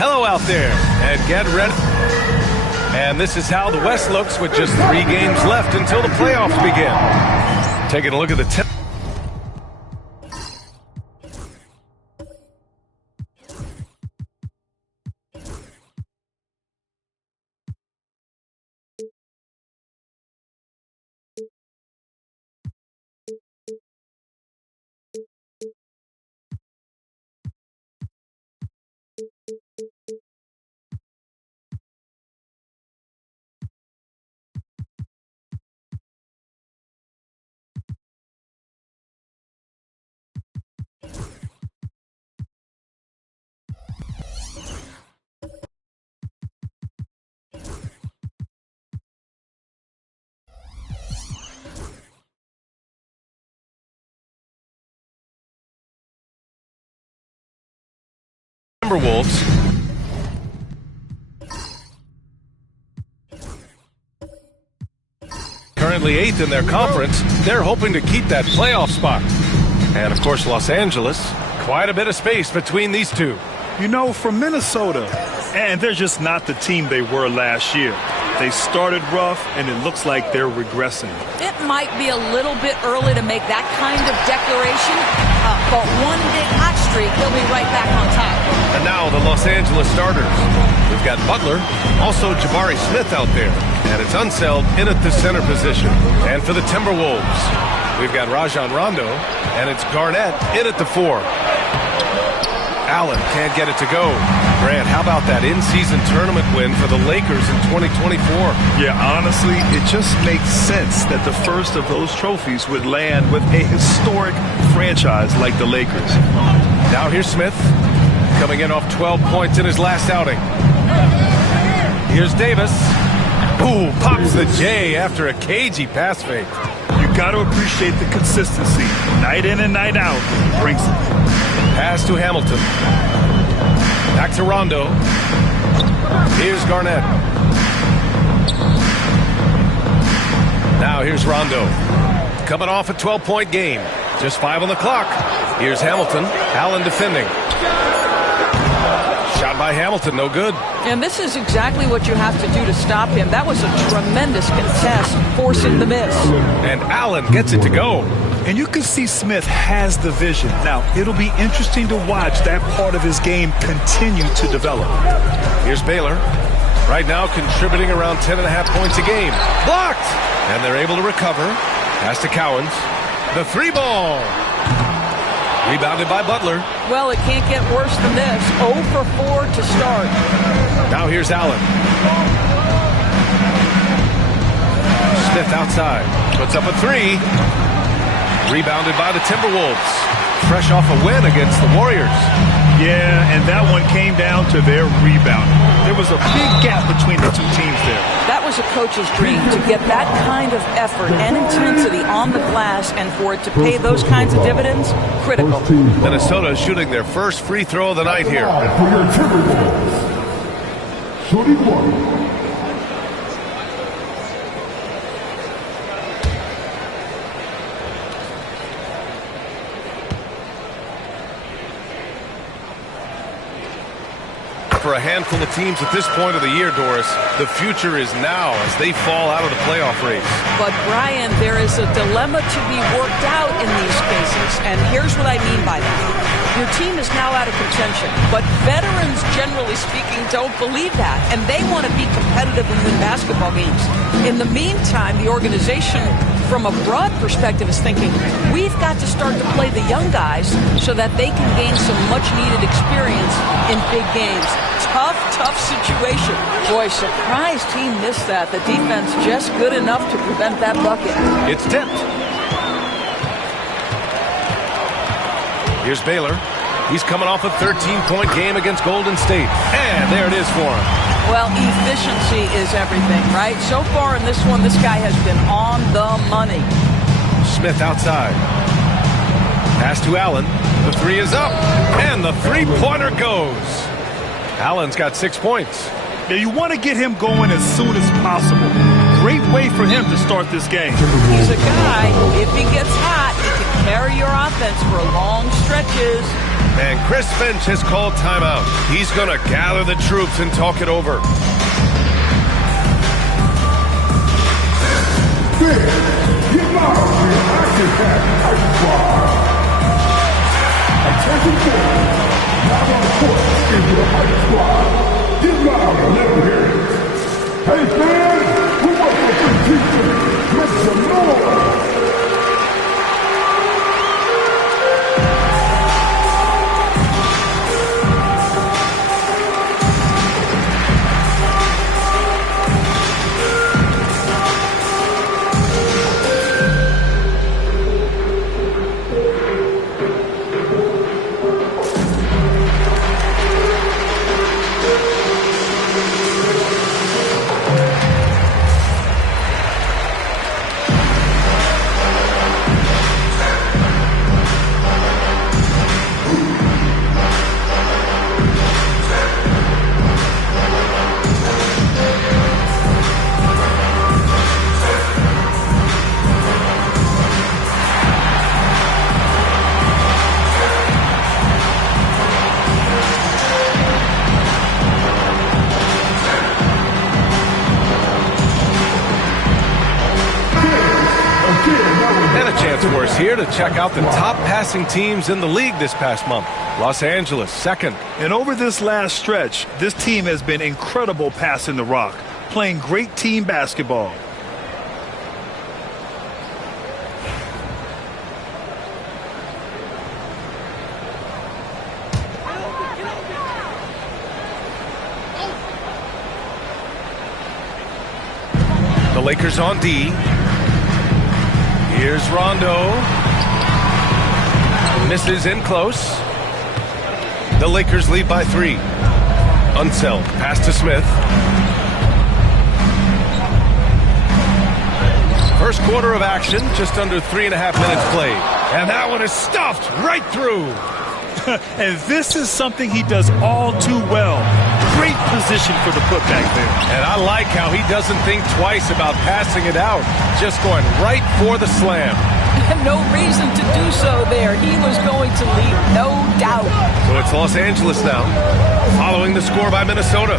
Hello out there, and get ready. And this is how the West looks with just 3 games left until the playoffs begin. Taking a look at the Timberwolves. Currently 8th in their conference. They're hoping to keep that playoff spot. And of course, Los Angeles. Quite a bit of space between these two. You know, from Minnesota, and they're just not the team they were last year. They started rough, and it looks like they're regressing. It might be a little bit early to make that kind of declaration, but one big hot streak, they'll be right back on top. And now the Los Angeles starters. We've got Butler, also Jabari Smith out there, and it's Unseld in at the center position. And for the Timberwolves, we've got Rajon Rondo, and it's Garnett in at the 4. Allen can't get it to go. Grant, how about that in-season tournament win for the Lakers in 2024? Yeah, honestly, it just makes sense that the first of those trophies would land with a historic franchise like the Lakers. Now here's Smith, coming in off 12 points in his last outing. Here's Davis. Ooh, pops the J after a cagey pass fake. You got to appreciate the consistency. Night in and night out, he brings it. Pass to Hamilton. Back to Rondo. Here's Garnett. Now here's Rondo. Coming off a 12-point game. Just 5 on the clock. Here's Hamilton. Allen defending. Shot by Hamilton, no good. And this is exactly what you have to do to stop him. That was a tremendous contest, forcing the miss. And Allen gets it to go. And you can see Smith has the vision. Now, it'll be interesting to watch that part of his game continue to develop. Here's Baylor. Right now contributing around 10.5 points a game. Blocked! And they're able to recover. Pass to Cowens. The 3-ball. Rebounded by Butler. Well, it can't get worse than this. 0 for 4 to start. Now here's Allen. Smith outside. Puts up a 3. Rebounded by the Timberwolves. Fresh off a win against the Warriors. Yeah, and that one came down to their rebounding. There was a big gap between the two teams there. That was a coach's dream, to get that kind of effort and intensity on the glass, and for it to pay those kinds of dividends, critical. Minnesota shooting their first free throw of the night here. 21. For a handful of teams at this point of the year, Doris, the future is now as they fall out of the playoff race. But, Brian, there is a dilemma to be worked out in these cases, and here's what I mean by that. Your team is now out of contention, but veterans, generally speaking, don't believe that, and they want to be competitive and win basketball games. In the meantime, the organization, from a broad perspective, is thinking, we've got to start to play the young guys so that they can gain some much-needed experience in big games. Tough situation. Boy, surprised he missed that. The defense just good enough to prevent that bucket. It's tipped. Here's Baylor. He's coming off a 13-point game against Golden State. And there it is for him. Well, efficiency is everything, right? So far in this one, this guy has been on the money. Smith outside. Pass to Allen. The three is up. And the three-pointer goes. Allen's got 6 points. Now, you want to get him going as soon as possible. Great way for him to start this game. He's a guy, if he gets hot, he can carry your offense for long stretches. And Chris Finch has called timeout. He's going to gather the troops and talk it over. Now on the court is your hype squad. Get loud and let them hear it. Hey fans, we want some teachers. Make some noise. Worse here to check out the top passing teams in the league this past month. Los Angeles, second. And over this last stretch, this team has been incredible passing the rock, playing great team basketball. The Lakers on D. Here's Rondo. Misses in close. The Lakers lead by 3. Unseld. Pass to Smith. First quarter of action, just under 3.5 minutes played. And that one is stuffed right through. And this is something he does all too well. Great position for the putback there. And I like how he doesn't think twice about passing it out. Just going right for the slam. No reason to do so there. He was going to leave, no doubt. So it's Los Angeles now, following the score by Minnesota.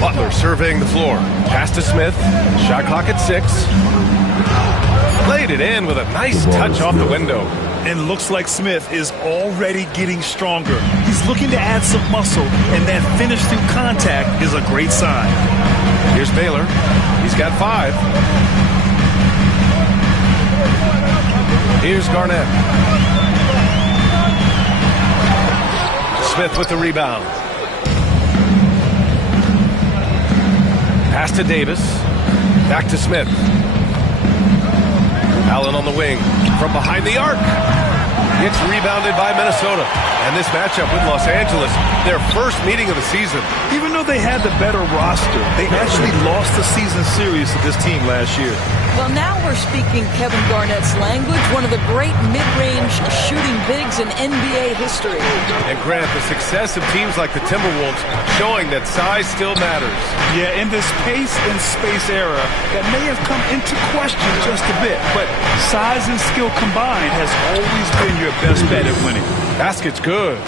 Butler surveying the floor. Pass to Smith. Shot clock at 6. Played it in with a nice touch off the window. And looks like Smith is already getting stronger. He's looking to add some muscle, and that finish through contact is a great sign. Here's Baylor. He's got 5. Here's Garnett. Smith with the rebound. Pass to Davis. Back to Smith. Allen on the wing. From behind the arc. It's rebounded by Minnesota. And this matchup with Los Angeles, their first meeting of the season. Even though they had the better roster, they actually lost the season series to this team last year. Well, now we're speaking Kevin Garnett's language, one of the great mid-range shooting bigs in NBA history. And Grant, the success of teams like the Timberwolves showing that size still matters. Yeah, in this pace and space era, that may have come into question just a bit, but size and skill combined has always been your best bet at winning. Basket's good.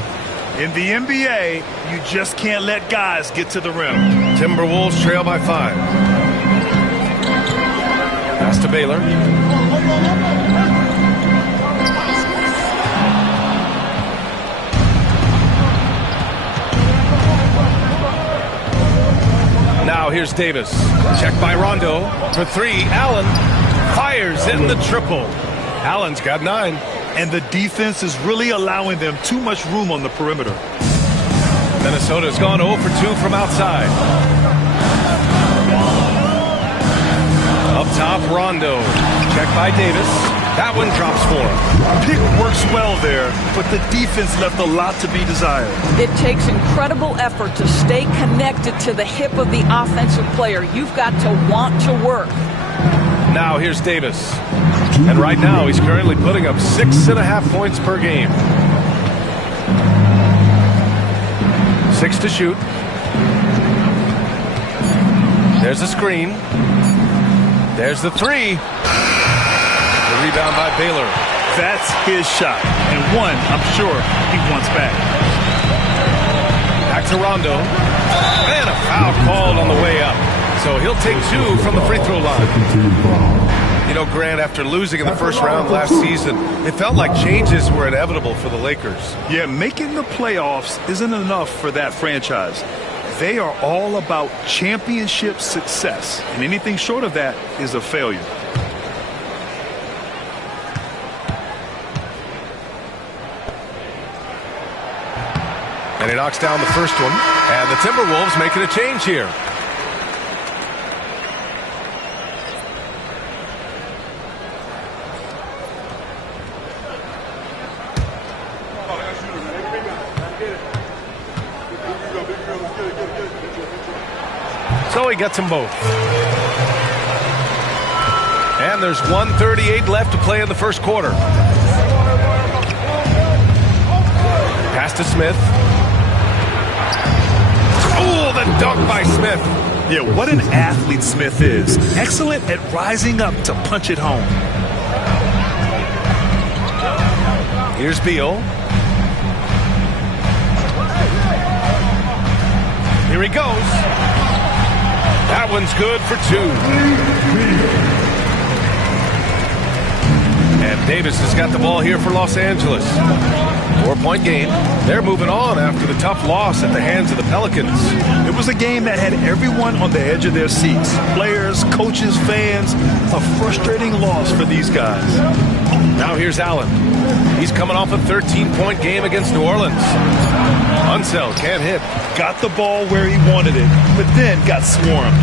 In the NBA, you just can't let guys get to the rim. Timberwolves trail by 5. Pass to Baylor. Now here's Davis. Checked by Rondo. For 3, Allen fires in the triple. Allen's got 9. And the defense is really allowing them too much room on the perimeter. Minnesota's gone 0 for 2 from outside. Up top, Rondo. Checked by Davis. That one drops for him. Pick works well there, but the defense left a lot to be desired. It takes incredible effort to stay connected to the hip of the offensive player. You've got to want to work. Now here's Davis. And right now he's currently putting up 6.5 points per game. 6 to shoot. There's a screen. There's the 3. The rebound by Baylor. That's his shot, and one I'm sure he wants back. Back to Rondo. And a foul called on the way up. So he'll take 2 from the free throw line. You know, Grant, after losing in the first round last season, it felt like changes were inevitable for the Lakers. Yeah, making the playoffs isn't enough for that franchise. They are all about championship success, and anything short of that is a failure. And he knocks down the first one, and the Timberwolves making a change here. So he gets them both. And there's 1:38 left to play in the first quarter. Pass to Smith. Oh, the dunk by Smith. Yeah, what an athlete Smith is. Excellent at rising up to punch it home. Here's Beal. Here he goes. That one's good for 2. And Davis has got the ball here for Los Angeles. 4-point game. They're moving on after the tough loss at the hands of the Pelicans. It was a game that had everyone on the edge of their seats. Players, coaches, fans. A frustrating loss for these guys. Now here's Allen. He's coming off a 13-point game against New Orleans. Unseld can't hit. Got the ball where he wanted it, but then got swarmed.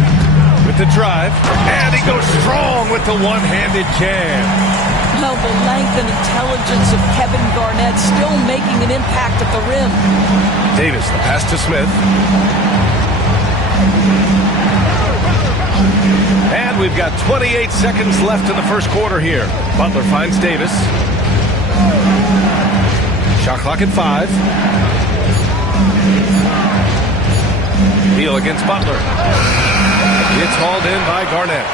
With the drive, and he goes strong with the one-handed jam. Well, the length and intelligence of Kevin Garnett still making an impact at the rim. Davis, the pass to Smith. And we've got 28 seconds left in the first quarter here. Butler finds Davis. Shot clock at 5. Beal against Butler. It's hauled in by Garnett.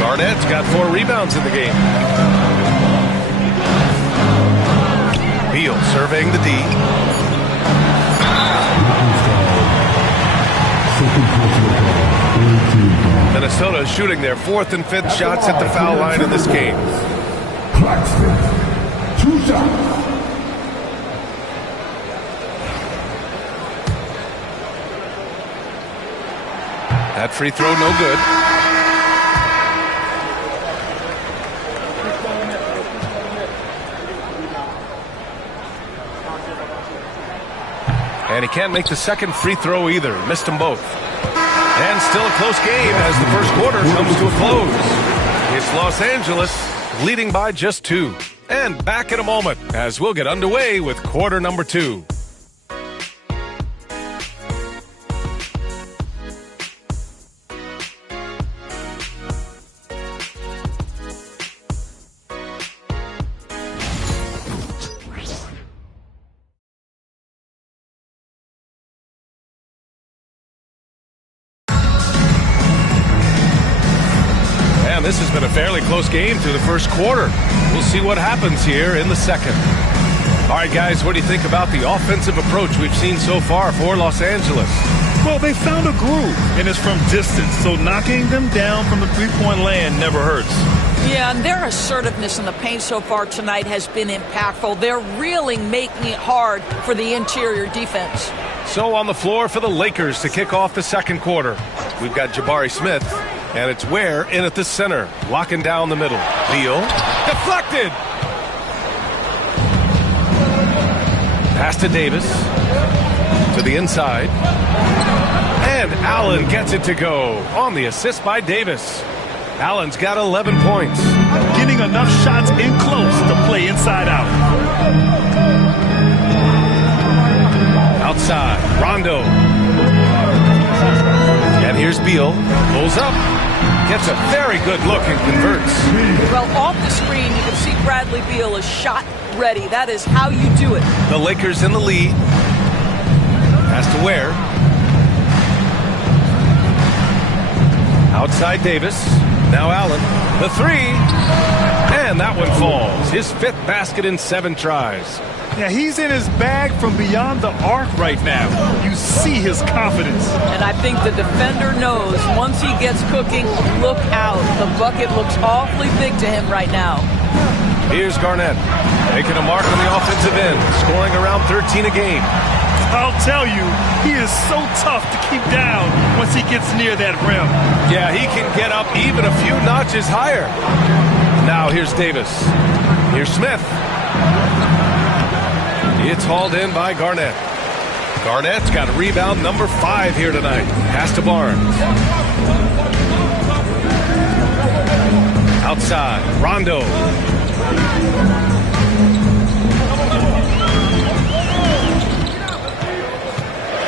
Garnett's got 4 rebounds in the game. Beal surveying the D. Minnesota is shooting their 4th and 5th shots at the foul line in this game. 2 shots. That free throw no good. And he can't make the second free throw either. Missed them both. And still a close game as the first quarter comes to a close. It's Los Angeles leading by just 2. And back in a moment as we'll get underway with quarter number 2. fairly close game through the first quarter. We'll see what happens here in the second. All right, guys, what do you think about the offensive approach we've seen so far for Los Angeles? Well, they found a groove, and it's from distance, so knocking them down from the three-point land never hurts. Yeah, and their assertiveness in the paint so far tonight has been impactful. They're really making it hard for the interior defense. So on the floor for the Lakers to kick off the second quarter, we've got Jabari Smith, and it's Ware in at the center, locking down the middle. Beal, deflected! Pass to Davis, to the inside, and Allen gets it to go on the assist by Davis. Allen's got 11 points. Getting enough shots in close to play inside out. Outside, Rondo. And here's Beal. Pulls up. Gets a very good look and converts. Well, off the screen, you can see Bradley Beal is shot ready. That is how you do it. The Lakers in the lead. Pass to Ware. Outside Davis. Now Allen. The three. And that one falls. His fifth basket in 7 tries. Yeah, he's in his bag from beyond the arc right now. You see his confidence. And I think the defender knows once he gets cooking, look out. The bucket looks awfully big to him right now. Here's Garnett, making a mark on the offensive end, scoring around 13 a game. I'll tell you, he is so tough to keep down once he gets near that rim. Yeah, he can get up even a few notches higher. Now here's Davis. Here's Smith. It's hauled in by Garnett. Garnett's got rebound number 5 here tonight. Pass to Barnes. Outside, Rondo.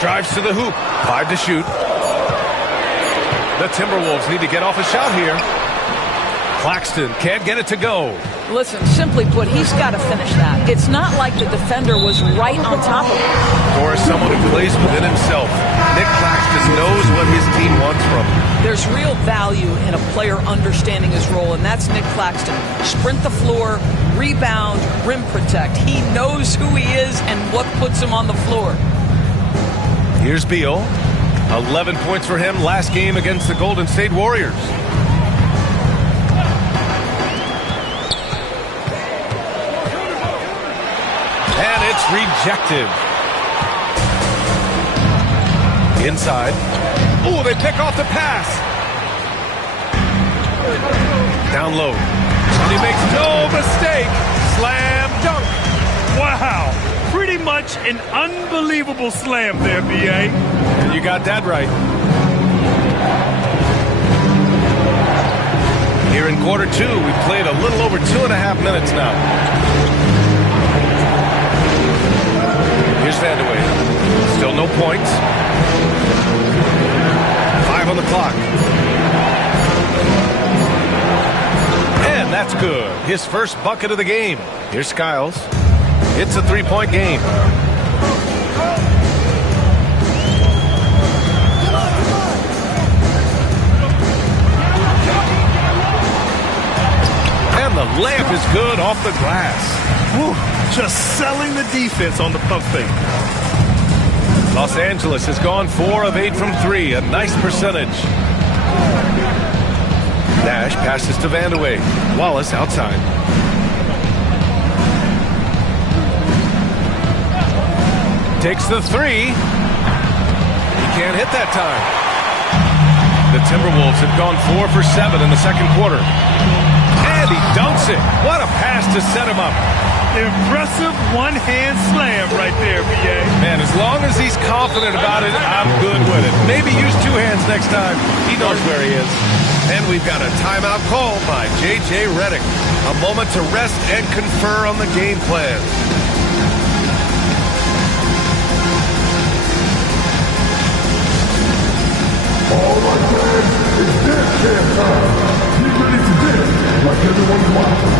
Drives to the hoop. 5 to shoot. The Timberwolves need to get off a shot here. Claxton can't get it to go. Listen, simply put, he's got to finish that. It's not like the defender was right on top of him. Or someone who plays within himself. Nick Claxton knows what his team wants from him. There's real value in a player understanding his role, and that's Nick Claxton. Sprint the floor, rebound, rim protect. He knows who he is and what puts him on the floor. Here's Beal. 11 points for him last game against the Golden State Warriors. And it's rejected. Inside. Oh, they pick off the pass. Down low. And he makes no mistake. Slam dunk. Wow. Pretty much an unbelievable slam there, B.A. And you got that right. Here in quarter 2, we've played a little over 2.5 minutes now. Here's Vandeweghe. Still no points. 5 on the clock. And that's good. His first bucket of the game. Here's Skiles. It's a 3-point game. And the layup is good off the glass. Whew, just selling the defense on the pump fake. Los Angeles has gone 4 of 8 from 3, a nice percentage. Nash passes to Vandeweghe. Wallace outside. Takes the 3. He can't hit that time. The Timberwolves have gone 4 for 7 in the second quarter. And he dunks it. What a pass to set him up. Impressive one-hand slam right there, B.A. Man, as long as he's confident about it, I'm good with it. Maybe use 2 hands next time. He knows where he is. And we've got a timeout call by J.J. Redick. A moment to rest and confer on the game plan. All right, fans, it's dance camp time. Get ready to dance like everyone's watching.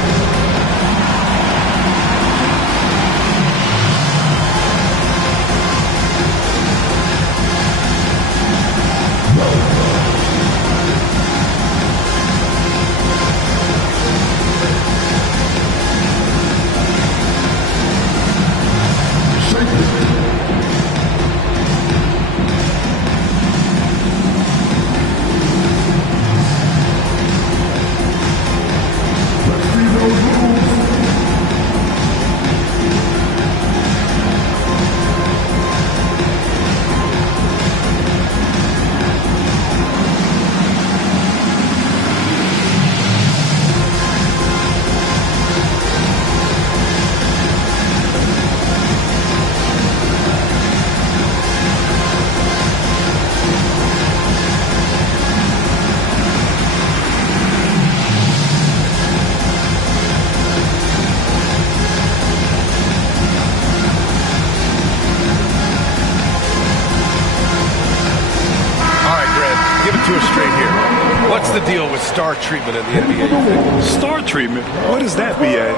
star treatment in the NBA? Star treatment? What is that, B.A.?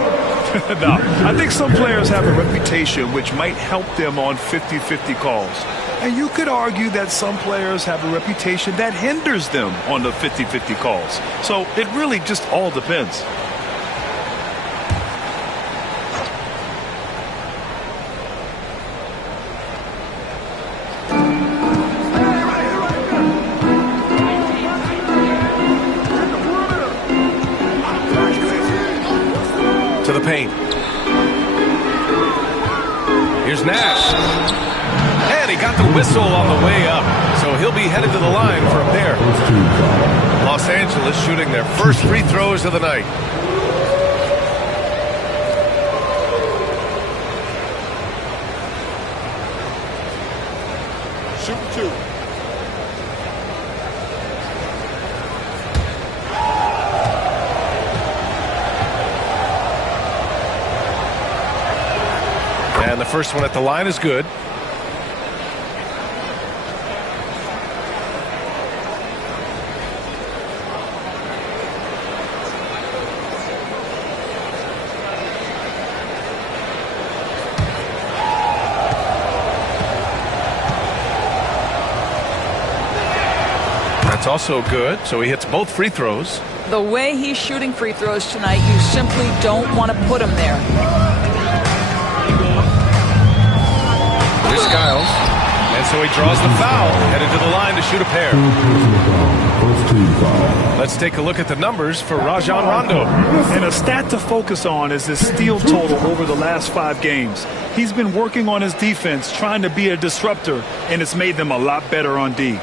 No, I think some players have a reputation which might help them on 50-50 calls. And you could argue that some players have a reputation that hinders them on the 50-50 calls. So it really just all depends. To the paint. Here's Nash. And he got the whistle on the way up, so he'll be headed to the line for a pair. Los Angeles shooting their first free throws of the night. Shoot two. And the first one at the line is good. That's also good, so he hits both free throws. The way he's shooting free throws tonight, you simply don't want to put him there. Here's Skiles. And so he draws the foul, headed to the line to shoot a pair. Let's take a look at the numbers for Rajon Rondo. And a stat to focus on is his steal total over the last 5 games. He's been working on his defense, trying to be a disruptor, and it's made them a lot better on D.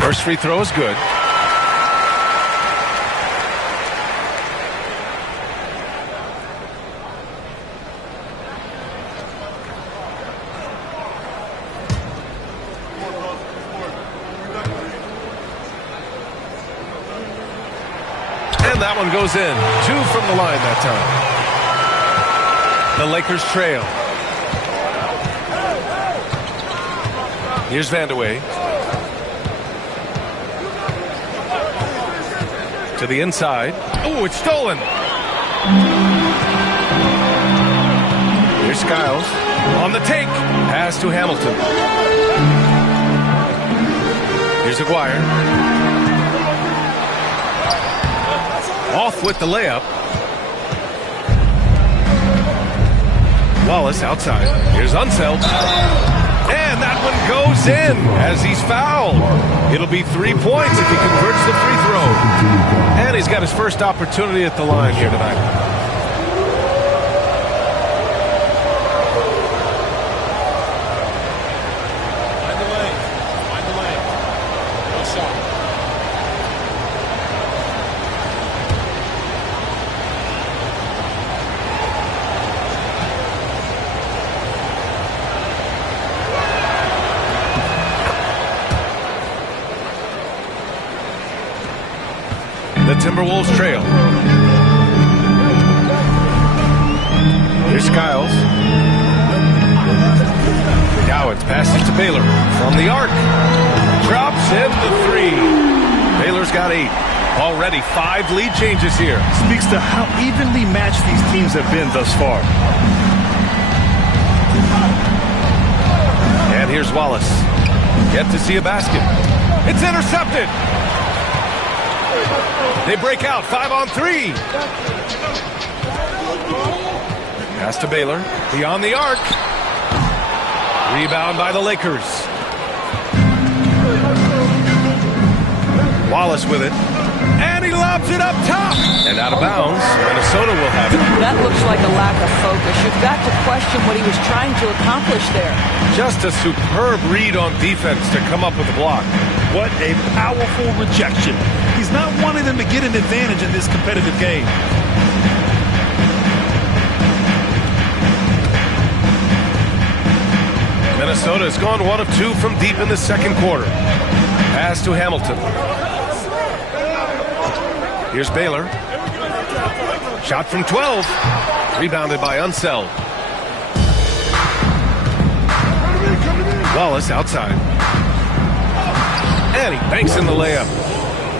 First free throw is good. And that one goes in. 2 from the line that time. The Lakers trail. Here's Vandeweghe. To the inside. Oh, it's stolen. Here's Skiles. On the take. Pass to Hamilton. Here's Aguirre. Off with the layup. Wallace outside. Here's Unseld. And that one goes in as he's fouled. It'll be 3 points if he converts the free throw. And he's got his first opportunity at the line here tonight. The Timberwolves trail. Here's Skiles. Gowans passes to Baylor from the arc. Drops in the 3. Baylor's got 8. Already 5 lead changes here. Speaks to how evenly matched these teams have been thus far. And here's Wallace. Yet to see a basket. It's intercepted. They break out 5 on 3. Pass to Baylor. Beyond the arc. Rebound by the Lakers. Wallace with it. And he lobs it up top. And out of bounds. Minnesota will have it. That looks like a lack of focus. You've got to question what he was trying to accomplish there. Just a superb read on defense to come up with the block. What a powerful rejection. He's not wanting them to get an advantage in this competitive game. Minnesota has gone 1 of 2 from deep in the second quarter. Pass to Hamilton. Here's Baylor. Shot from 12. Rebounded by Unseld. Wallace outside. And he banks in the layup.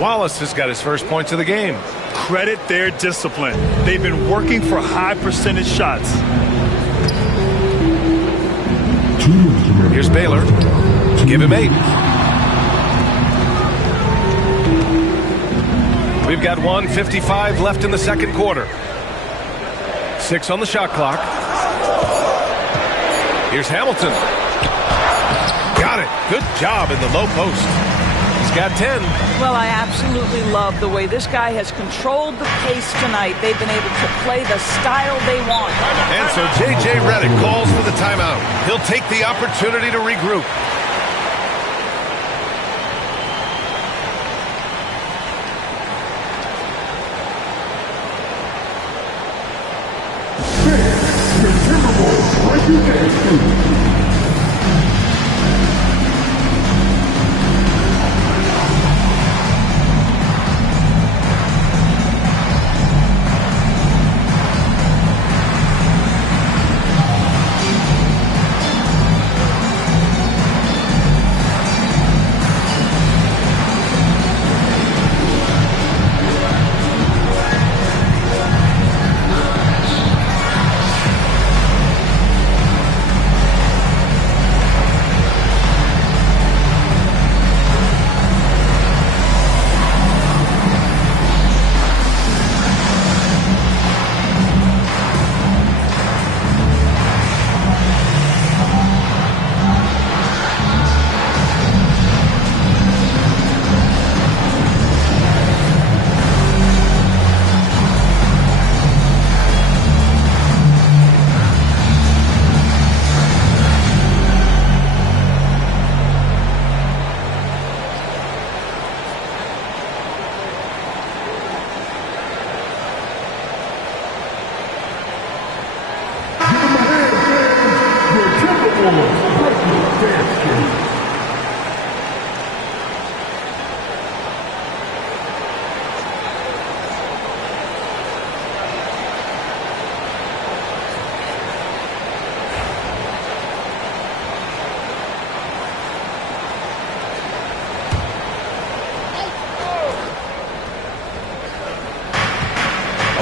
Wallace has got his first points of the game. Credit their discipline. They've been working for high percentage shots. Here's Baylor. Give him 8. We've got 1:55 left in the second quarter. 6 on the shot clock. Here's Hamilton. Got it. Good job in the low post. He's got 10. Well, I absolutely love the way this guy has controlled the pace tonight. They've been able to play the style they want. And so J.J. Redick calls for the timeout. He'll take the opportunity to regroup.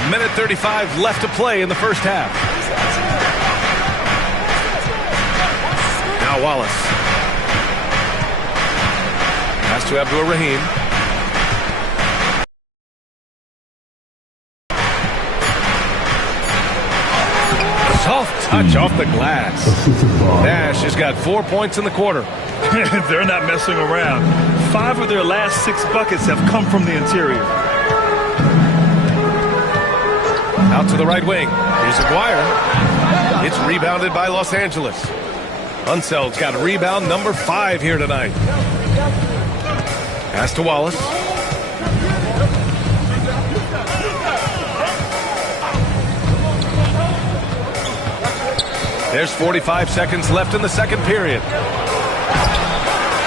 Minute 35 left to play in the first half. Now Wallace. Pass to Abdur-Rahim. Soft touch off the glass. Nash has got 4 points in the quarter. They're not messing around. 5 of their last 6 buckets have come from the interior. Out to the right wing. Here's Aguirre. It's rebounded by Los Angeles. Unseld's got rebound number 5 here tonight. Pass to Wallace. There's 45 seconds left in the second period.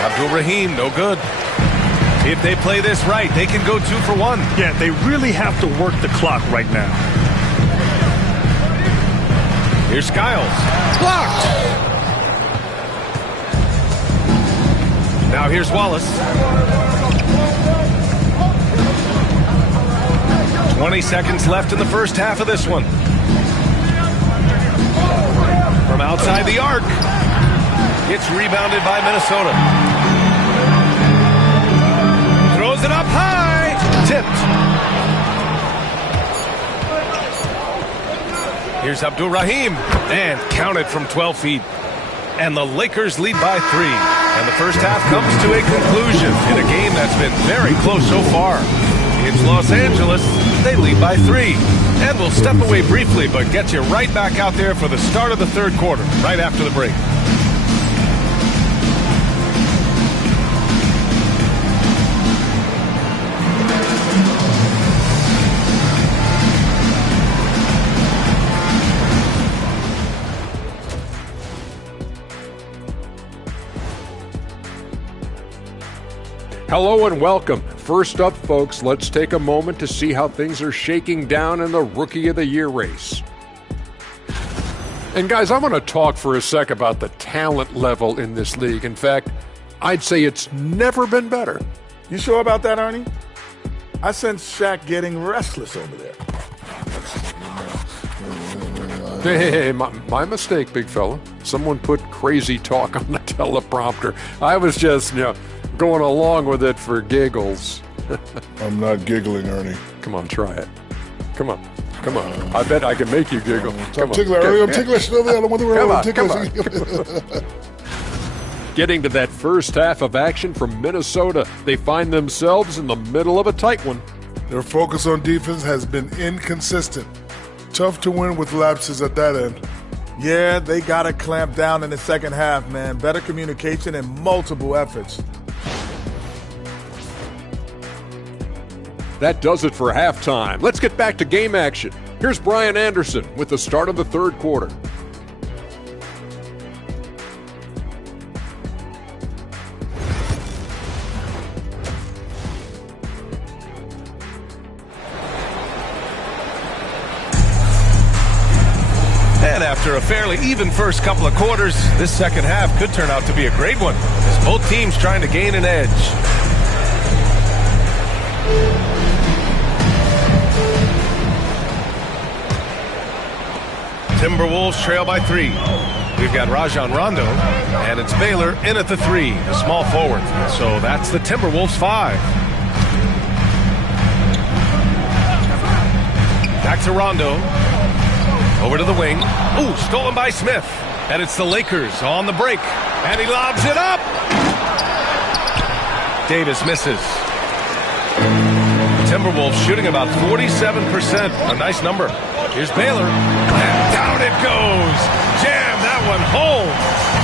Abdur-Rahim, no good. If they play this right, they can go 2 for 1. Yeah, they really have to work the clock right now. Here's Skiles. Blocked! Now here's Wallace. 20 seconds left in the first half of this one. From outside the arc. It's rebounded by Minnesota. Throws it up high. Tipped. Here's Abdur-Rahim, and counted from 12 feet. And the Lakers lead by 3. And the first half comes to a conclusion in a game that's been very close so far. It's Los Angeles. They lead by 3. And we'll step away briefly, but get you right back out there for the start of the third quarter, right after the break. Hello and welcome. First up, folks, let's take a moment to see how things are shaking down in the Rookie of the Year race. And guys, I want to talk for a sec about the talent level in this league. In fact, I'd say it's never been better. You sure about that, Ernie? I sense Shaq getting restless over there. Hey, my mistake, big fella. Someone put crazy talk on the teleprompter. I was just, going along with it for giggles. I'm not giggling, Ernie. Come on, try it. Come on. I bet I can make you giggle. I'm ticklish, Ernie. I'm ticklish. I don't want to Come on. Getting to that first half of action from Minnesota, they find themselves in the middle of a tight one. Their focus on defense has been inconsistent. Tough to win with lapses at that end. Yeah, they got to clamp down in the second half, man. Better communication and multiple efforts. That does it for halftime. Let's get back to game action. Here's Brian Anderson with the start of the third quarter. And after a fairly even first couple of quarters, this second half could turn out to be a great one, as both teams trying to gain an edge. Timberwolves trail by 3. We've got Rajon Rondo, and it's Baylor in at the 3, a small forward. So that's the Timberwolves 5. Back to Rondo. Over to the wing. Ooh, stolen by Smith. And it's the Lakers on the break. And he lobs it up. Davis misses. Timberwolves shooting about 47%. A nice number. Here's Baylor. And down it goes. Jam that one home.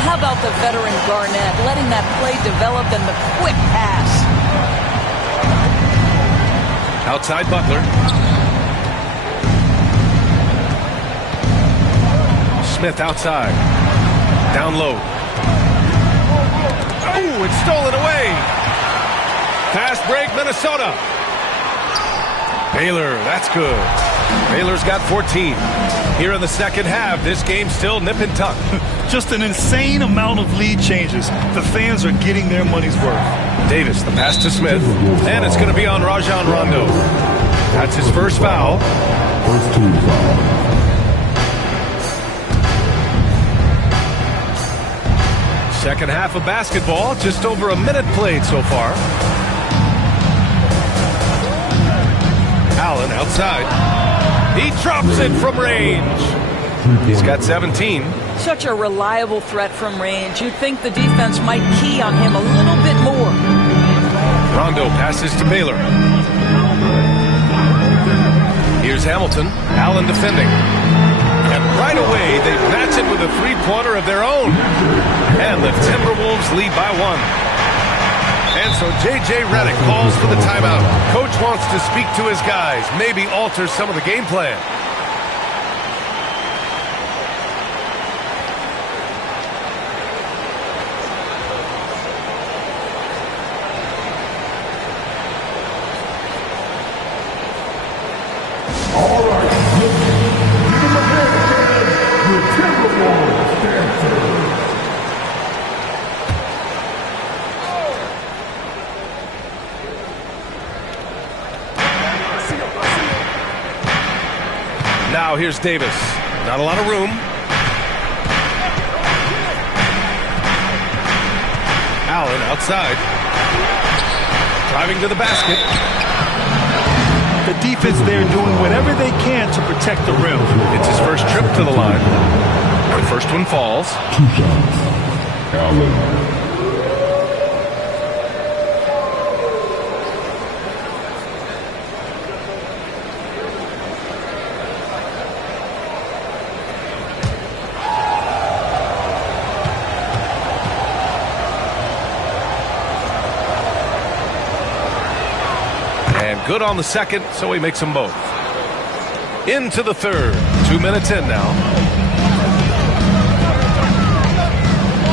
How about the veteran Garnett letting that play develop and the quick pass? Outside Butler. Smith outside. Down low. Oh, it's stolen away. Fast break, Minnesota. Baylor, that's good. Baylor's got 14. Here in the second half, this game's still nip and tuck. Just an insane amount of lead changes. The fans are getting their money's worth. Davis, the pass to Smith. And it's going to be on Rajon Rondo. That's his first foul. First team foul. Second half of basketball, just over a minute played so far. Allen outside. He drops it from range. He's got 17. Such a reliable threat from range. You'd think the defense might key on him a little bit more. Rondo passes to Baylor. Here's Hamilton. Allen defending. And right away, they match it with a three-pointer of their own. And the Timberwolves lead by 1. And so J.J. Redick calls for the timeout. Coach wants to speak to his guys, maybe alter some of the game plan. All right, give him a hand, man. The Timberwolves dancer. Now here's Davis. Not a lot of room. Allen outside. Driving to the basket. The defense there doing whatever they can to protect the rim. It's his first trip to the line. The first one falls. 2 shots. Allen. And good on the second, so he makes them both. Into the third. 2 minutes in now.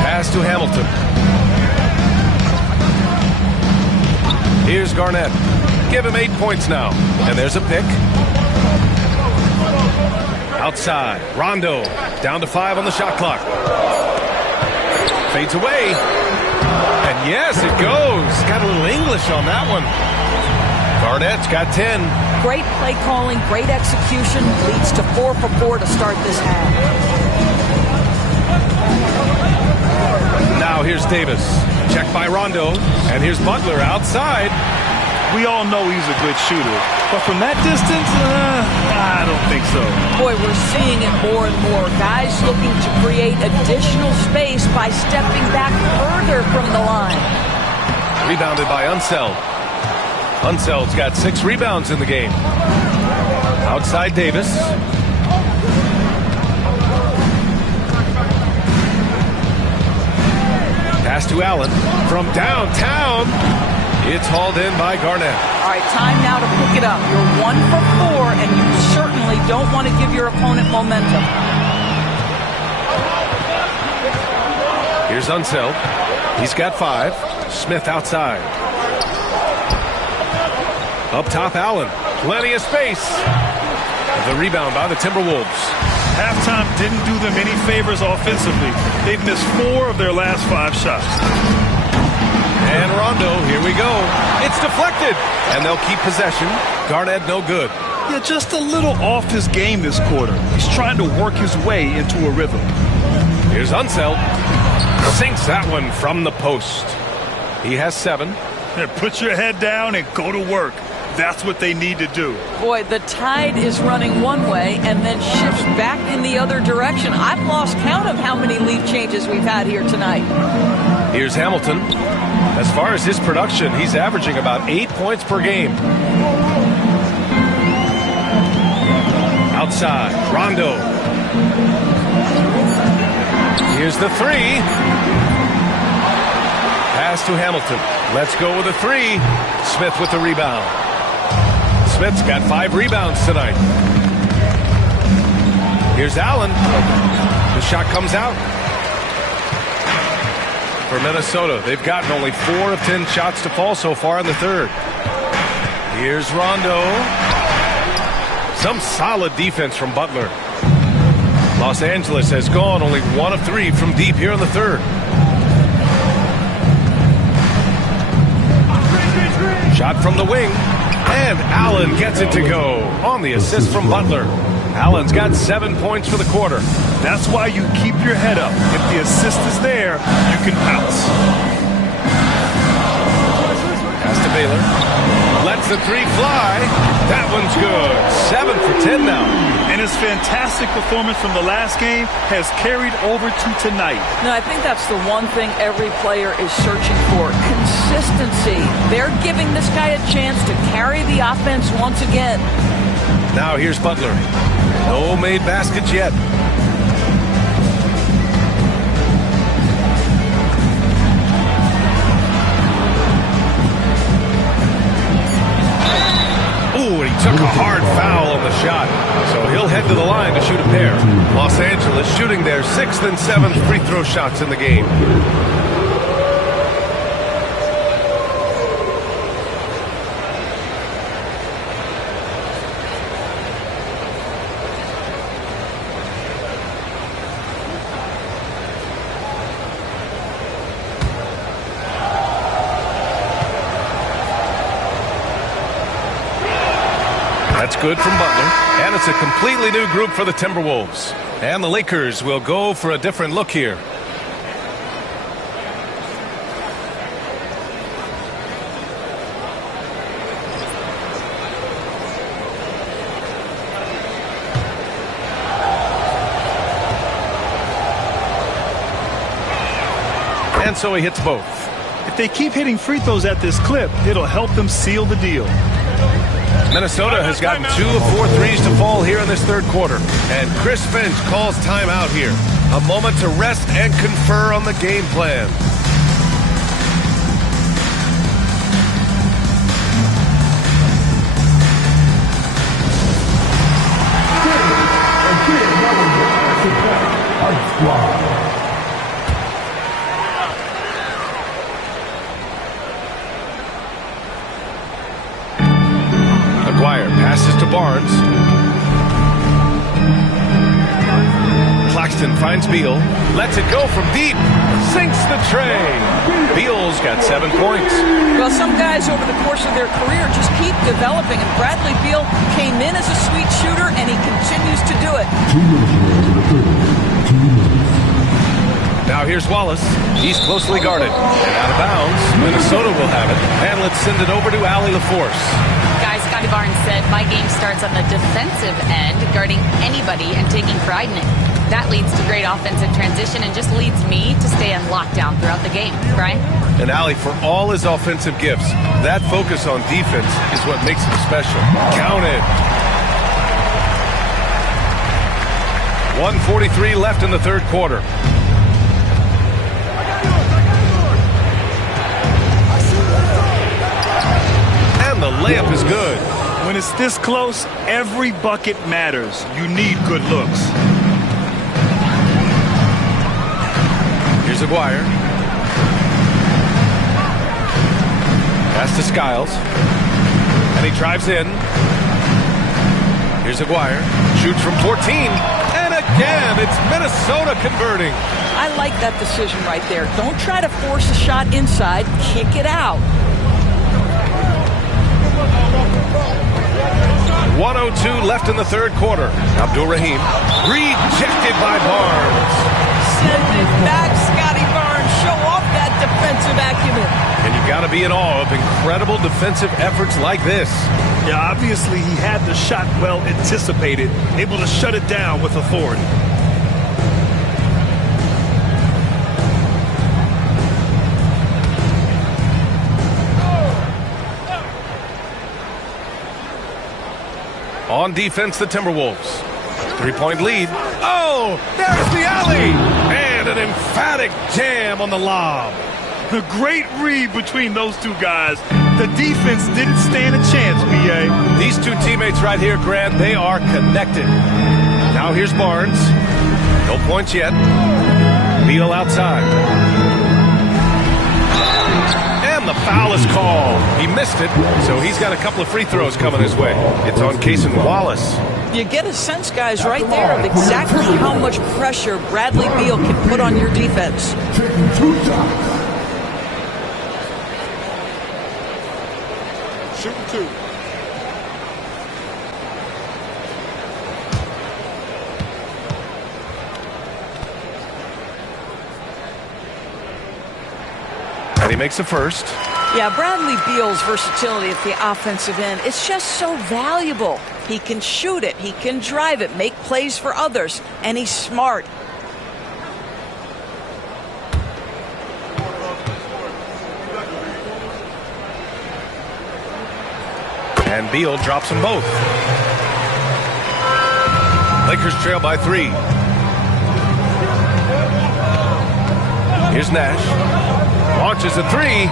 Pass to Hamilton. Here's Garnett. Give him 8 points now. And there's a pick. Outside. Rondo. Down to 5 on the shot clock. Fades away. And yes, it goes. Got a little English on that one. Garnett's got 10. Great play calling, great execution. Leads to 4 for 4 to start this half. Now here's Davis. Check by Rondo. And here's Butler outside. We all know he's a good shooter, but from that distance, I don't think so. Boy, we're seeing it more and more. Guys looking to create additional space by stepping back further from the line. Rebounded by Unseld. Unseld's got 6 rebounds in the game. Outside Davis. Pass to Allen from downtown. It's hauled in by Garnett. All right, time now to pick it up. You're 1 for 4, and you certainly don't want to give your opponent momentum. Here's Unseld. He's got 5. Smith outside. Up top, Allen. Plenty of space. The rebound by the Timberwolves. Halftime didn't do them any favors offensively. They've missed 4 of their last 5 shots. And Rondo, here we go. It's deflected. And they'll keep possession. Garnett no good. Yeah, just a little off his game this quarter. He's trying to work his way into a rhythm. Here's Unseld. Sinks that one from the post. He has 7. Yeah, put your head down and go to work. That's what they need to do. Boy, the tide is running one way and then shifts back in the other direction. I've lost count of how many lead changes we've had here tonight. Here's Hamilton. As far as his production, he's averaging about 8 points per game. Outside, Rondo. Here's the 3. Pass to Hamilton. Let's go with a 3. Smith with the rebound. Smith's got 5 rebounds tonight. Here's Allen. The shot comes out. For Minnesota, they've gotten only 4 of 10 shots to fall so far in the third. Here's Rondo. Some solid defense from Butler. Los Angeles has gone only 1 of 3 from deep here in the third. Shot from the wing. And Allen gets it to go on the assist from Butler. Allen's got 7 points for the quarter. That's why you keep your head up. If the assist is there, you can pounce. Pass to Baylor. Lets the 3 fly. That one's good. 7 for 10 now. And his fantastic performance from the last game has carried over to tonight. No, I think that's the one thing every player is searching for. Consistency. They're giving this guy a chance to carry the offense once again. Now here's Butler. No made baskets yet. Ooh, and he took a hard foul on the shot. So he'll head to the line to shoot a pair. Los Angeles shooting their 6th and 7th free throw shots in the game. That's good from Butler. And it's a completely new group for the Timberwolves. And the Lakers will go for a different look here. And so he hits both. If they keep hitting free throws at this clip, it'll help them seal the deal. Minnesota has gotten 2 of 4 threes to fall here in this third quarter. And Chris Finch calls timeout here. A moment to rest and confer on the game plan. Finds Beal. Lets it go from deep. Sinks the tray. Beal's got 7 points. Well, some guys over the course of their career just keep developing, and Bradley Beal came in as a sweet shooter, and he continues to do it. 2 minutes remaining in the third. 2 minutes. Now here's Wallace. He's closely guarded. And out of bounds. Minnesota will have it. And let's send it over to Allie LaForce. Guys, Scotty Barnes said, my game starts on the defensive end, guarding anybody and taking pride in it. That leads to great offensive transition and just leads me to stay on lockdown throughout the game. Brian? And Allie, for all his offensive gifts, that focus on defense is what makes him special. Count it. 1:43 left in the third quarter. And the layup is good. When it's this close, every bucket matters. You need good looks. Here's Aguirre. Pass to Skiles. And he drives in. Here's Aguirre. Shoots from 14. And again, it's Minnesota converting. I like that decision right there. Don't try to force a shot inside. Kick it out. 1:02 left in the third quarter. Abdul-Rahim rejected by Barnes. Send it back, Scotty Barnes. Show off that defensive acumen. And you got to be in awe of incredible defensive efforts like this. Yeah, obviously he had the shot well anticipated, able to shut it down with authority. On defense, the Timberwolves. 3-point lead. Oh, there's the alley. And an emphatic jam on the lob. The great read between those two guys. The defense didn't stand a chance, B.A. These two teammates right here, Grant, they are connected. Now here's Barnes. No points yet. Beal outside. And the foul is called. He missed it, so he's got a couple of free throws coming his way. It's on Cason Wallace. You get a sense, guys, right there of exactly how much pressure Bradley Beal can put on your defense. Taking 2 shots. Shooting 2. And he makes a first. Yeah, Bradley Beal's versatility at the offensive end, it's just so valuable. He can shoot it, he can drive it, make plays for others, and he's smart. And Beal drops them both. Lakers trail by 3. Here's Nash. Launches a 3.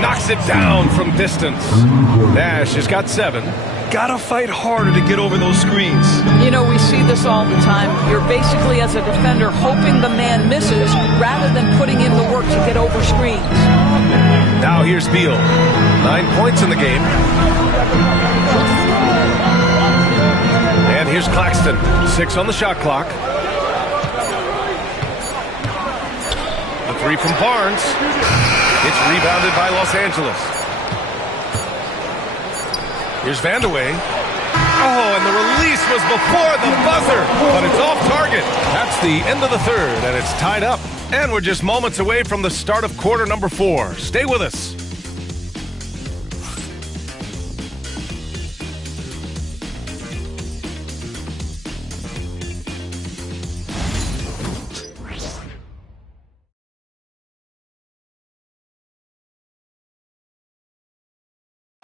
Knocks it down from distance. Nash has got 7. Gotta fight harder to get over those screens. You know, we see this all the time. You're basically, as a defender, hoping the man misses rather than putting in the work to get over screens. Now here's Beal. 9 points in the game. And here's Claxton. 6 on the shot clock. The 3 from Barnes. It's rebounded by Los Angeles. Here's Vandeweghe. Oh, and the release was before the buzzer, but it's off target. That's the end of the third, and it's tied up. And we're just moments away from the start of quarter number 4. Stay with us.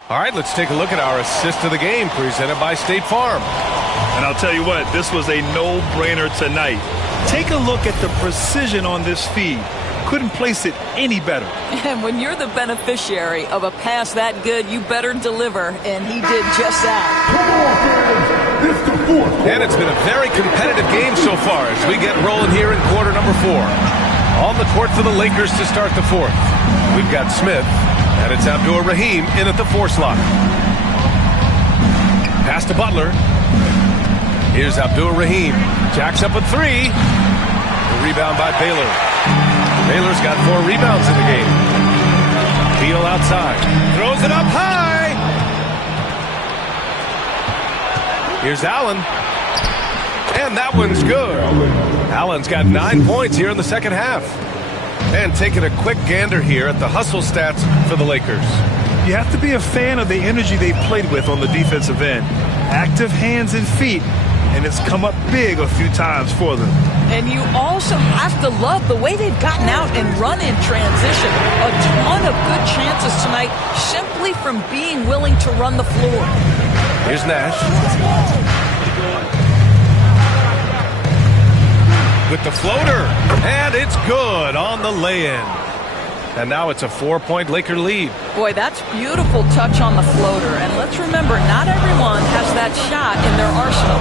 All right, let's take a look at our assist of the game presented by State Farm. And I'll tell you what, this was a no-brainer tonight. Take a look at the precision on this feed. Couldn't place it any better. And when you're the beneficiary of a pass that good, you better deliver, and he did just that. Come on, fans. It's the fourth. And it's been a very competitive game so far as we get rolling here in quarter number 4. On the court for the Lakers to start the 4th. We've got Smith. And it's Abdul-Rahim in at the 4 slot. Pass to Butler. Here's Abdul-Rahim. Jacks up a 3. rebound by Baylor. Baylor's got 4 rebounds in the game. Beal outside. Throws it up high. Here's Allen. And that one's good. Allen's got 9 points here in the second half. And taking a quick gander here at the hustle stats for the Lakers. You have to be a fan of the energy they've played with on the defensive end. Active hands and feet, and it's come up big a few times for them. And you also have to love the way they've gotten out and run in transition. A ton of good chances tonight simply from being willing to run the floor. Here's Nash. With the floater, and it's good on the lay-in. And now it's a 4-point Laker lead. Boy, that's beautiful touch on the floater. And let's remember, not everyone has that shot in their arsenal.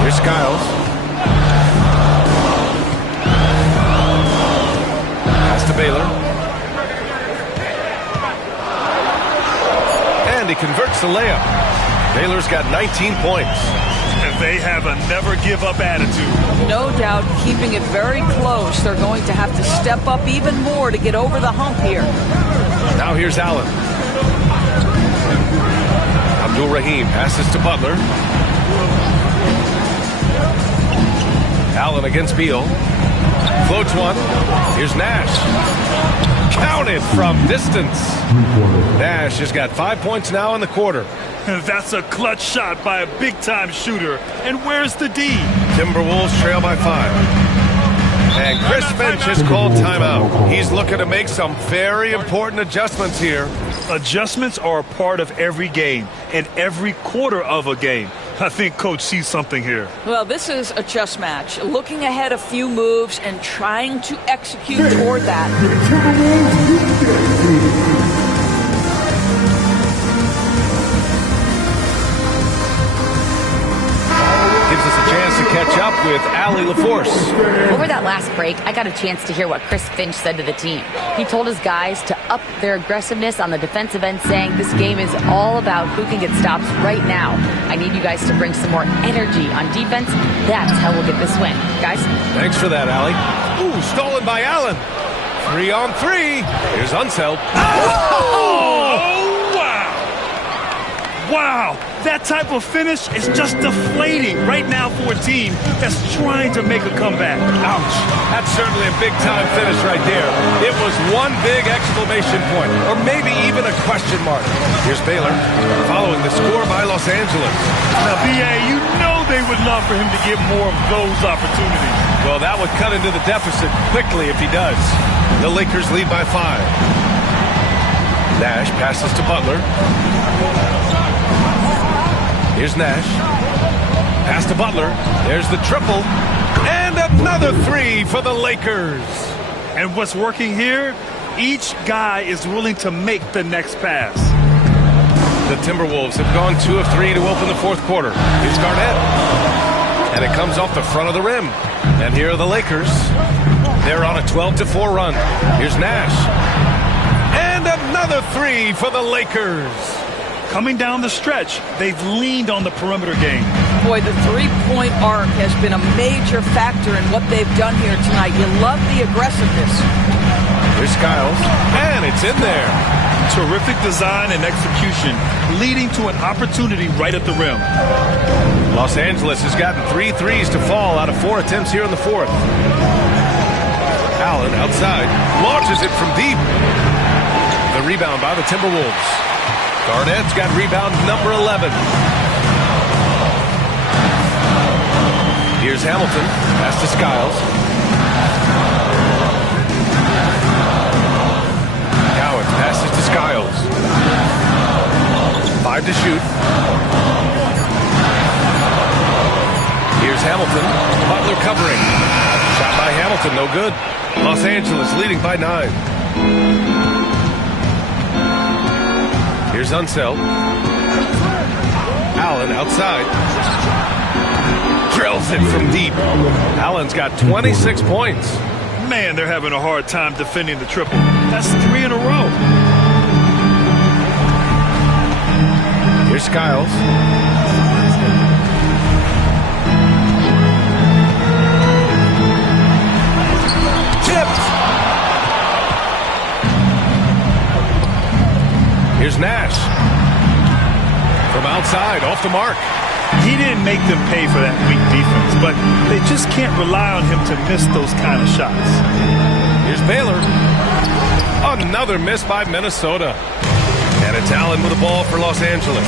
Here's Skiles. Pass to Baylor. And he converts the layup. Baylor's got 19 points. And they have a never-give-up attitude. No doubt, keeping it very close. They're going to have to step up even more to get over the hump here. Now here's Allen. Abdul-Rahim passes to Butler. Allen against Beal. Floats one. Here's Nash. Counted from distance. Nash has got 5 points now in the quarter. That's a clutch shot by a big-time shooter. And where's the D? Timberwolves trail by 5. And Chris Finch has called timeout. He's looking to make some very important adjustments here. Adjustments are a part of every game and every quarter of a game. I think Coach sees something here. Well, this is a chess match. Looking ahead a few moves and trying to execute toward that. Gives us a chance to catch up with Allie LaForce. Over that last break, I got a chance to hear what Chris Finch said to the team. He told his guys to up their aggressiveness on the defensive end, saying this game is all about who can get stops right now. I need you guys to bring some more energy on defense. That's how we'll get this win. Guys? Thanks for that, Allie. Ooh, stolen by Allen. 3 on 3. Here's Unseld. Oh, wow. Wow. That type of finish is just deflating right now for a team that's trying to make a comeback. Ouch. That's certainly a big-time finish right there. It was one big exclamation point, or maybe even a question mark. Here's Baylor following the score by Los Angeles. Now, B.A., you know they would love for him to get more of those opportunities. Well, that would cut into the deficit quickly if he does. The Lakers lead by 5. Nash passes to Butler. Here's Nash. Pass to Butler. There's the triple. And another 3 for the Lakers. And what's working here? Each guy is willing to make the next pass. The Timberwolves have gone 2 of 3 to open the fourth quarter. Here's Garnett. And it comes off the front of the rim. And here are the Lakers. They're on a 12-4 run. Here's Nash. And another 3 for the Lakers. Coming down the stretch, they've leaned on the perimeter game. Boy, the three-point arc has been a major factor in what they've done here tonight. You love the aggressiveness. Here's Skiles, and it's in there. Terrific design and execution, leading to an opportunity right at the rim. Los Angeles has gotten 3 threes to fall out of 4 attempts here in the fourth. Allen outside, launches it from deep. The rebound by the Timberwolves. Garnett's got rebound number 11. Here's Hamilton. Pass to Skiles. Cowan passes to Skiles. 5 to shoot. Here's Hamilton. Butler covering. Shot by Hamilton, no good. Los Angeles leading by 9. Here's Unseld. Allen outside. Drills it from deep. Allen's got 26 points. Man, they're having a hard time defending the triple. That's 3 in a row. Here's Skiles. Nash. From outside, off the mark. He didn't make them pay for that weak defense, but they just can't rely on him to miss those kind of shots. Here's Baylor. Another miss by Minnesota. And it's Allen with the ball for Los Angeles.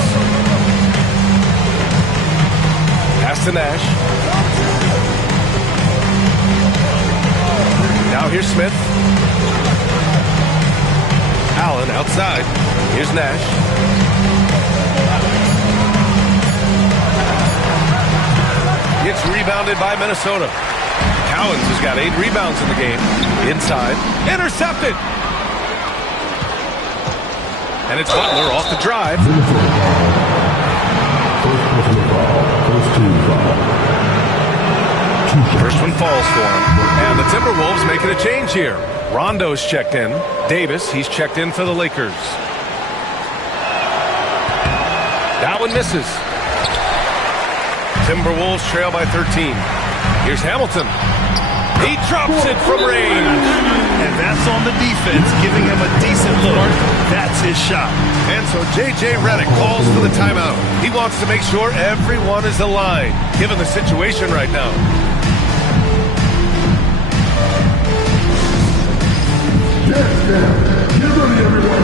Pass to Nash. Now here's Smith. Allen outside. Here's Nash. It's rebounded by Minnesota. Cowens has got 8 rebounds in the game. Inside. Intercepted. And it's Butler off the drive. First one falls for him. And the Timberwolves making a change here. Rondo's checked in. Davis, he's checked in for the Lakers. That one misses. Timberwolves trail by 13. Here's Hamilton. He drops it from range. And that's on the defense, giving him a decent look. That's his shot. And so J.J. Redick calls for the timeout. He wants to make sure everyone is aligned, given the situation right now. Get ready, everyone.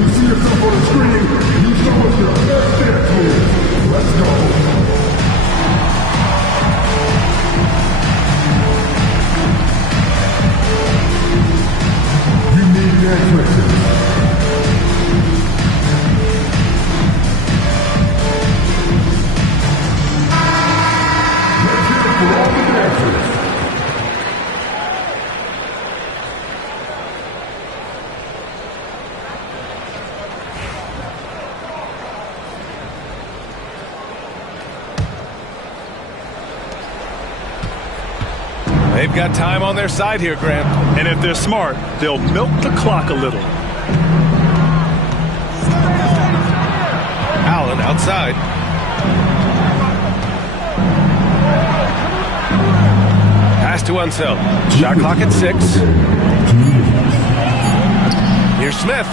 You see yourself on the screen. You show us your best dance moves. Let's go. You need mattresses. Let's hear it for all the dancers. They've got time on their side here, Grant. And if they're smart, they'll milk the clock a little. Allen outside. Pass to Unseld. Shot clock at 6. Here's Smith.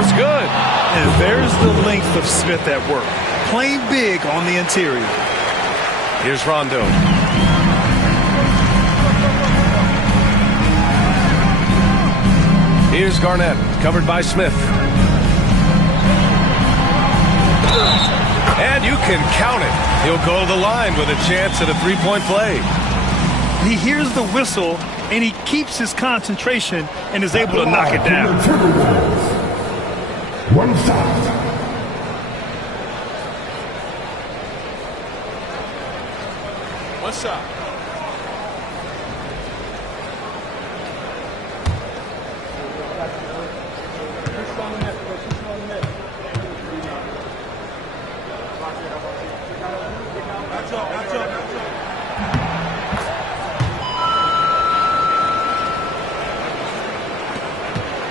It's good. And there's the length of Smith at work. Playing big on the interior. Here's Rondo. Here's Garnett, covered by Smith. And you can count it. He'll go to the line with a chance at a three-point play. He hears the whistle, and he keeps his concentration and is able to knock it down. One shot. What's up?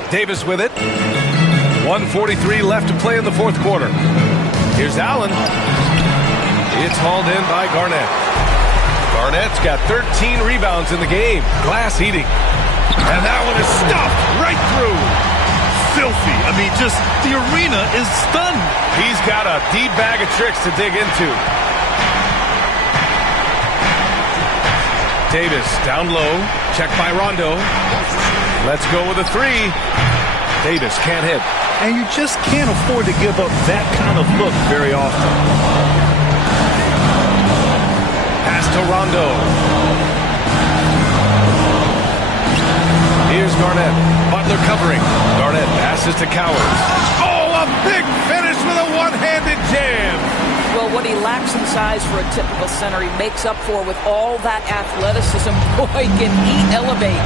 Davis with it. 1:43 left to play in the fourth quarter. Here's Allen. It's hauled in by Garnett. Garnett's got 13 rebounds in the game. Glass eating. And that one is stuffed right through. Filthy. I mean, just the arena is stunned. He's got a deep bag of tricks to dig into. Davis down low. Checked by Rondo. Let's go with a 3. Davis can't hit. And you just can't afford to give up that kind of look very often. Pass to Rondo. Here's Garnett. Butler covering. Garnett passes to Cowens. Oh, a big finish with a one-handed jam. Well, what he lacks in size for a typical center, he makes up for with all that athleticism. Boy, can he elevate.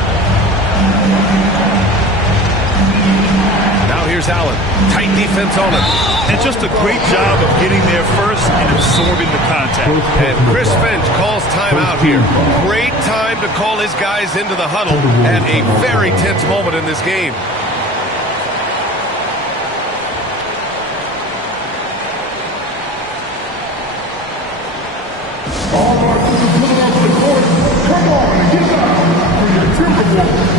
Now here's Allen. Tight defense on him. And just a great job of getting there first and absorbing the contact. And Chris Finch calls timeout here. Great time to call his guys into the huddle at a very tense moment in this game. All right, this is coming up the court. Come on and get down for your Timberwolves.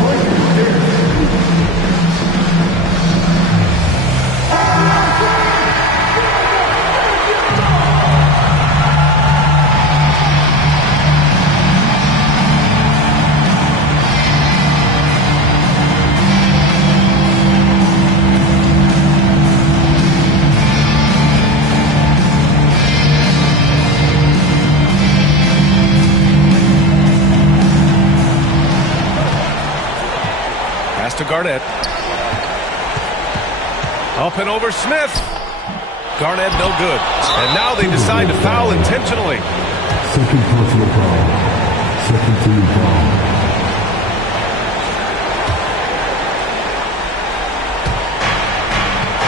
Pass to Garnett. Up and over Smith. Garnett no good. And now they decide to foul intentionally. Second personal foul. Second team foul.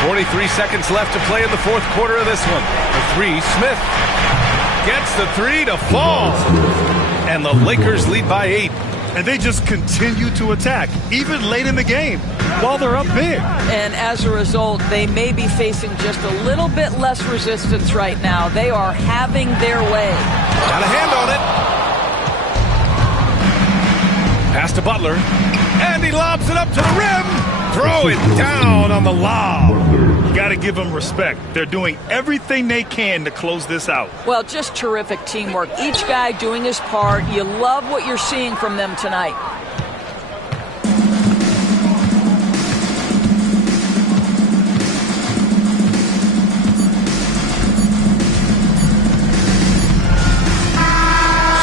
43 seconds left to play in the fourth quarter of this one. The three, Smith gets the three to fall. And the Lakers lead by 8. And they just continue to attack, even late in the game, while they're up big. And as a result, they may be facing just a little bit less resistance right now. They are having their way. Got a hand on it. Pass to Butler. And he lobs it up to the rim. Throw it down on the lob. Got to give them respect. They're doing everything they can to close this out. Well, just terrific teamwork. Each guy doing his part. You love what you're seeing from them tonight.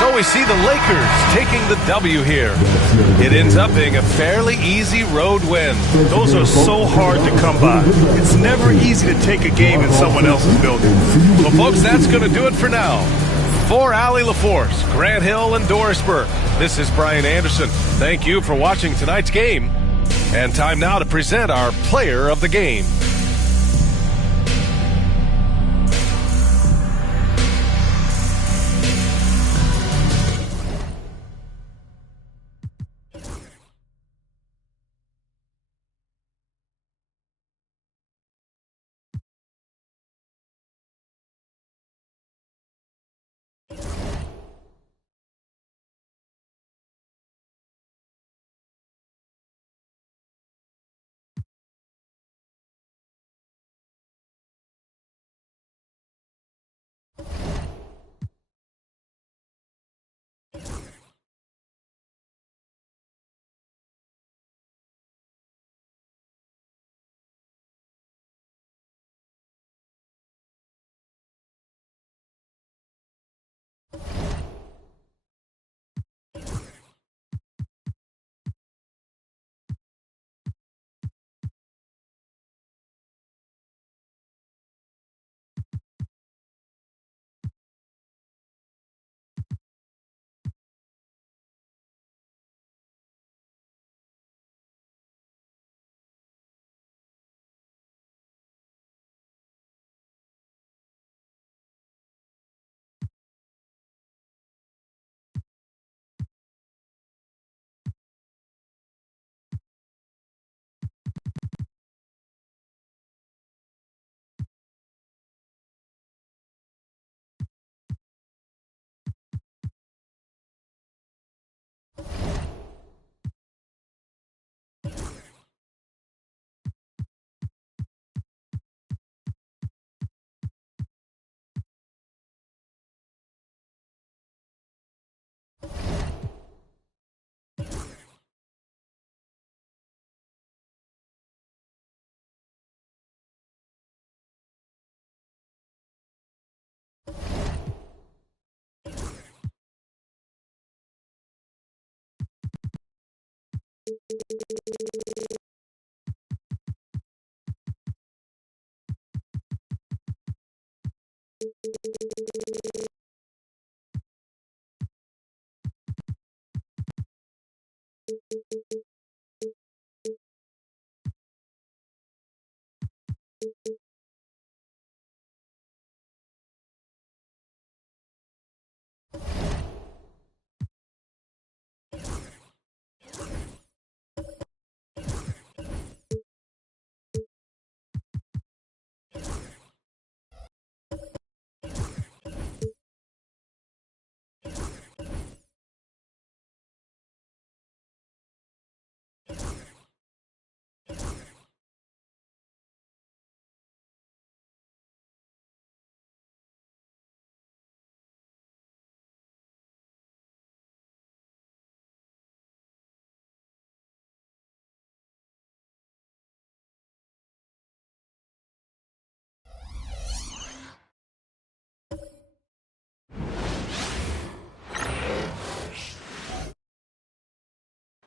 So we see the Lakers taking the W here. It ends up being a fairly easy road win. Those are so hard to come by. It's never easy to take a game in someone else's building. Well, folks, that's going to do it for now. For Allie LaForce, Grant Hill, and Doris Burke, this is Brian Anderson. Thank you for watching tonight's game. And time now to present our player of the game.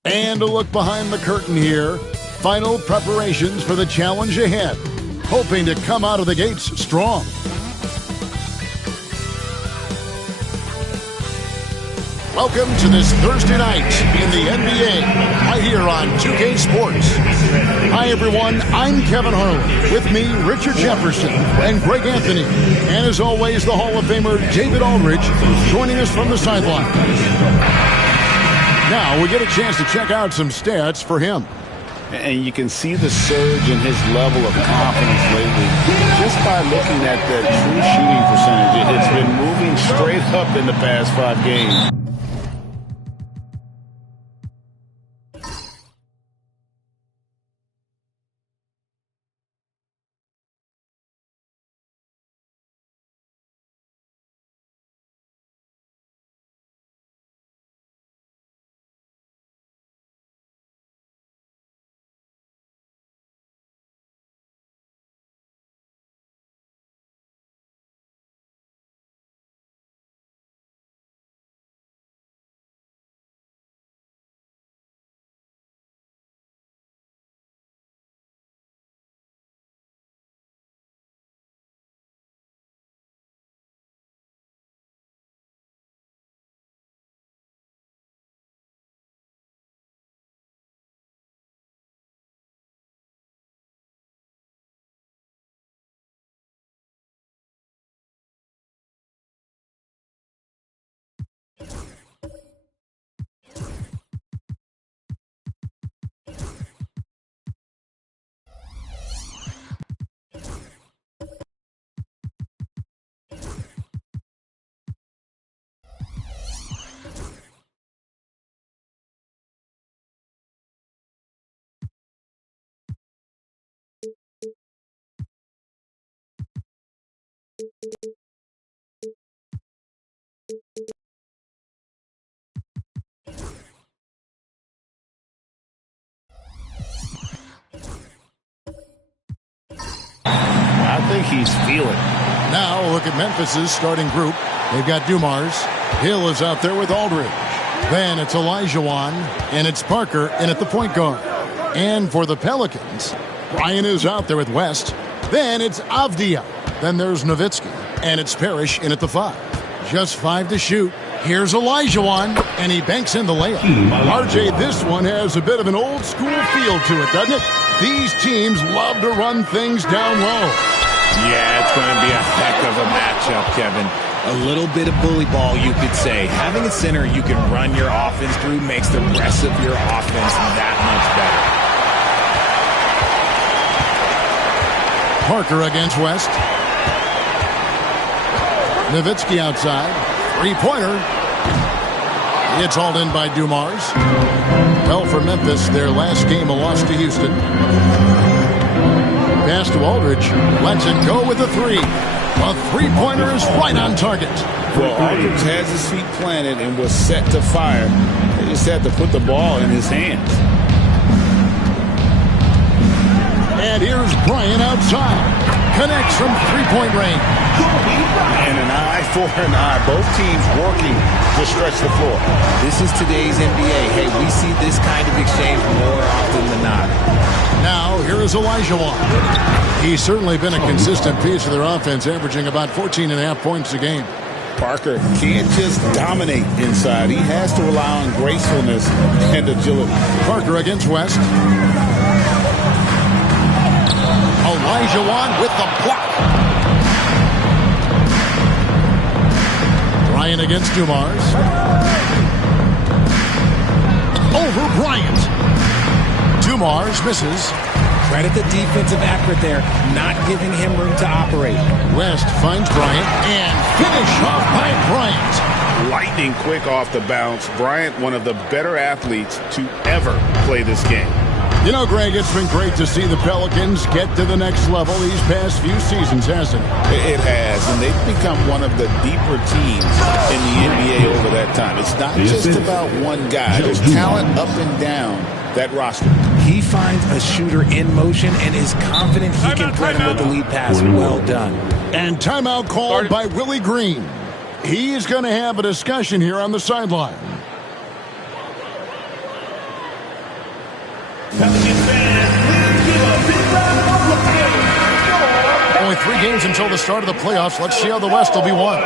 And a look behind the curtain here. Final preparations for the challenge ahead. Hoping to come out of the gates strong. Welcome to this Thursday night in the NBA, right here on 2K Sports. Hi, everyone. I'm Kevin Harlan. With me, Richard Jefferson and Greg Anthony. And as always, the Hall of Famer David Aldridge joining us from the sideline. Now we get a chance to check out some stats for him. And you can see the surge in his level of confidence lately just by looking at the true shooting percentage. It's been moving straight up in the past 5 games. I think he's feeling it. Now look at Memphis's starting group. They've got Dumars. Hill is out there with Aldridge. Then it's Olajuwon, and it's Parker in at the point guard. And for the Pelicans, Bryant is out there with West. Then it's Avdia. Then there's Nowitzki, and it's Parrish in at the 5. Just 5 to shoot. Here's Olajuwon, and he banks in the layup. RJ, this one has a bit of an old school feel to it, doesn't it? These teams love to run things down low. Yeah, it's going to be a heck of a matchup, Kevin. A little bit of bully ball, you could say. Having a center you can run your offense through makes the rest of your offense that much better. Parker against West. Nowitzki outside. 3-pointer. It's hauled in by Dumars. Well, for Memphis, their last game a loss to Houston. Pass to Aldridge. Lets it go with a 3. A 3-pointer is right on target. Well, Aldridge has his feet planted and was set to fire. They just had to put the ball in his hands. And here's Bryant outside. Connects from 3-point range. And an eye for an eye. Both teams working to stretch the floor. This is today's NBA. Hey, we see this kind of exchange more often than not. Now, here is Olajuwon. He's certainly been a consistent piece of their offense, averaging about 14.5 points a game. Parker can't just dominate inside. He has to rely on gracefulness and agility. Parker against West. Olajuwon with the block. Bryant against Dumars. Over Bryant. Dumars misses. Credit the defensive effort there, not giving him room to operate. West finds Bryant and finish off by Bryant. Lightning quick off the bounce. Bryant, one of the better athletes to ever play this game. You know, Greg, it's been great to see the Pelicans get to the next level these past few seasons, hasn't it? It has, and they've become one of the deeper teams in the NBA over that time. It's not just about one guy. There's talent up and down that roster. He finds a shooter in motion and is confident he can threat him with the lead pass. Well done. And timeout called by Willie Green. He's going to have a discussion here on the sideline. Only 3 games until the start of the playoffs. Let's see how the West will be won.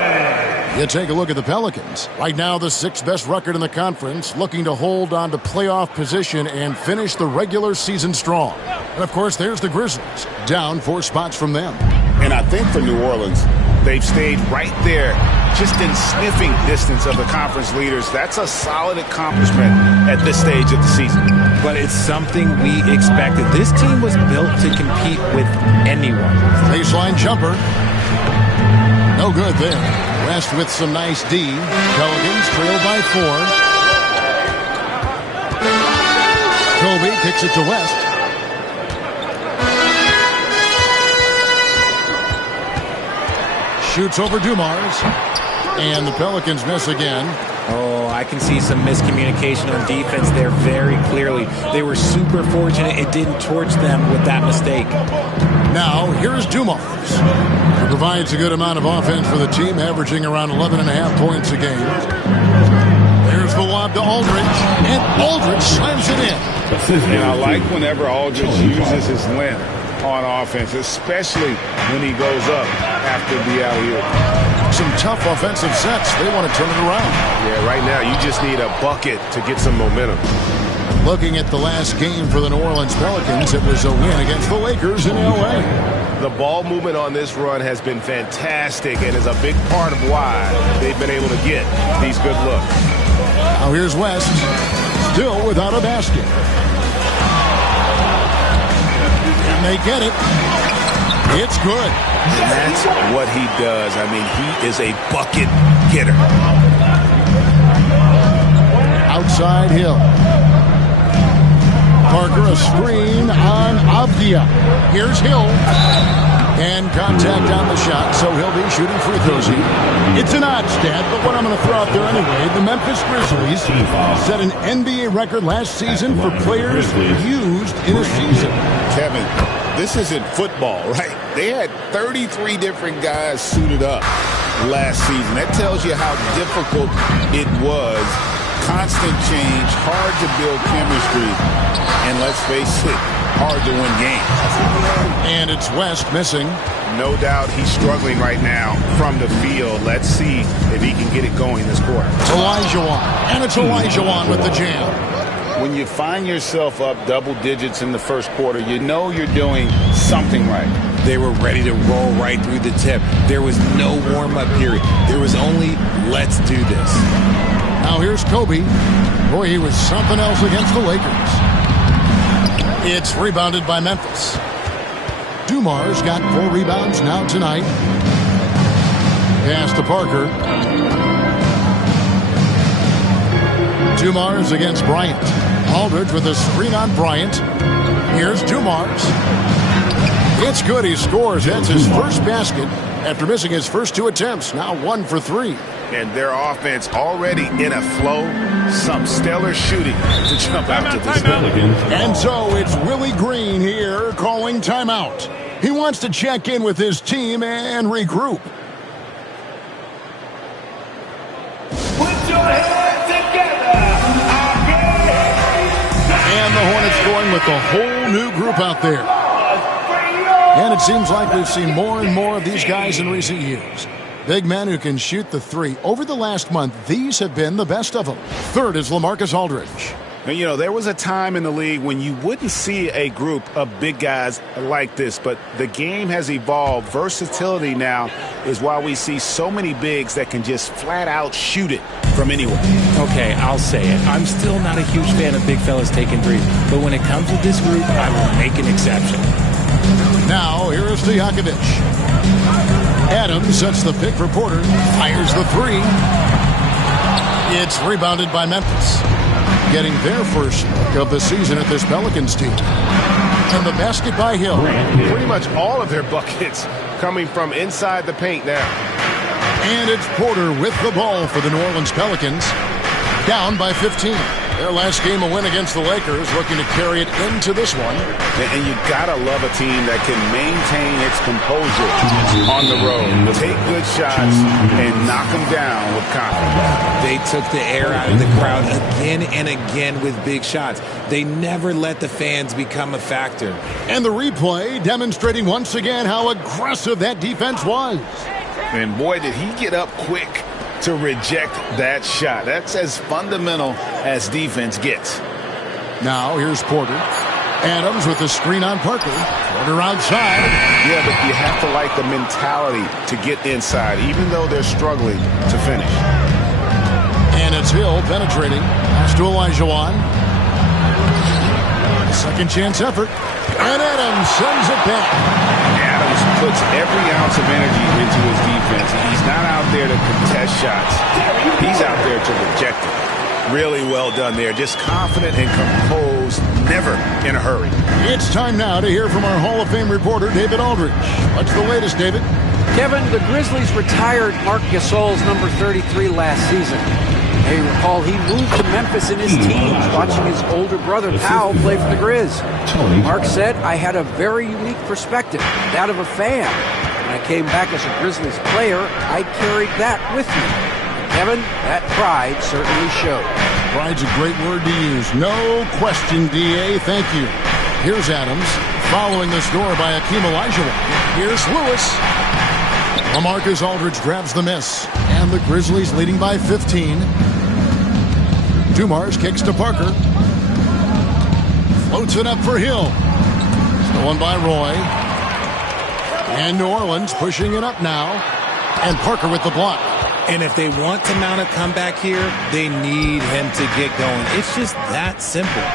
You take a look at the Pelicans. Right now, the 6th best record in the conference, looking to hold on to playoff position and finish the regular season strong. And, of course, there's the Grizzlies, down 4 spots from them. And I think for New Orleans, they've stayed right there, just in sniffing distance of the conference leaders. That's a solid accomplishment at this stage of the season. But it's something we expected. This team was built to compete with anyone. Baseline jumper. No good there. West with some nice D. Pelicans trail by 4. Kobe kicks it to West. Shoots over Dumars. And the Pelicans miss again. Oh, I can see some miscommunication on defense there very clearly. They were super fortunate it didn't torch them with that mistake. Now, here's Dumars. He provides a good amount of offense for the team, averaging around 11.5 points a game. There's the lob to Aldridge, and Aldridge slams it in. And I like whenever Aldridge uses his length on offense, especially when he goes up after the alley-oop. Some tough offensive sets. They want to turn it around. Yeah, right now you just need a bucket to get some momentum. Looking at the last game for the New Orleans Pelicans, it was a win against the Lakers in L.A. The ball movement on this run has been fantastic and is a big part of why they've been able to get these good looks. Now here's West, still without a basket. And they get it. It's good. And that's what he does. I mean, he is a bucket getter. Outside Hill. Parker, a screen on Avdia. Here's Hill. And contact on the shot, so he'll be shooting free throws here. It's an odd stat, but what I'm going to throw out there anyway, the Memphis Grizzlies set an NBA record last season for players used in a season. Kevin, this isn't football, right? They had 33 different guys suited up last season. That tells you how difficult it was. Constant change, hard to build chemistry, and let's face it, hard to win games. And it's West missing. No doubt he's struggling right now from the field. Let's see if he can get it going this quarter. Olajuwon, and it's Olajuwon with the jam. When you find yourself up double digits in the first quarter, you know you're doing something right. They were ready to roll right through the tip. There was no warm-up period. There was only, let's do this. Now here's Kobe. Boy, he was something else against the Lakers. It's rebounded by Memphis. Dumars got 4 rebounds now tonight. Pass to Parker. Dumars against Bryant. Aldridge with a screen on Bryant. Here's Dumars. It's good. He scores. That's his first basket after missing his first 2 attempts. Now 1 for 3. And their offense already in a flow. Some stellar shooting to jump out to this. And so it's Willie Green here calling timeout. He wants to check in with his team and regroup. Put your hands together. And the Hornets going with a whole new group out there. And it seems like we've seen more and more of these guys in recent years. Big men who can shoot the 3. Over the last month, these have been the best of them. Third is LaMarcus Aldridge. And, you know, there was a time in the league when you wouldn't see a group of big guys like this, but the game has evolved. Versatility now is why we see so many bigs that can just flat out shoot it from anywhere. Okay, I'll say it. I'm still not a huge fan of big fellas taking threes, but when it comes to this group, I will make an exception. Now, here is Stojakovic. Adams sets the pick for Porter. Fires the 3. It's rebounded by Memphis. Getting their first look of the season at this Pelicans team. And the basket by Hill. Pretty much all of their buckets coming from inside the paint now. And it's Porter with the ball for the New Orleans Pelicans. Down by 15. Their last game, a win against the Lakers, looking to carry it into this one. And you gotta love a team that can maintain its composure on the road. Take good shots and knock them down with confidence. They took the air out of the crowd again and again with big shots. They never let the fans become a factor. And the replay demonstrating once again how aggressive that defense was. And boy, did he get up quick to reject that shot. That's as fundamental as defense gets. Now here's Porter. Adams with the screen on Parker. Porter outside. Yeah, but you have to like the mentality to get inside, even though they're struggling to finish. And it's Hill penetrating. Pass to Olajuwon. Second chance effort. And Adams sends it back. Adams puts every ounce of energy into his defense. He's not out there to contest shots. He's out there to reject it. Really well done there. Just confident and composed, never in a hurry. It's time now to hear from our Hall of Fame reporter, David Aldridge. What's the latest, David? Kevin, the Grizzlies retired Marc Gasol's number 33 last season. You may recall he moved to Memphis in his teens, watching his older brother Powell play for the Grizz. Mark said, I had a very unique perspective, that of a fan. When I came back as a Grizzlies player, I carried that with me. And Kevin, that pride certainly showed. Pride's a great word to use. No question, D.A. Thank you. Here's Adams, following the score by Hakeem Olajuwon. Here's Lewis. LaMarcus Aldridge grabs the miss. And the Grizzlies leading by 15. Dumars kicks to Parker. Floats it up for Hill. Stolen by Roy. And New Orleans pushing it up now. And Parker with the block. And if they want to mount a comeback here, they need him to get going. It's just that simple.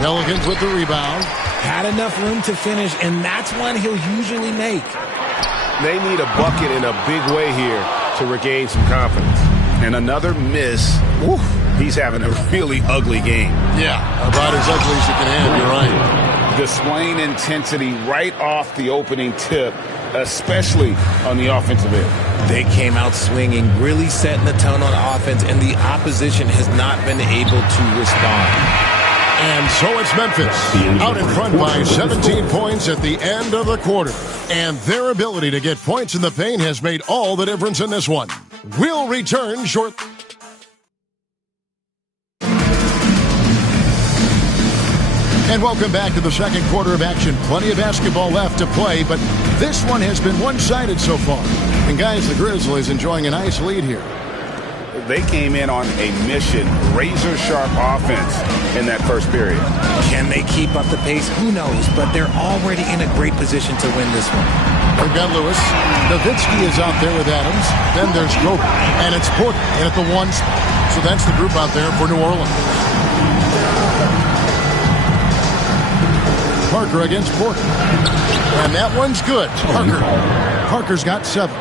Pelicans with the rebound. Had enough room to finish, and that's one he'll usually make. They need a bucket in a big way here to regain some confidence. And another miss. Oof, he's having a really ugly game. Yeah, about as ugly as you can have, you're right. Displaying intensity right off the opening tip, especially on the offensive end. They came out swinging, really setting the tone on offense, and the opposition has not been able to respond. And so it's Memphis, out in front by 17 points at the end of the quarter. And their ability to get points in the paint has made all the difference in this one. We'll return shortly. And welcome back to the second quarter of action. Plenty of basketball left to play, but this one has been one-sided so far. And guys, the Grizzlies enjoying a nice lead here. They came in on a mission, razor-sharp offense in that first period. Can they keep up the pace? Who knows, but they're already in a great position to win this one. We've got Lewis. Nowitzki is out there with Adams. Then there's Kobe. And it's Porter in at the one spot. So that's the group out there for New Orleans. Parker against Porter. And that one's good. Parker's got 7.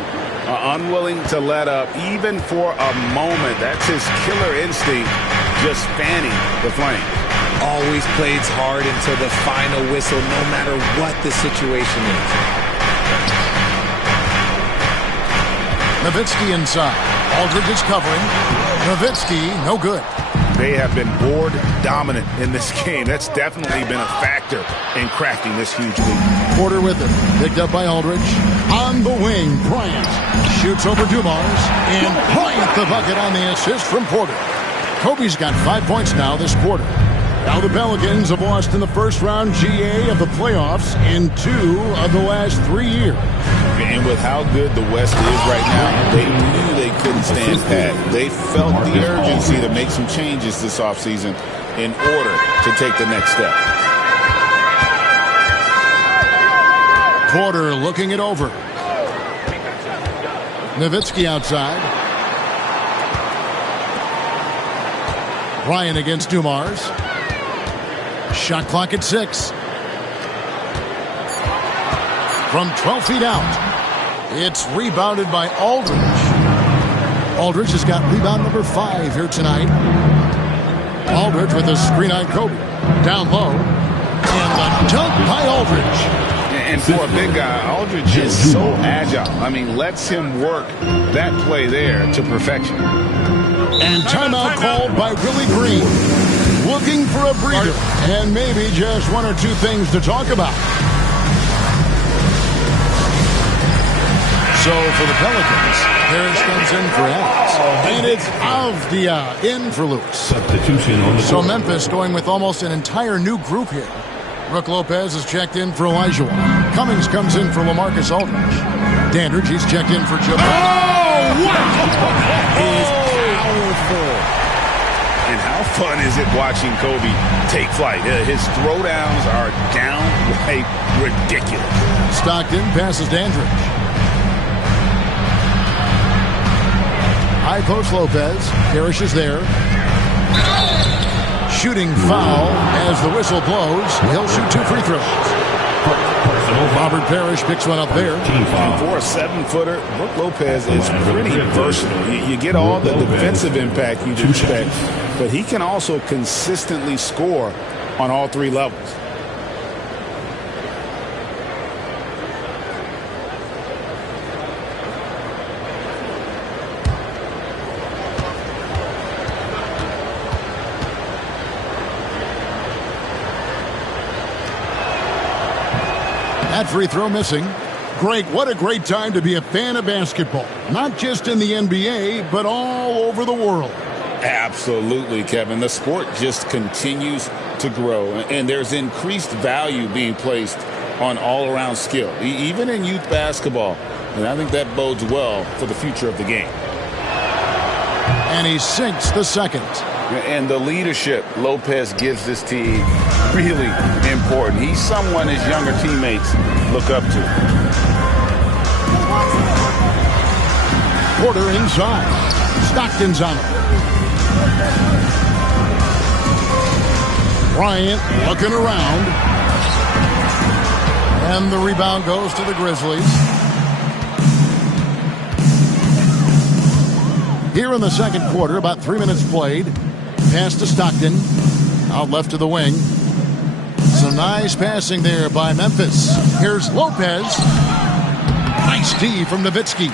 Unwilling to let up even for a moment. That's his killer instinct, just fanning the flame. Always plays hard until the final whistle, no matter what the situation is. Nowitzki inside. Aldridge is covering. Nowitzki, no good. They have been board dominant in this game. That's definitely been a factor in crafting this huge lead. Porter with it. Picked up by Aldridge. On the wing, Bryant shoots over Dumars. And Bryant the bucket on the assist from Porter. Kobe's got 5 points now this quarter. Now the Pelicans have lost in the first round GA of the playoffs in 2 of the last 3 years. And with how good the West is right now, they knew they couldn't stand pat. They felt the urgency to make some changes this offseason in order to take the next step. Porter looking it over. Nowitzki outside. Bryant against Dumars. Shot clock at 6. From 12 feet out, it's rebounded by Aldridge. Aldridge has got rebound number 5 here tonight. Aldridge with a screen on Kobe. Down low. And the dunk by Aldridge. And for a big guy, Aldridge is so agile. I mean, lets him work that play there to perfection. And timeout called by Willie Green. Looking for a breather and maybe just one or two things to talk about. So for the Pelicans, Parrish comes in for Alex. And it's Avdia in for Luce. Substitution on the So Memphis going with almost an entire new group here. Brook Lopez is checked in for Elijah. Cummings comes in for LaMarcus Aldridge. Dandridge, he's checked in for Jabbar. Oh, wow! That is powerful. And how fun is it watching Kobe take flight? His throwdowns are downright ridiculous. Stockton passes Dandridge. High post Lopez. Parrish is there. Shooting foul as the whistle blows. He'll shoot 2 free throws. Robert Parrish picks one up there. And for a 7-footer, Brook Lopez is pretty versatile. You get all the defensive impact you'd expect, but he can also consistently score on all 3 levels. That free throw missing. Greg, what a great time to be a fan of basketball. Not just in the NBA, but all over the world. Absolutely, Kevin. The sport just continues to grow, and there's increased value being placed on all-around skill, even in youth basketball. And I think that bodes well for the future of the game. And he sinks the second. And the leadership Lopez gives this team really important. He's someone his younger teammates look up to. Porter inside. Stockton's on it. Bryant looking around. And the rebound goes to the Grizzlies. Here in the second quarter, about 3 minutes played. Pass to Stockton. Out left to the wing. Some nice passing there by Memphis. Here's Lopez. Nice D from Nowitzki.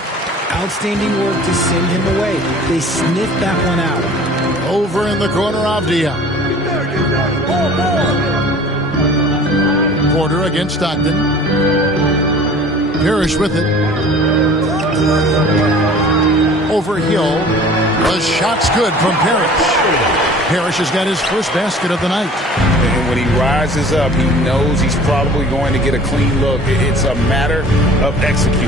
Outstanding work to send him away. They sniffed that one out. Over in the corner, Avdia. Porter against Stockton. Parrish with it. Over Hill. The shot's good from Parrish. Parrish has got his first basket of the night. And when he rises up, he knows he's probably going to get a clean look. It's a matter of executing.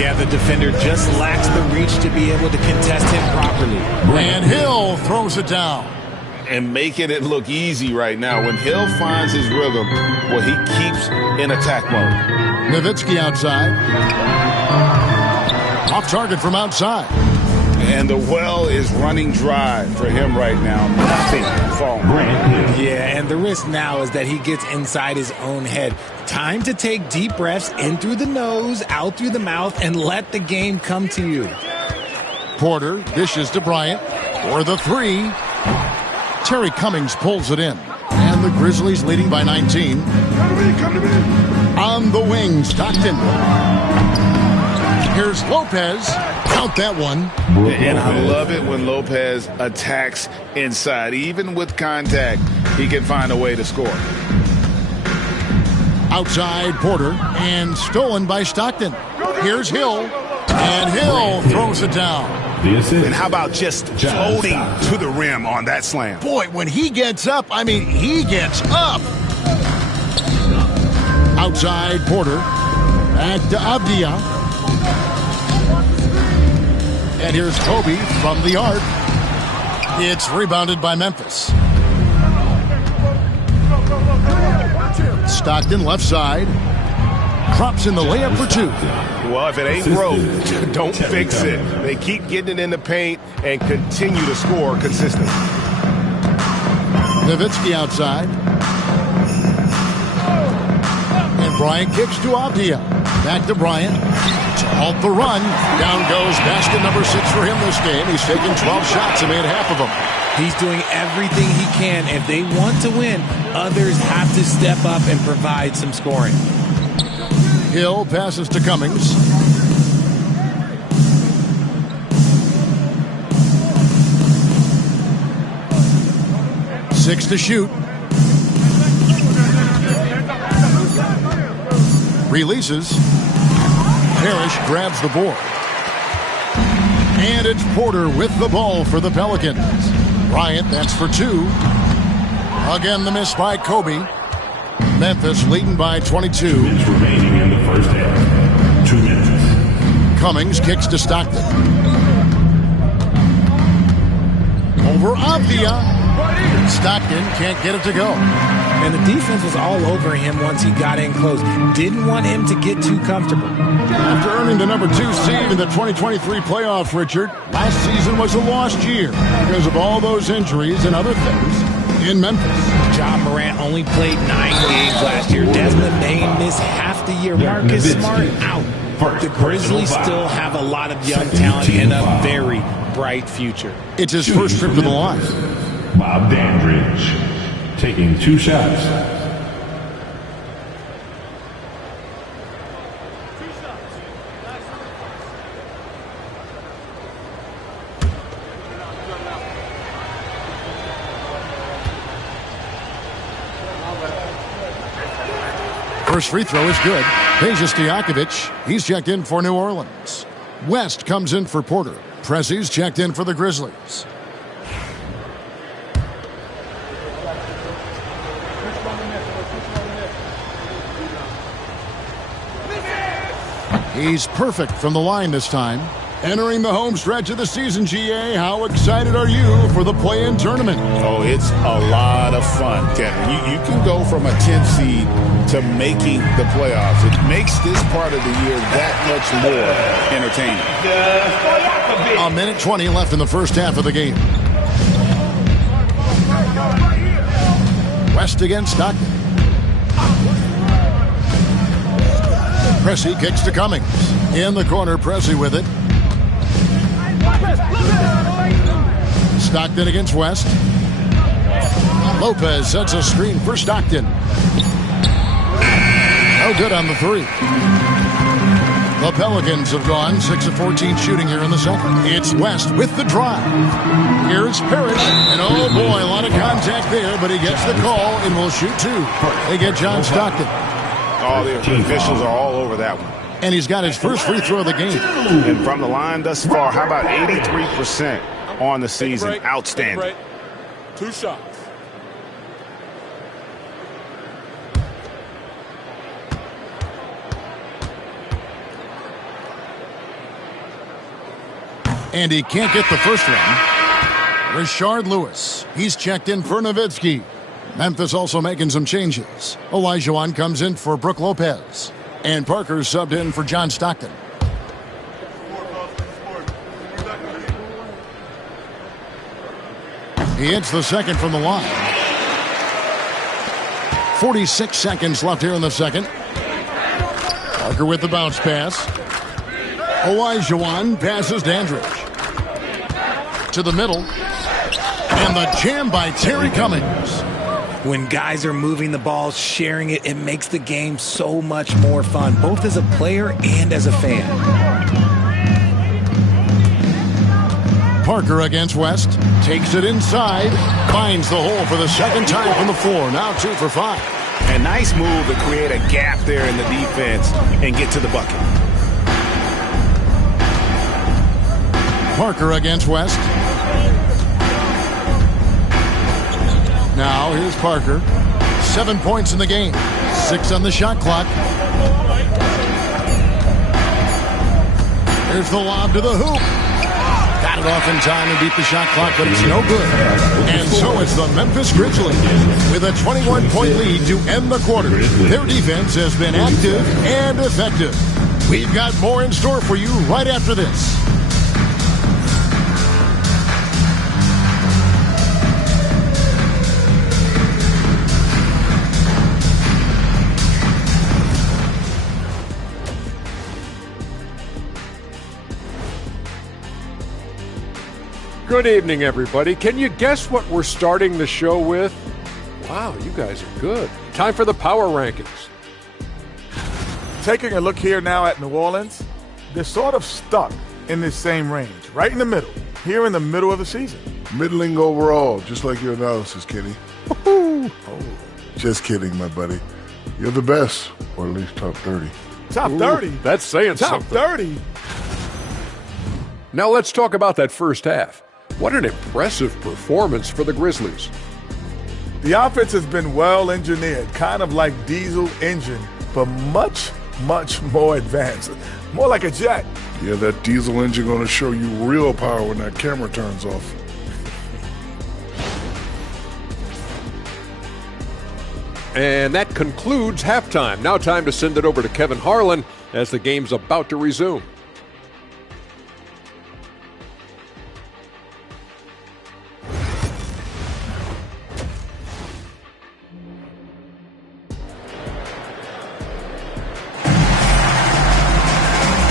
Yeah, the defender just lacks the reach to be able to contest him properly. And Hill throws it down. And making it look easy right now. When Hill finds his rhythm, well, he keeps in attack mode. Nowitzki outside. Off target from outside. And the well is running dry for him right now. Nothing falling. Yeah, and the risk now is that he gets inside his own head. Time to take deep breaths in through the nose, out through the mouth, and let the game come to you. Porter dishes to Bryant for the 3. Terry Cummings pulls it in. And the Grizzlies leading by 19. On the wing, Stockton. Here's Lopez. Count that one. And I love it when Lopez attacks inside. Even with contact, he can find a way to score. Outside Porter and stolen by Stockton. Here's Hill. And Hill throws it down. And how about just floating to the rim on that slam? Boy, when he gets up, I mean, he gets up. Outside Porter. Back to Avdia. And here's Kobe from the arc. It's rebounded by Memphis. Stockton left side. Drops in the layup for 2. Well, if it ain't broke, don't fix it. They keep getting it in the paint and continue to score consistently. Nowitzki outside. And Bryant kicks to Avdia. Back to Bryant. To halt the run. Down goes basket number 6 for him this game. He's taken 12 shots and made half of them. He's doing everything he can. If they want to win, others have to step up and provide some scoring. Hill passes to Cummings. Six to shoot. Releases. Parrish grabs the board. And it's Porter with the ball for the Pelicans. Bryant, that's for two. Again, the miss by Kobe. Memphis leading by 22. 2 minutes remaining in the first half. 2 minutes. Cummings kicks to Stockton. Over Avdia. Stockton can't get it to go. And the defense was all over him once he got in close. Didn't want him to get too comfortable. After earning the number 2 seed in the 2023 playoffs, Richard, last season was a lost year because of all those injuries and other things in Memphis. Ja Morant only played 9 games last year. Desmond Bane missed half the year. Marcus Smart out. The Grizzlies still have a lot of young talent and a very bright future. It's his first trip to the line. Bob Dandridge taking 2 shots. First free throw is good. Peja Stojakovic, he's checked in for New Orleans. West comes in for Porter. Pressey's checked in for the Grizzlies. He's perfect from the line this time. Entering the home stretch of the season, GA, how excited are you for the play-in tournament? Oh, it's a lot of fun, Kevin. You can go from a 10th seed to making the playoffs. It makes this part of the year that much more entertaining. A minute 20 left in the first half of the game. West against Stockton. Pressey kicks to Cummings. In the corner, Pressey with it. Stockton against West. Lopez sets a screen for Stockton. No good on the three. The Pelicans have gone 6 of 14 shooting here in the second. It's West with the drive. Here's Parrish. And oh boy, a lot of contact there, but he gets the call and will shoot two. They get John Stockton. Oh, the officials are all over that one. And he's got his first free throw of the game. And from the line thus far, how about 83% on the season? Outstanding. 2 shots. And he can't get the first one. Rashard Lewis. He's checked in for Nowitzki. Memphis also making some changes. Olajuwon comes in for Brook Lopez. And Parker subbed in for John Stockton. He hits the second from the line. 46 seconds left here in the second. Parker with the bounce pass. Olajuwon passes Dandridge. To the middle. And the jam by Terry Cummings. When guys are moving the ball, sharing it, it makes the game so much more fun, both as a player and as a fan. Parker against West. Takes it inside. Finds the hole for the second time from the floor. Now 2 for 5. A nice move to create a gap there in the defense and get to the bucket. Parker against West. Now here's Parker. 7 points in the game. 6 on the shot clock. Here's the lob to the hoop. Got it off in time and beat the shot clock, but it's no good. And so it's the Memphis Grizzlies with a 21-point lead to end the quarter. Their defense has been active and effective. We've got more in store for you right after this. Good evening, everybody. Can you guess what we're starting the show with? Wow, you guys are good. Time for the power rankings. Taking a look here now at New Orleans, they're sort of stuck in this same range, right in the middle, here in the middle of the season. Middling overall, just like your analysis, Kenny. Oh. Just kidding, my buddy. You're the best, or at least top 30. Top 30? That's saying top something. Top 30? Now let's talk about that first half. What an impressive performance for the Grizzlies. The offense has been well engineered, kind of like diesel engine, but much, much more advanced. More like a jet. Yeah, that diesel engine going to show you real power when that camera turns off. And that concludes halftime. Now time to send it over to Kevin Harlan as the game's about to resume.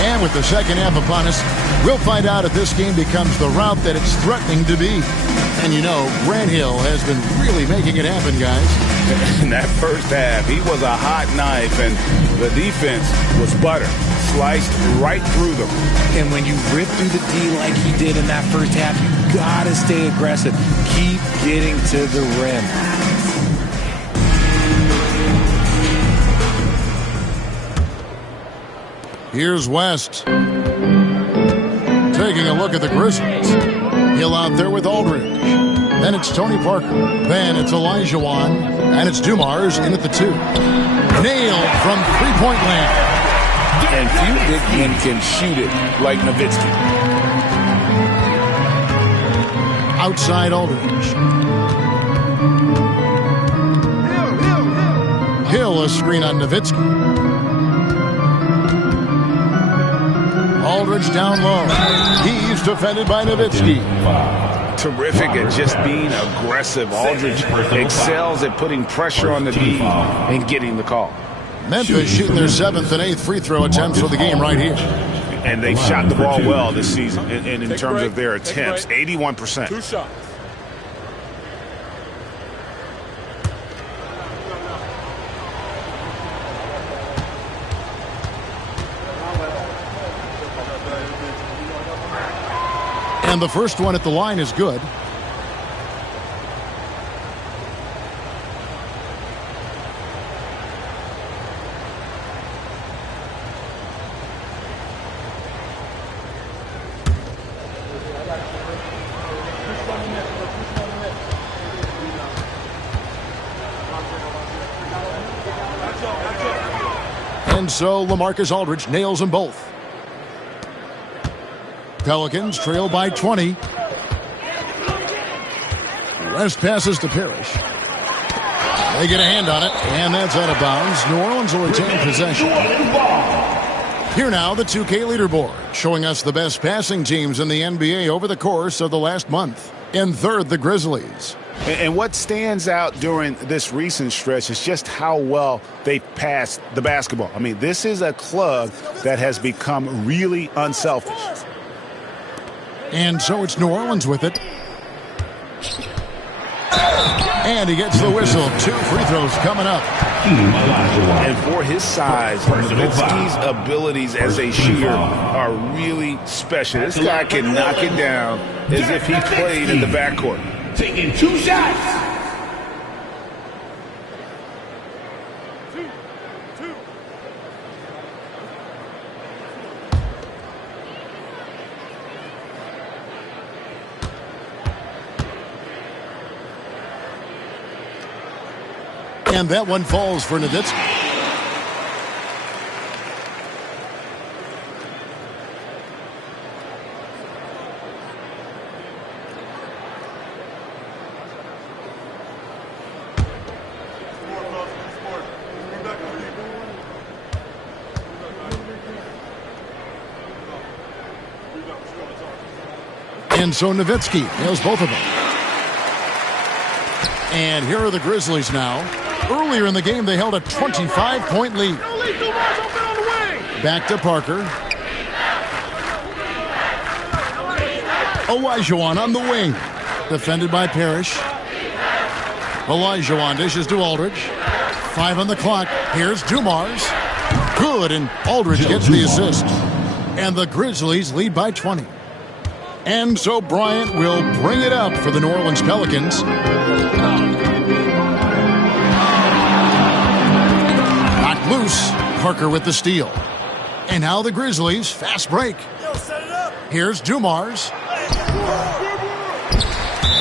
And with the second half upon us, we'll find out if this game becomes the route that it's threatening to be. And you know, Grant Hill has been really making it happen, guys. In that first half, he was a hot knife, and the defense was butter, sliced right through them. And when you rip through the D like he did in that first half, you gotta stay aggressive. Keep getting to the rim. Here's West. Taking a look at the Grizzlies. Hill out there with Aldridge. Then it's Tony Parker. Then it's Olajuwon. And it's Dumars in at the 2. Nailed from three-point land. And few big men can shoot it like Nowitzki. Outside Aldridge. Hill a screen on Nowitzki. Aldridge down low. He's defended by Nowitzki. Terrific at just being aggressive. Aldridge excels at putting pressure on the D and getting the call. Memphis shooting their 7th and 8th free throw attempts for the game right here. And they've shot the ball well this season in terms of their attempts. 81%. 2 shots. And the first one at the line is good. And so LaMarcus Aldridge nails them both. Pelicans trail by 20. West passes to Parrish. They get a hand on it, and that's out of bounds. New Orleans will retain possession. Here now, the 2K leaderboard, showing us the best passing teams in the NBA over the course of the last month. In third, the Grizzlies. And what stands out during this recent stretch is just how well they passed the basketball. I mean, this is a club that has become really unselfish. And so it's New Orleans with it. And he gets the whistle. 2 free throws coming up. And for his size, Nowitzki's abilities as a shooter are really special. This guy can knock it down as if he played in the backcourt. Taking 2 shots. And that one falls for Nowitzki. And so Nowitzki nails both of them. And here are the Grizzlies now. Earlier in the game, they held a 25-point lead. Back to Parker. Olajuwon on the wing. Defended by Parrish. Olajuwon dishes to Aldridge. 5 on the clock. Here's Dumars. Good, and Aldridge gets the assist. And the Grizzlies lead by 20. And so Bryant will bring it up for the New Orleans Pelicans. Knocked loose. Parker with the steal. And now the Grizzlies, fast break. Here's Dumars.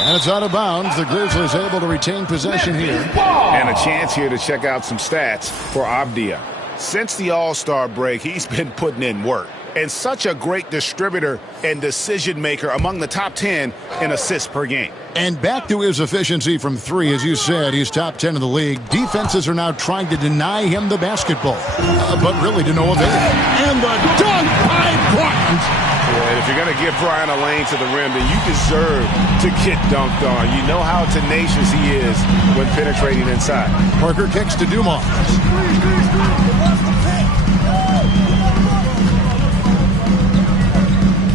And it's out of bounds. The Grizzlies able to retain possession here. And a chance here to check out some stats for Avdia. Since the All-Star break, he's been putting in work. And such a great distributor and decision maker, among the top 10 in assists per game. And back to his efficiency from three, as you said, he's top 10 in the league. Defenses are now trying to deny him the basketball, but really to no avail. And the dunk by Bryant. Yeah, and if you're going to give Bryant a lane to the rim, then you deserve to get dunked on. You know how tenacious he is when penetrating inside. Parker kicks to Dumars.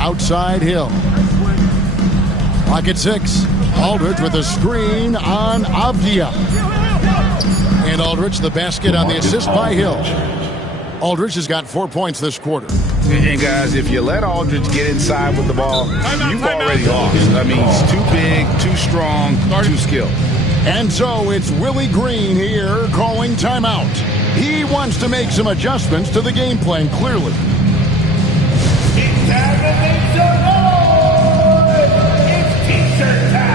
Outside Hill. Clock at 6. Aldridge with a screen on Avdia. And Aldridge the basket on the assist by Hill. Aldridge has got 4 points this quarter. And guys, if you let Aldridge get inside with the ball, you've already lost. I mean, he's too big, too strong, too skilled. And so it's Willie Green here calling timeout. He wants to make some adjustments to the game plan, clearly. It's time to make some noise! It's T-shirt time!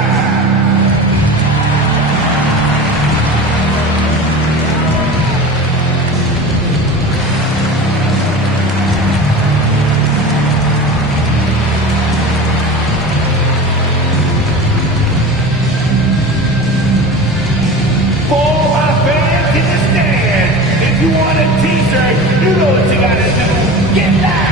For my fans in the stand, if you want a T-shirt, you know what you gotta do. Get loud!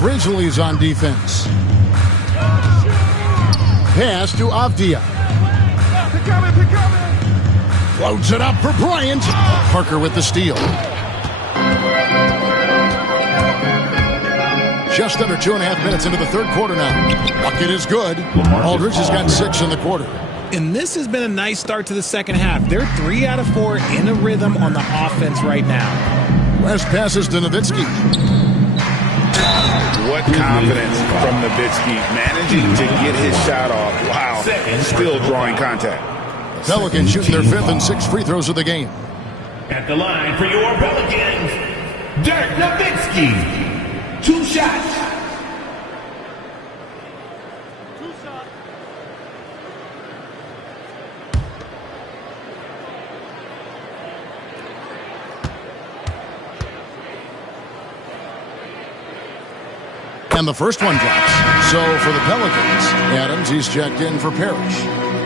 Grizzlies on defense. Pass to Avdia. Floats it up for Bryant. Parker with the steal. Just under 2.5 minutes into the third quarter now. Bucket is good. Aldridge has got 6 in the quarter. And this has been a nice start to the second half. They're 3 out of 4 in a rhythm on the offense right now. West passes to Nowitzki. What confidence from Nowitzki, managing to get his shot off. Wow, still drawing contact. Pelicans shooting their 5th and 6th free throws of the game. At the line for your Pelicans, Dirk Nowitzki. 2 shots. And the first one drops. So for the Pelicans, Adams, he's checked in for Parrish.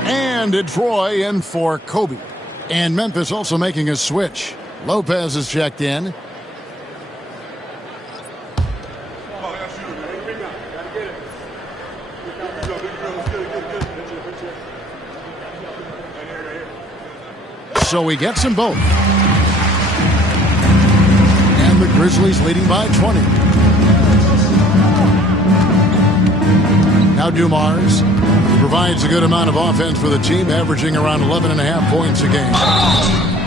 And Troy in for Kobe. And Memphis also making a switch. Lopez is checked in. So he gets them both. And the Grizzlies leading by 20. Now Dumars. He provides a good amount of offense for the team, averaging around 11.5 points a game.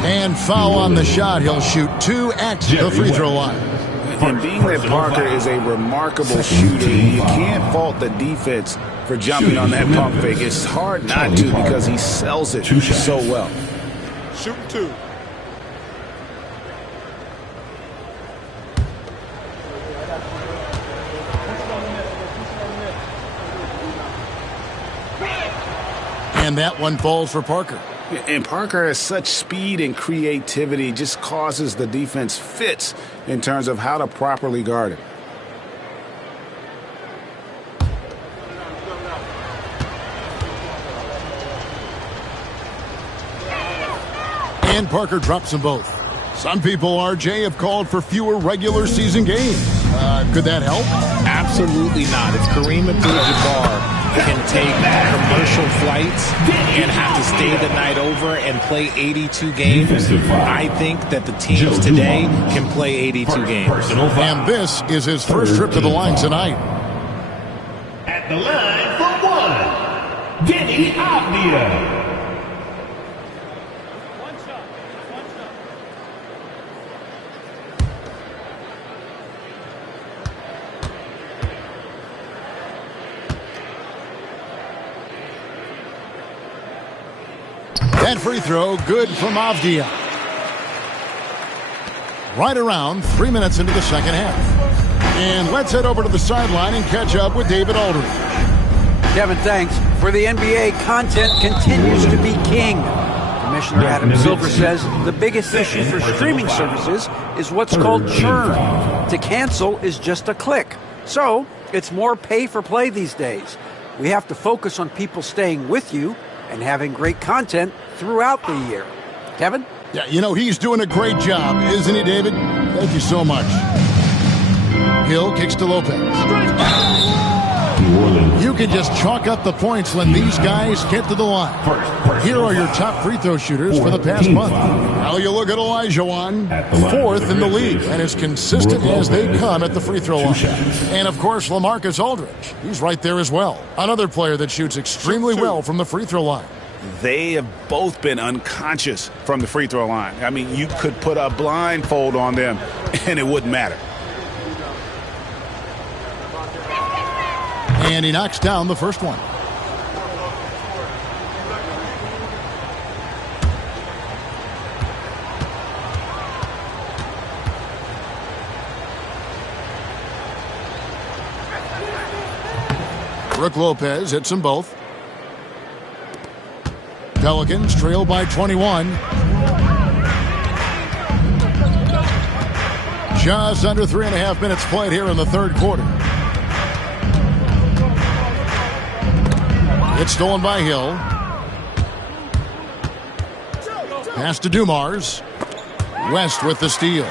And foul on the shot. He'll shoot 2 at the free throw line. And being that Parker is a remarkable shooter, you can't fault the defense for jumping on that pump fake. It's hard not to because he sells it so well. Shooting 2. And that one falls for Parker. And Parker has such speed and creativity, just causes the defense fits in terms of how to properly guard him. And Parker drops them both. Some people, RJ, have called for fewer regular season games. Could that help? Absolutely not. If Kareem Abdul-Jabbar can take commercial flights and have to stay the night over and play 82 games, I think that the teams today can play 82 games. And this is his first trip to the line tonight. At the line for one, Denny Avdia. That free throw, good from Avdia. Right around 3 minutes into the second half. And let's head over to the sideline and catch up with David Aldridge. Kevin, thanks. For the NBA, content continues to be king. Commissioner Adam Silver says the biggest issue for streaming services is what's called churn. To cancel is just a click. So, it's more pay for play these days. We have to focus on people staying with you and having great content throughout the year. Kevin? Yeah, you know, he's doing a great job, isn't he, David? Thank you so much. Hill kicks to Lopez. You can just chalk up the points when these guys get to the line. Here are your top free throw shooters for the past month. Now you look at Olajuwon, fourth in the league, and as consistent as they come at the free throw line. And, of course, LaMarcus Aldridge. He's right there as well. Another player that shoots extremely well from the free throw line. They have both been unconscious from the free throw line. I mean, you could put a blindfold on them, and it wouldn't matter. And he knocks down the first one. Brook Lopez hits them both. Pelicans trail by 21. Just under 3.5 minutes played here in the third quarter. It's stolen by Hill. Pass to Dumars. West with the steal.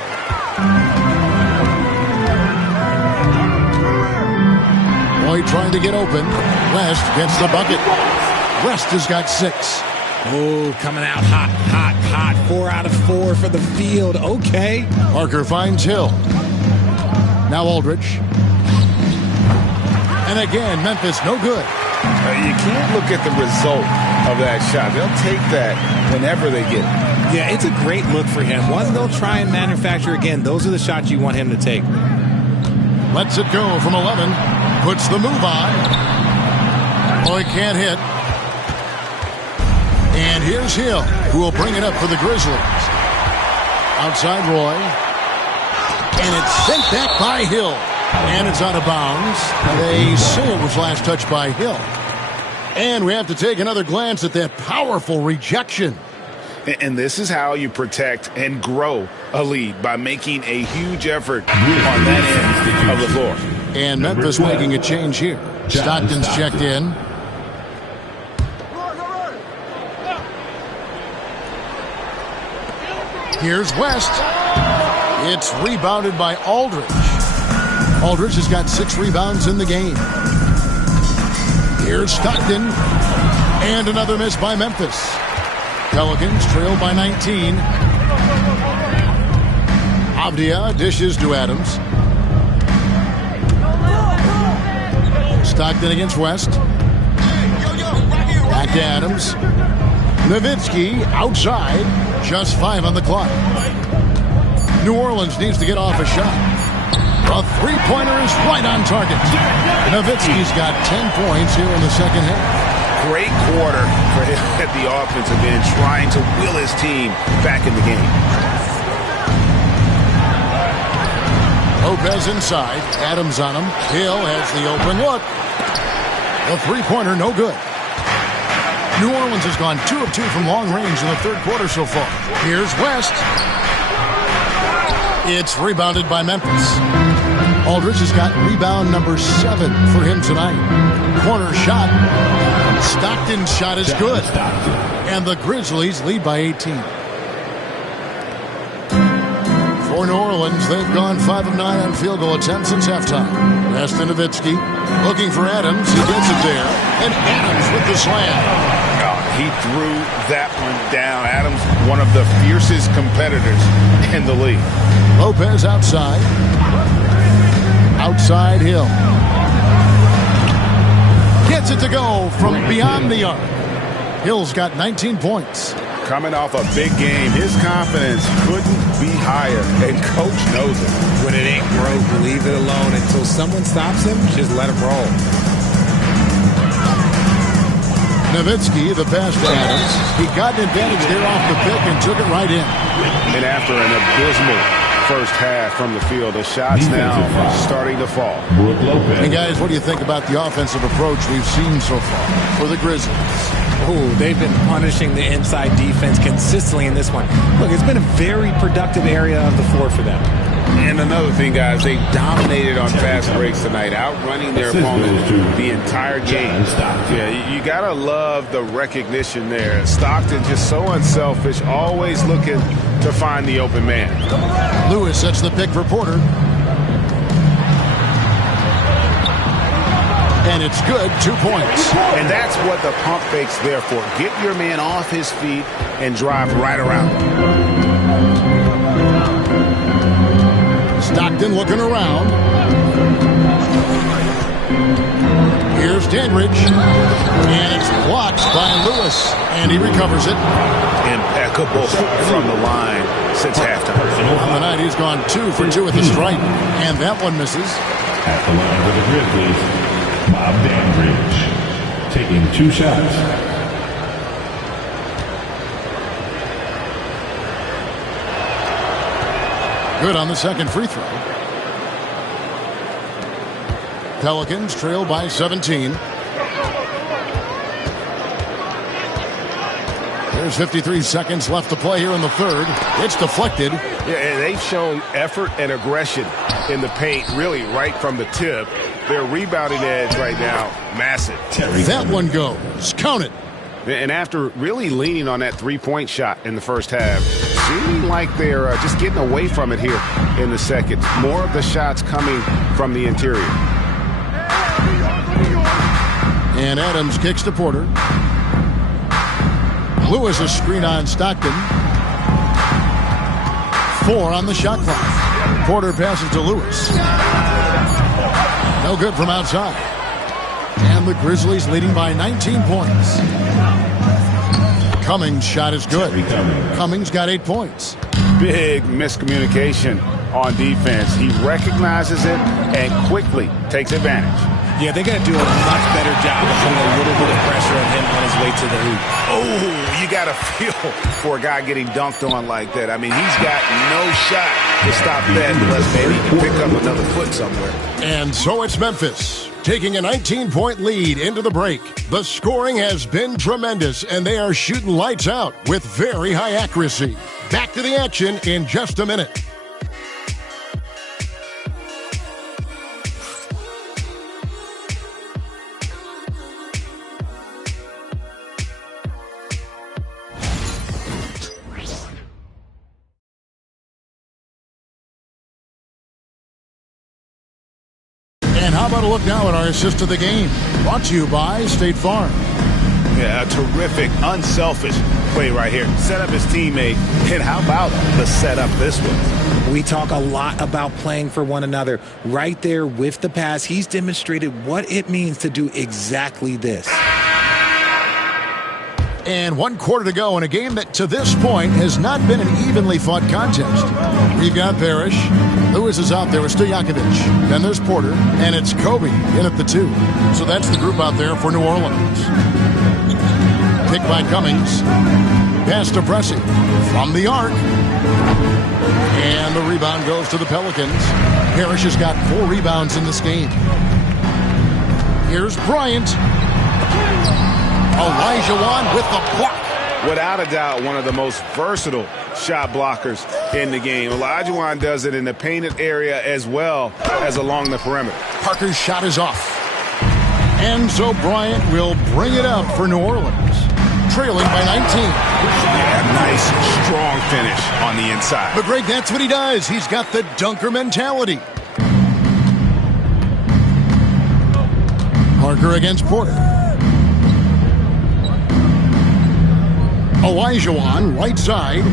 Boyd trying to get open. West gets the bucket. West has got 6. Oh, coming out hot, hot, hot. 4 out of 4 for the field. Okay. Parker finds Hill. Now Aldridge. And again, Memphis no good. You can't look at the result of that shot. They'll take that whenever they get it. Yeah, it's a great look for him. Once they'll try and manufacture again, those are the shots you want him to take. Lets it go from 11. Puts the move on. Boyd can't hit. And here's Hill, who will bring it up for the Grizzlies. Outside Roy. And it's sent back by Hill. And it's out of bounds. They say it was last touched by Hill. And we have to take another glance at that powerful rejection. And this is how you protect and grow a lead, by making a huge effort on that end of the floor. And Memphis making a change here. Stockton's checked in. Here's West. It's rebounded by Aldridge. Aldridge has got 6 rebounds in the game. Here's Stockton. And another miss by Memphis. Pelicans trail by 19. Avdia dishes to Adams. Stockton against West. Back to Adams. Nowitzki outside. Just 5 on the clock. New Orleans needs to get off a shot. A three-pointer is right on target. Nowitzki's got 10 points here in the second half. Great quarter for him at the offensive end, trying to will his team back in the game. Lopez inside. Adams on him. Hill has the open look. The three-pointer no good. New Orleans has gone 2 of 2 from long range in the third quarter so far. Here's West. It's rebounded by Memphis. Aldridge has got rebound number 7 for him tonight. Corner shot. Stockton's shot is good. And the Grizzlies lead by 18. For New Orleans, they've gone 5 of 9 on field goal attempts since halftime. Pass to Nowitzki. Looking for Adams. He gets it there. And Adams with the slam. He threw that one down. Adams, one of the fiercest competitors in the league. Lopez outside. Outside Hill. Gets it to go from beyond the arc. Hill's got 19 points. Coming off a big game, his confidence couldn't be higher, and coach knows it. When it ain't broke, leave it alone until someone stops him. Just let him roll. Nowitzki, the pass to Adams. He got an advantage there off the pick and took it right in. And after an abysmal first half from the field, the shots now starting to fall. And guys, what do you think about the offensive approach we've seen so far for the Grizzlies? Oh, they've been punishing the inside defense consistently in this one. Look, it's been a very productive area of the floor for them. And another thing, guys, they dominated on fast breaks tonight, outrunning their opponent the entire game. Yeah, you got to love the recognition there. Stockton just so unselfish, always looking to find the open man. Lewis sets the pick for Porter. And it's good, 2 points. And that's what the pump fake's there for. Get your man off his feet and drive right around him. Stockton looking around. Here's Dandridge. And it's blocked by Lewis. And he recovers it. Impeccable from the line since halftime. On the night, he's gone 2 for 2 at the stripe. And that one misses. At the line for the Grizzlies, Bob Dandridge taking 2 shots. Good on the second free throw. Pelicans trail by 17. There's 53 seconds left to play here in the third. It's deflected. Yeah, and they've shown effort and aggression in the paint, really right from the tip. Their rebounding edge right now, massive. That one goes. Count it. And after really leaning on that three-point shot in the first half, seeming like they're just getting away from it here in the second. More of the shots coming from the interior. And Adams kicks to Porter. Lewis a screen on Stockton. 4 on the shot clock. Porter passes to Lewis. No good from outside. And the Grizzlies leading by 19 points. Cummings' shot is good. Cummings got 8 points. Big miscommunication on defense. He recognizes it and quickly takes advantage. Yeah, they got to do a much better job of putting a little bit of pressure on him on his way to the hoop. Oh, you got to feel for a guy getting dunked on like that. I mean, he's got no shot to stop that unless maybe he can pick up another foot somewhere. And so it's Memphis taking a 19-point lead into the break. The scoring has been tremendous, and they are shooting lights out with very high accuracy. Back to the action in just a minute. And how about a look now at our assist of the game? Brought to you by State Farm. Yeah, a terrific, unselfish play right here. Set up his teammate. And how about the setup this one? We talk a lot about playing for one another. Right there with the pass, he's demonstrated what it means to do exactly this. And 1 quarter to go in a game that to this point has not been an evenly fought contest. We've got Parrish. Lewis is out there with Stojakovic. Then there's Porter. And it's Kobe in at the 2. So that's the group out there for New Orleans. Pick by Cummings. Pass to Pressey. From the arc. And the rebound goes to the Pelicans. Parrish has got 4 rebounds in this game. Here's Bryant. Olajuwon with the block. Without a doubt, one of the most versatile shot blockers in the game. Olajuwon does it in the painted area as well as along the perimeter. Parker's shot is off. And so Bryant will bring it up for New Orleans, trailing by 19. Yeah, nice, strong finish on the inside. But Greg, that's what he does. He's got the dunker mentality. Parker against Porter. Olajuwon, right side.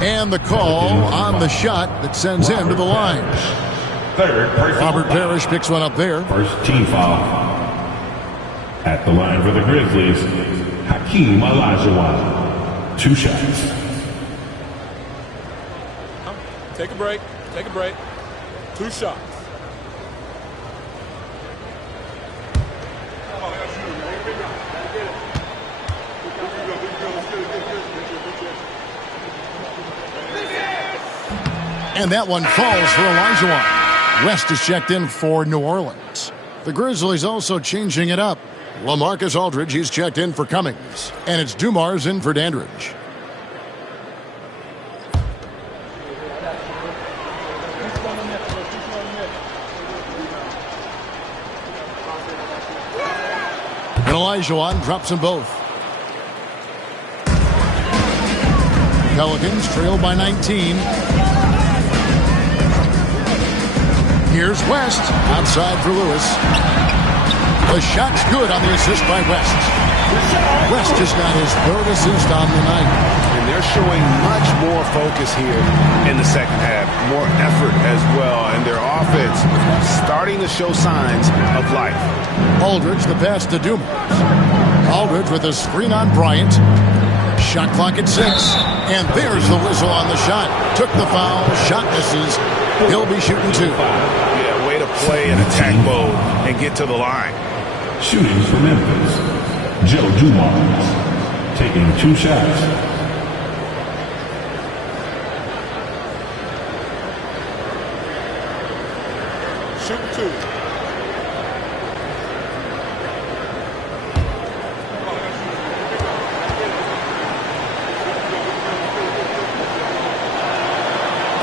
And the call on the shot that sends him to the line. Robert Parrish picks one up there. First team foul. At the line for the Grizzlies, Hakeem Olajuwon. 2 shots. Take a break. Take a break. 2 shots. And that one falls for Olajuwon. West is checked in for New Orleans. The Grizzlies also changing it up. LaMarcus Aldridge, he's checked in for Cummings. And it's Dumars in for Dandridge. And Olajuwon drops them both. Pelicans trail by 19. Here's West, outside for Lewis. The shot's good on the assist by West. West just got his 3rd assist on the night. And they're showing much more focus here in the second half. More effort as well. And their offense starting to show signs of life. Aldridge, the pass to Dumars. Aldridge with a screen on Bryant. Shot clock at 6. And there's the whistle on the shot. Took the foul. Shot misses. He'll be shooting 2. Yeah, way to play in attack mode and get to the line. Shooting for Memphis, Joe Dumars, taking 2 shots. Shoot 2.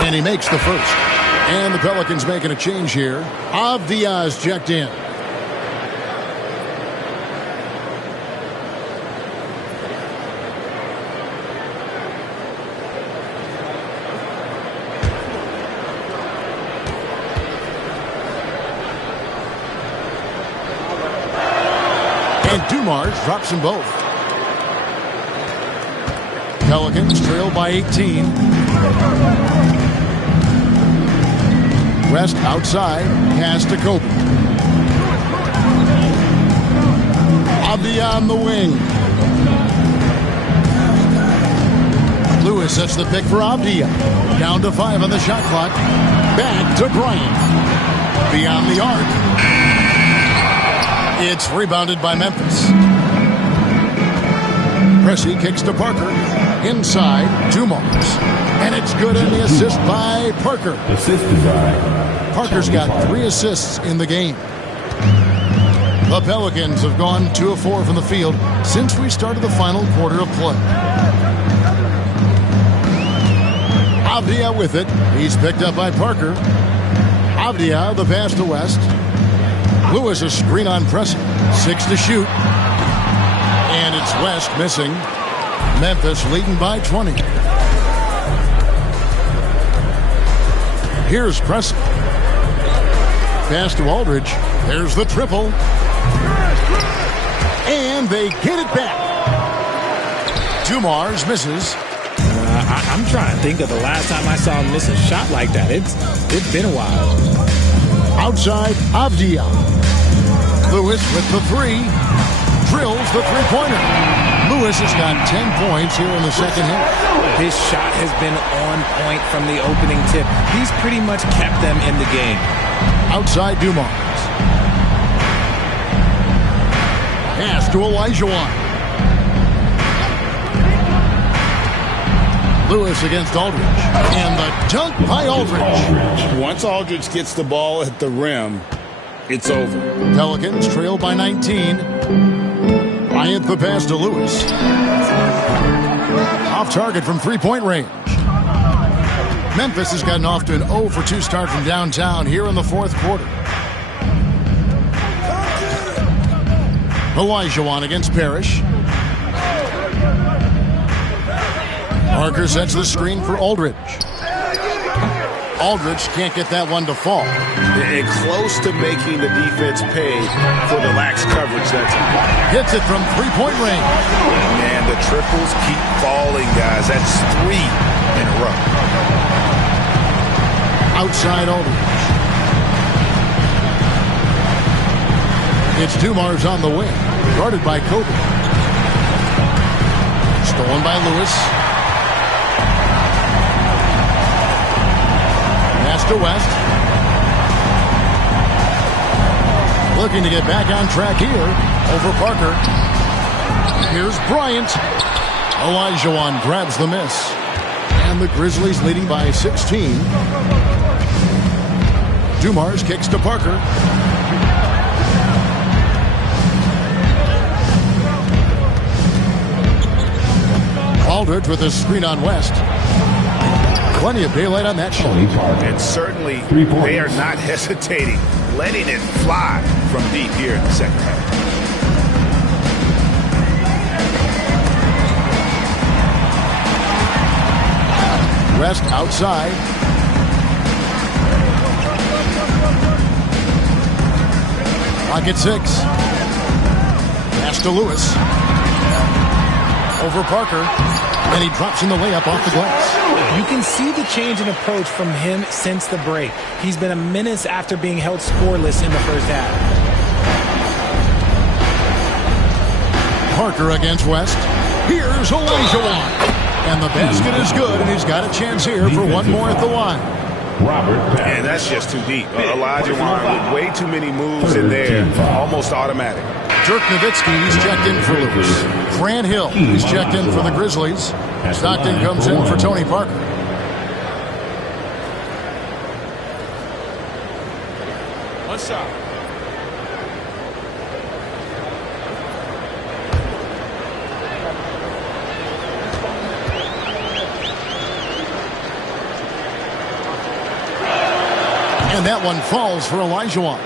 And he makes the first. And the Pelicans making a change here. Avdia's checked in. And Dumars drops them both. Pelicans trail by 18. West outside, pass to Kobe. Avdia on the wing. Lewis sets the pick for Avdia. Down to 5 on the shot clock. Back to Bryant. Beyond the arc. It's rebounded by Memphis. Pressey kicks to Parker. Inside, Dumars. And it's good in the assist by Parker. Assisted by Parker's got 3 assists in the game. The Pelicans have gone 2 of 4 from the field since we started the final quarter of play. Avdia with it. He's picked up by Parker. Avdia, the pass to West. Lewis, a screen on Pressey. 6 to shoot. And it's West missing. Memphis leading by 20. Here's Pressey. Pass to Aldridge. There's the triple. And they get it back. Dumars misses. I'm trying to think of the last time I saw him miss a shot like that. It's been a while. Outside, Avdia. Lewis with the 3. Drills the 3-pointer. Lewis has got 10 points here in the second half. His shot has been on point from the opening tip. He's pretty much kept them in the game. Outside Dumars. Pass to Olajuwon. Lewis against Aldridge. And the dunk by Aldridge. Once Aldridge gets the ball at the rim, it's over. Pelicans trail by 19. Bryant the pass to Lewis. Off target from three-point range. Memphis has gotten off to an 0 for 2 start from downtown here in the fourth quarter. Olajuwon against Parrish. Parker sets the screen for Aldridge. Aldridge can't get that one to fall. And close to making the defense pay for the lax coverage that time. Hits it from three-point range. And the triples keep falling, guys. That's 3 in a row. Outside Aldridge. It's Dumars on the wing. Guarded by Kobe. Stolen by Lewis. Pass to West. Looking to get back on track here. Over Parker. Here's Bryant. Olajuwon grabs the miss. And the Grizzlies leading by 16. Dumars kicks to Parker. Aldridge with a screen on West. Plenty of daylight on that shot. And certainly they are not hesitating, letting it fly from deep here in the second half. West outside. Clock at 6. Pass to Lewis. Over Parker. And he drops in the layup off the glass. You can see the change in approach from him since the break. He's been a menace after being held scoreless in the first half. Parker against West. Here's Olajuwon. And the basket is good, and he's got a chance here for one more at the line. And that's just too deep. Olajuwon with way too many moves in there. Almost automatic. Dirk Nowitzki, he's checked in for Lewis. Grant Hill, he's checked in for the Grizzlies. Stockton comes in for Tony Parker. One shot. And that one falls for Olajuwon.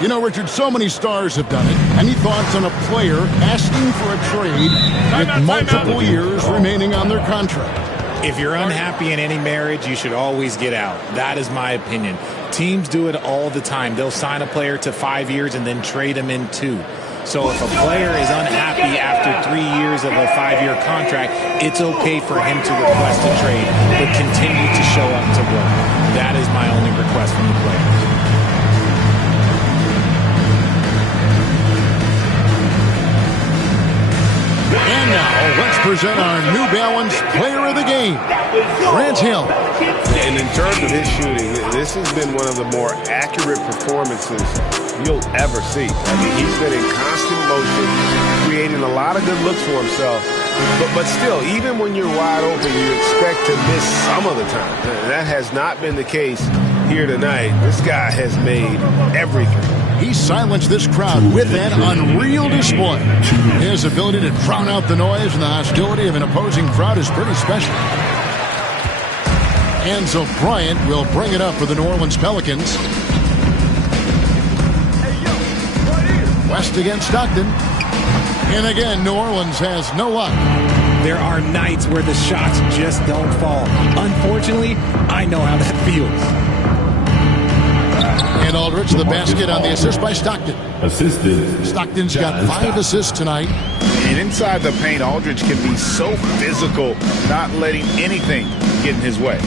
You know, Richard, so many stars have done it. Any thoughts on a player asking for a trade with multiple years remaining on their contract? If you're unhappy in any marriage, you should always get out. That is my opinion. Teams do it all the time. They'll sign a player to 5 years and then trade him in 2. So if a player is unhappy after 3 years of a 5-year contract, it's okay for him to request a trade, but continue to show up to work. That is my only request from the player. And now, let's present our New Balance Player of the Game, Grant Hill. And in terms of his shooting, this has been one of the more accurate performances you'll ever see. I mean, he's been in constant motion, creating a lot of good looks for himself. But still, even when you're wide open, you expect to miss some of the time. That has not been the case here tonight. This guy has made everything. He silenced this crowd with an unreal display. His ability to drown out the noise and the hostility of an opposing crowd is pretty special. And so Bryant will bring it up for the New Orleans Pelicans. West against Stockton. And again, New Orleans has no luck. There are nights where the shots just don't fall. Unfortunately, I know how that feels. And Aldridge, the basket on the assist by Stockton. Assisted. Stockton's got 5 assists tonight. And inside the paint, Aldridge can be so physical, not letting anything get in his way.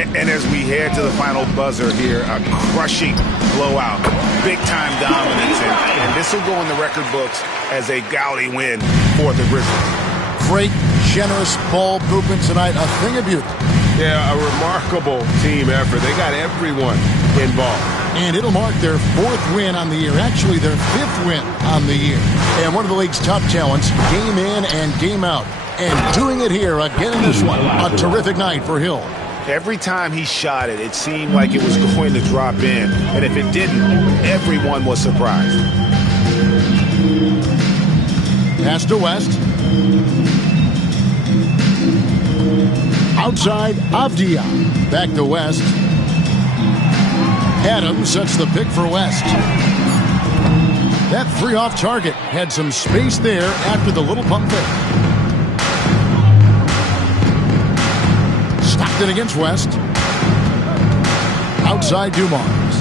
And as we head to the final buzzer here, a crushing blowout, big-time dominance, and this will go in the record books as a gaudy win for the Grizzlies. Great, generous ball movement tonight, a thing of beauty. Yeah, a remarkable team effort. They got everyone involved. And it'll mark their 4th win on the year, actually their 5th win on the year. And one of the league's top talents, game in and game out. And doing it here again in this one. A terrific night for Hill. Every time he shot it, it seemed like it was going to drop in. And if it didn't, everyone was surprised. Pass to West. Outside, Avdia. Back to West. Adams sets the pick for West. That three off target had some space there after the little pump fake. Stockton against West. Outside Dumars.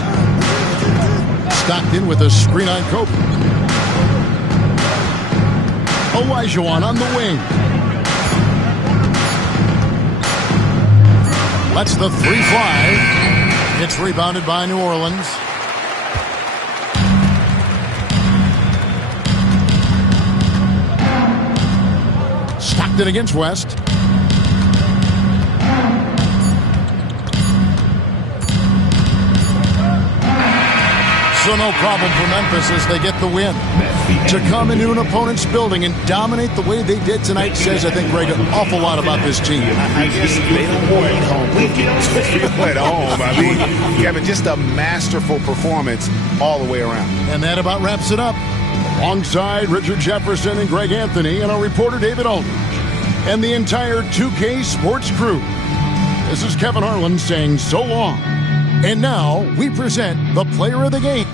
Stockton with a screen on Kobe. Olajuwon on the wing. Lets the three fly. It's rebounded by New Orleans. Stockton against West. So no problem for Memphis as they get the win. To come into an opponent's building and dominate the way they did tonight says, I think, Greg, an awful lot about this team. I guess they don't want home. We get to feel at home. I mean, Kevin, just a masterful performance all the way around. And that about wraps it up. Alongside Richard Jefferson and Greg Anthony and our reporter David Aldridge and the entire 2K Sports crew. This is Kevin Harlan saying so long. And now we present the player of the game.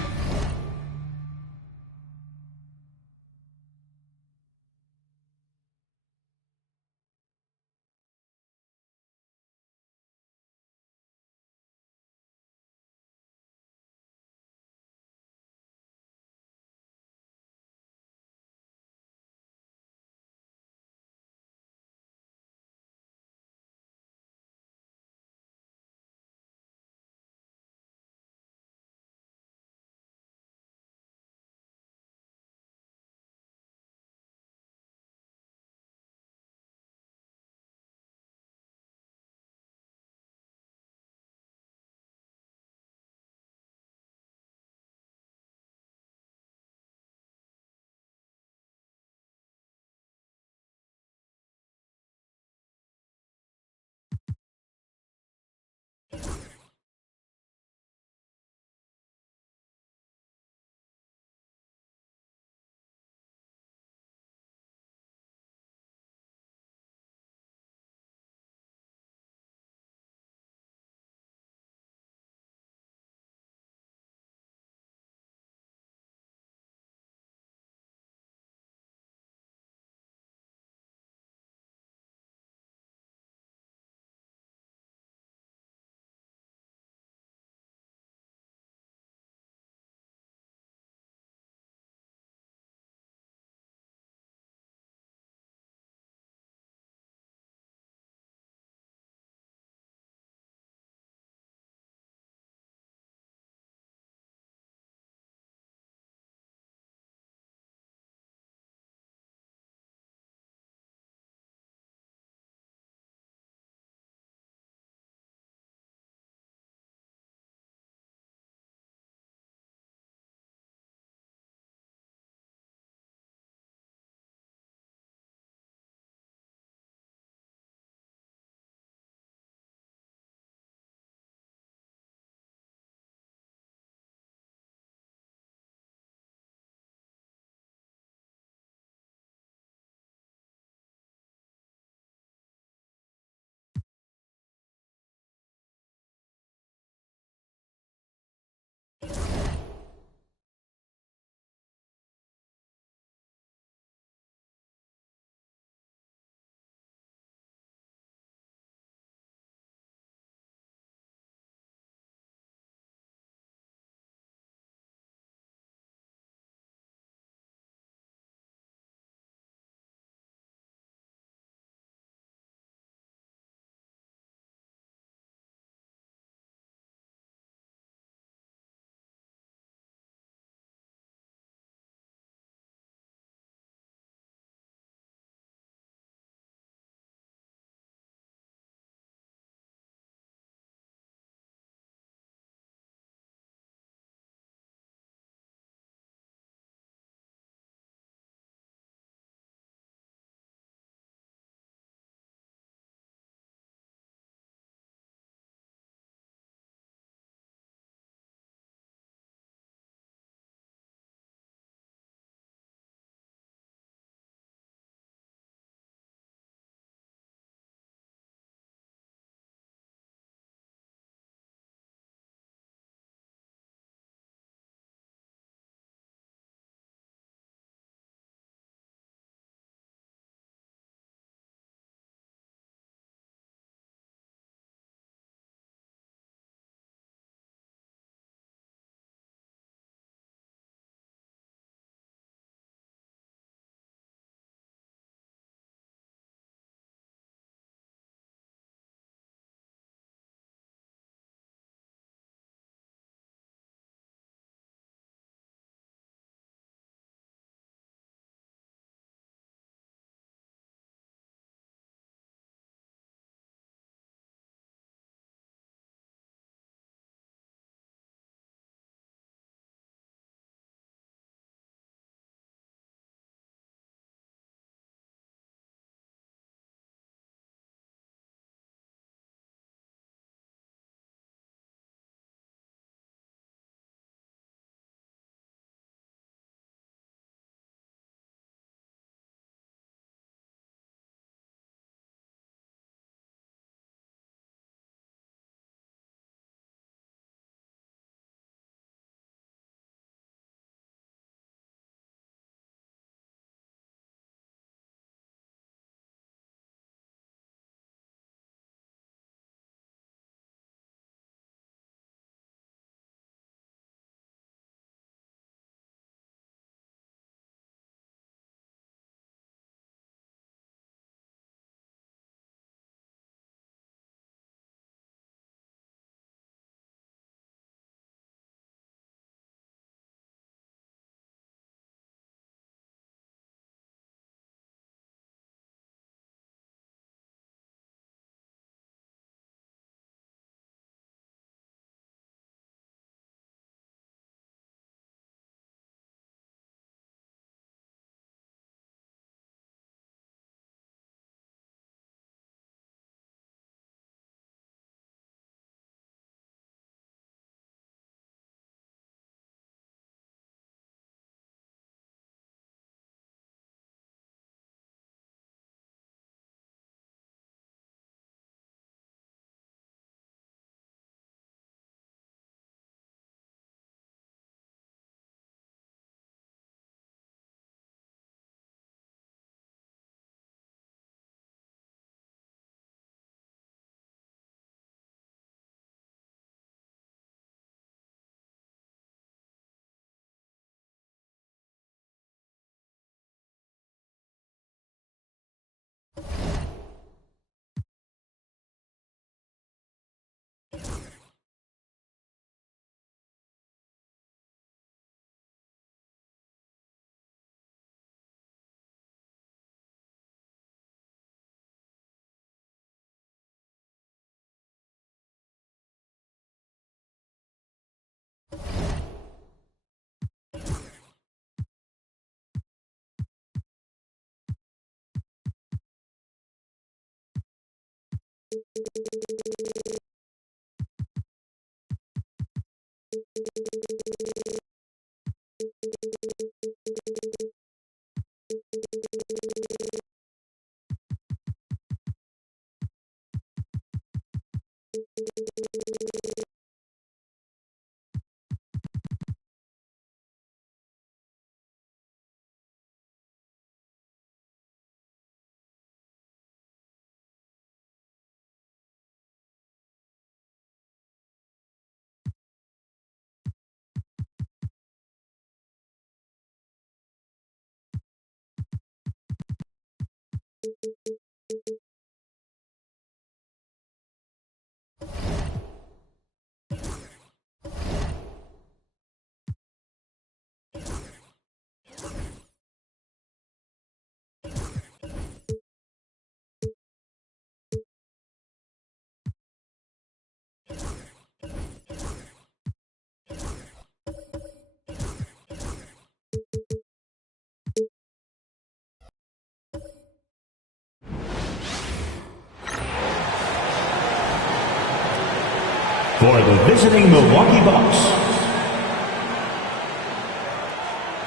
For the visiting Milwaukee Bucks,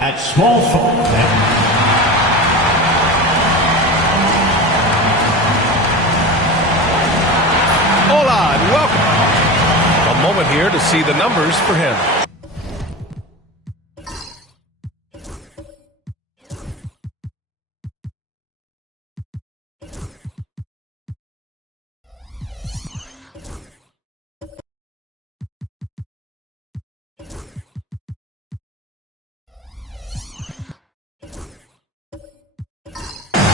at small forward. Hola and welcome. A moment here to see the numbers for him.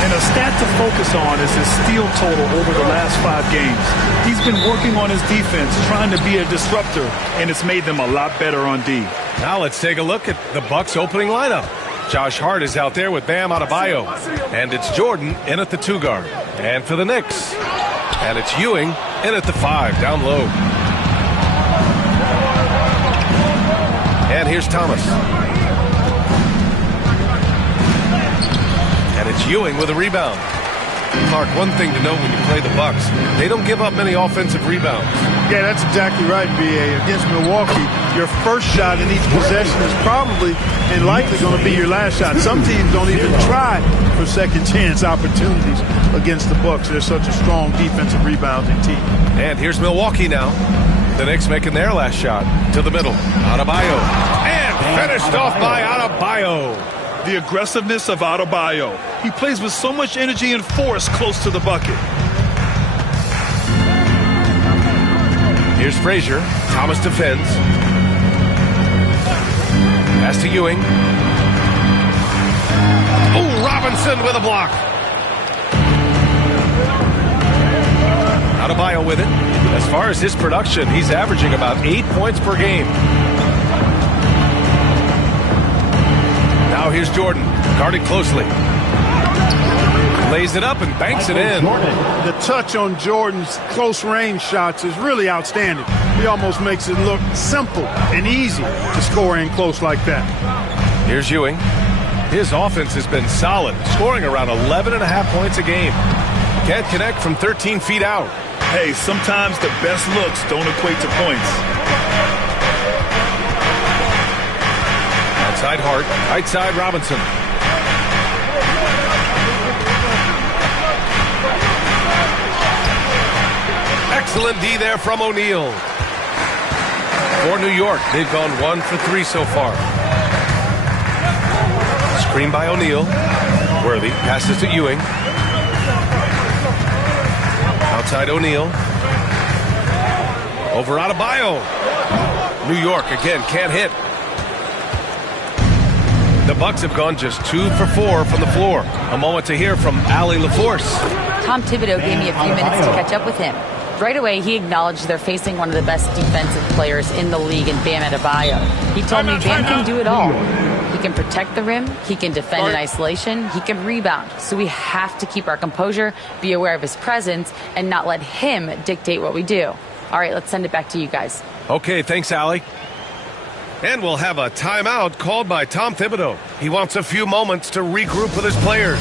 And a stat to focus on is his steal total over the last 5 games. He's been working on his defense, trying to be a disruptor, and it's made them a lot better on D. Now let's take a look at the Bucks opening lineup. Josh Hart is out there with Bam Adebayo. And it's Jordan in at the 2 guard. And for the Knicks. And it's Ewing in at the 5, down low. And here's Thomas. And it's Ewing with a rebound. Clark, one thing to know when you play the Bucks, they don't give up many offensive rebounds. Yeah, that's exactly right, B.A. Against Milwaukee, your first shot in each possession is probably and likely going to be your last shot. Some teams don't even try for second chance opportunities against the Bucks. They're such a strong defensive rebounding team. And here's Milwaukee now. The Knicks making their last shot to the middle. Adebayo. And finished off by Adebayo. The aggressiveness of Adebayo. He plays with so much energy and force close to the bucket. Here's Frazier. Thomas defends. Pass to Ewing. Oh, Robinson with a block. Adebayo with it. As far as his production, he's averaging about 8 points per game. Now here's Jordan, guarded closely. Lays it up and banks it in. The touch on Jordan's close-range shots is really outstanding. He almost makes it look simple and easy to score in close like that. Here's Ewing. His offense has been solid, scoring around 11.5 points a game. Can't connect from 13 feet out. Hey, sometimes the best looks don't equate to points. Outside Hart, right side Robinson. Excellent D there from O'Neal. For New York, they've gone 1 for 3 so far. Screen by O'Neal. Worthy passes to Ewing. Outside O'Neal. Over Adebayo. New York again can't hit. The Bucks have gone just 2 for 4 from the floor. A moment to hear from Allie LaForce. Tom Thibodeau gave me a few minutes to catch up with him. Right away, he acknowledged they're facing one of the best defensive players in the league in Bam Adebayo. He told me Bam can do it all. He can protect the rim, he can defend in isolation, he can rebound. So we have to keep our composure, be aware of his presence, and not let him dictate what we do. All right, let's send it back to you guys. Okay, thanks, Allie. And we'll have a timeout called by Tom Thibodeau. He wants a few moments to regroup with his players.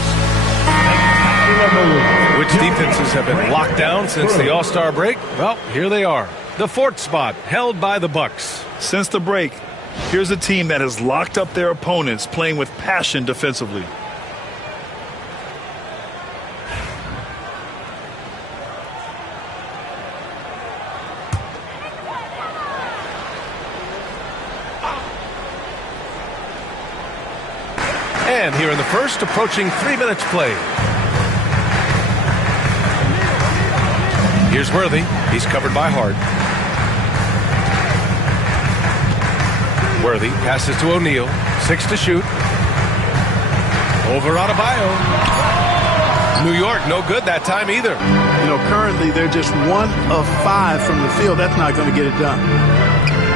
Which defenses have been locked down since the All-Star break? Well, here they are. The fourth spot held by the Bucks. Since the break, here's a team that has locked up their opponents, playing with passion defensively. And here in the first, approaching 3 minutes played. Here's Worthy. He's covered by Hart. Worthy passes to O'Neal. 6 to shoot. Over Adebayo. New York, no good that time either. You know, currently they're just 1 of 5 from the field. That's not going to get it done.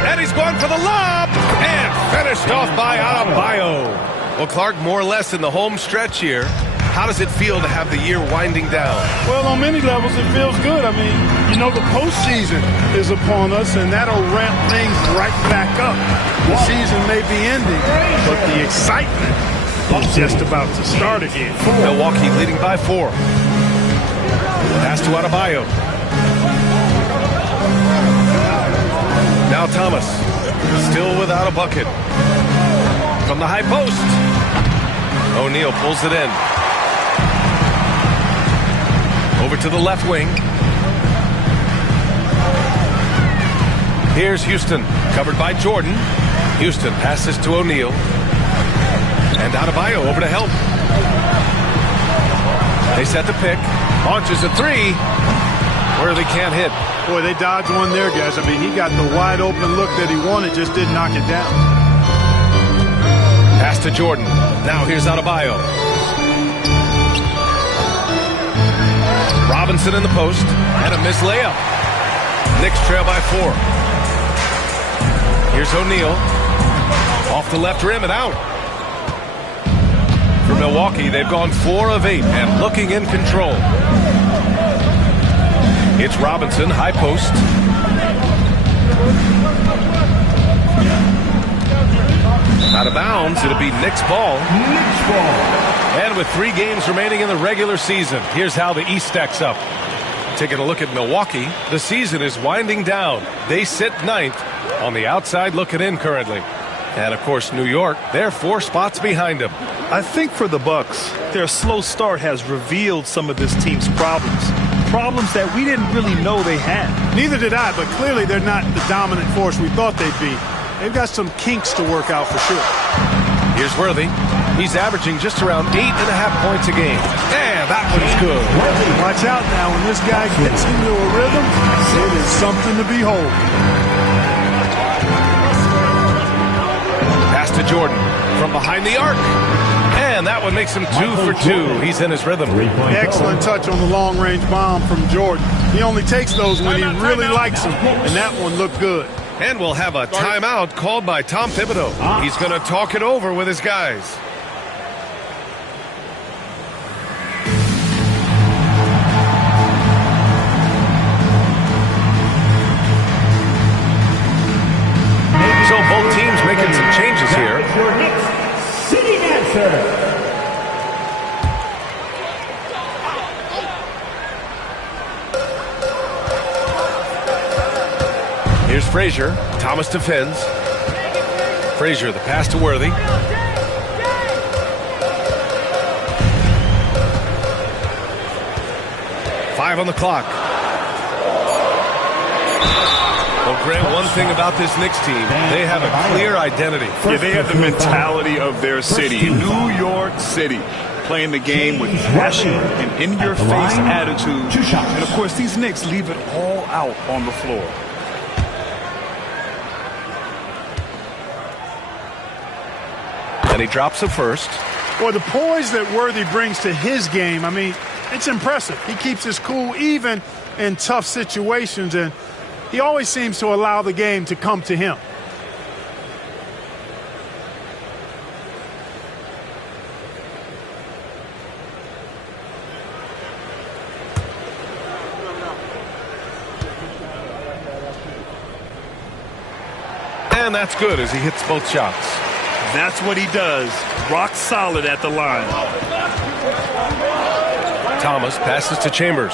And he's going for the lob. And finished off by Adebayo. Well, Clark, more or less in the home stretch here. How does it feel to have the year winding down? Well, on many levels, it feels good. I mean, you know, the postseason is upon us, and that'll ramp things right back up. The season may be ending, but the excitement is just about to start again. Milwaukee leading by 4. Pass to Adebayo. Now Thomas, still without a bucket. From the high post. O'Neal pulls it in. Over to the left wing. Here's Houston, covered by Jordan. Houston passes to O'Neal. And Adebayo over to help. They set the pick. Launches a 3. Where they can't hit. Boy, they dodged one there, guys. I mean, he got the wide open look that he wanted, just didn't knock it down. Pass to Jordan. Now here's Adebayo. Robinson in the post. And a missed layup. Knicks trail by 4. Here's O'Neal. Off the left rim and out. For Milwaukee, they've gone 4 of 8 and looking in control. It's Robinson, high post. Out of bounds, it'll be Knicks ball. And with 3 games remaining in the regular season, here's how the East stacks up. Taking a look at Milwaukee, the season is winding down. They sit 9th on the outside looking in currently. And of course, New York, they're 4 spots behind them. I think for the Bucks, their slow start has revealed some of this team's problems. Problems that we didn't really know they had. Neither did I, but clearly they're not the dominant force we thought they'd be. They've got some kinks to work out for sure. Here's Worthy. He's averaging just around 8.5 points a game. And that one's good. Watch out now. When this guy gets into a rhythm, it is something to behold. Pass to Jordan from behind the arc. And that one makes him 2 for 2. He's in his rhythm. Excellent touch on the long-range bomb from Jordan. He only takes those when he really likes them, and that one looked good. And we'll have a timeout called by Tom Thibodeau. He's going to talk it over with his guys. So both teams making some changes here. Sitting answer. Here's Frazier. Thomas defends. Frazier, the pass to Worthy. 5 on the clock. Well, Grant, one thing about this Knicks team, they have a clear identity. Yeah, they have the mentality of their city, New York City, playing the game with passion and in-your-face attitude. And, of course, these Knicks leave it all out on the floor. And he drops the first. Well, the poise that Worthy brings to his game, I mean, it's impressive. He keeps his cool even in tough situations, and he always seems to allow the game to come to him. And that's good as he hits both shots. That's what he does. Rock solid at the line. Thomas passes to Chambers.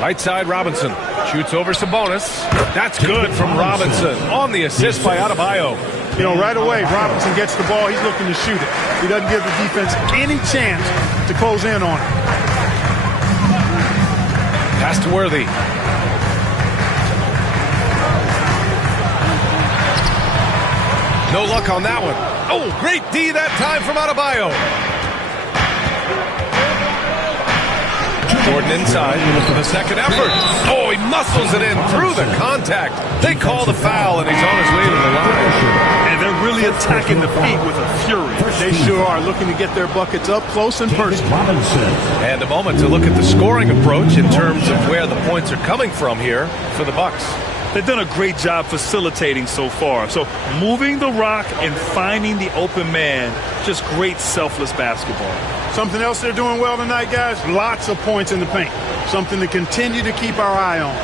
Right side, Robinson. Shoots over Sabonis. That's good from Robinson on the assist by Adebayo. You know, right away, Robinson gets the ball. He's looking to shoot it. He doesn't give the defense any chance to close in on it. Pass to Worthy. No luck on that one. Oh, great D that time from Adebayo. Jordan inside for the second effort. Oh, he muscles it in through the contact. They call the foul, and he's on his way to the line. And they're really attacking the paint with a fury. They sure are, looking to get their buckets up close and personal. And a moment to look at the scoring approach in terms of where the points are coming from here for the Bucks. They've done a great job facilitating so far. So moving the rock and finding the open man, just great selfless basketball. Something else they're doing well tonight, guys, lots of points in the paint. Something to continue to keep our eye on.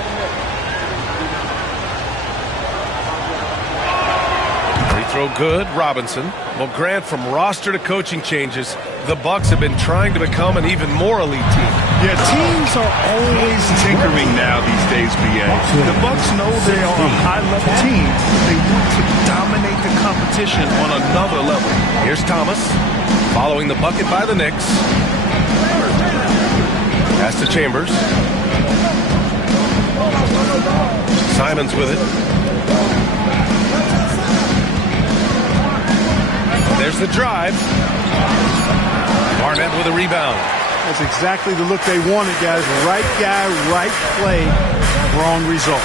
Free throw good, Robinson. Well, Grant, from roster to coaching changes, the Bucks have been trying to become an even more elite team. Yeah, teams are always tinkering now these days, BA. The Bucks know they are a high-level team. They want to dominate the competition on another level. Here's Thomas, following the bucket by the Knicks. Pass to Chambers. Simons with it. There's the drive. Barnett with a rebound. That's exactly the look they wanted, guys. Right guy, right play, wrong result.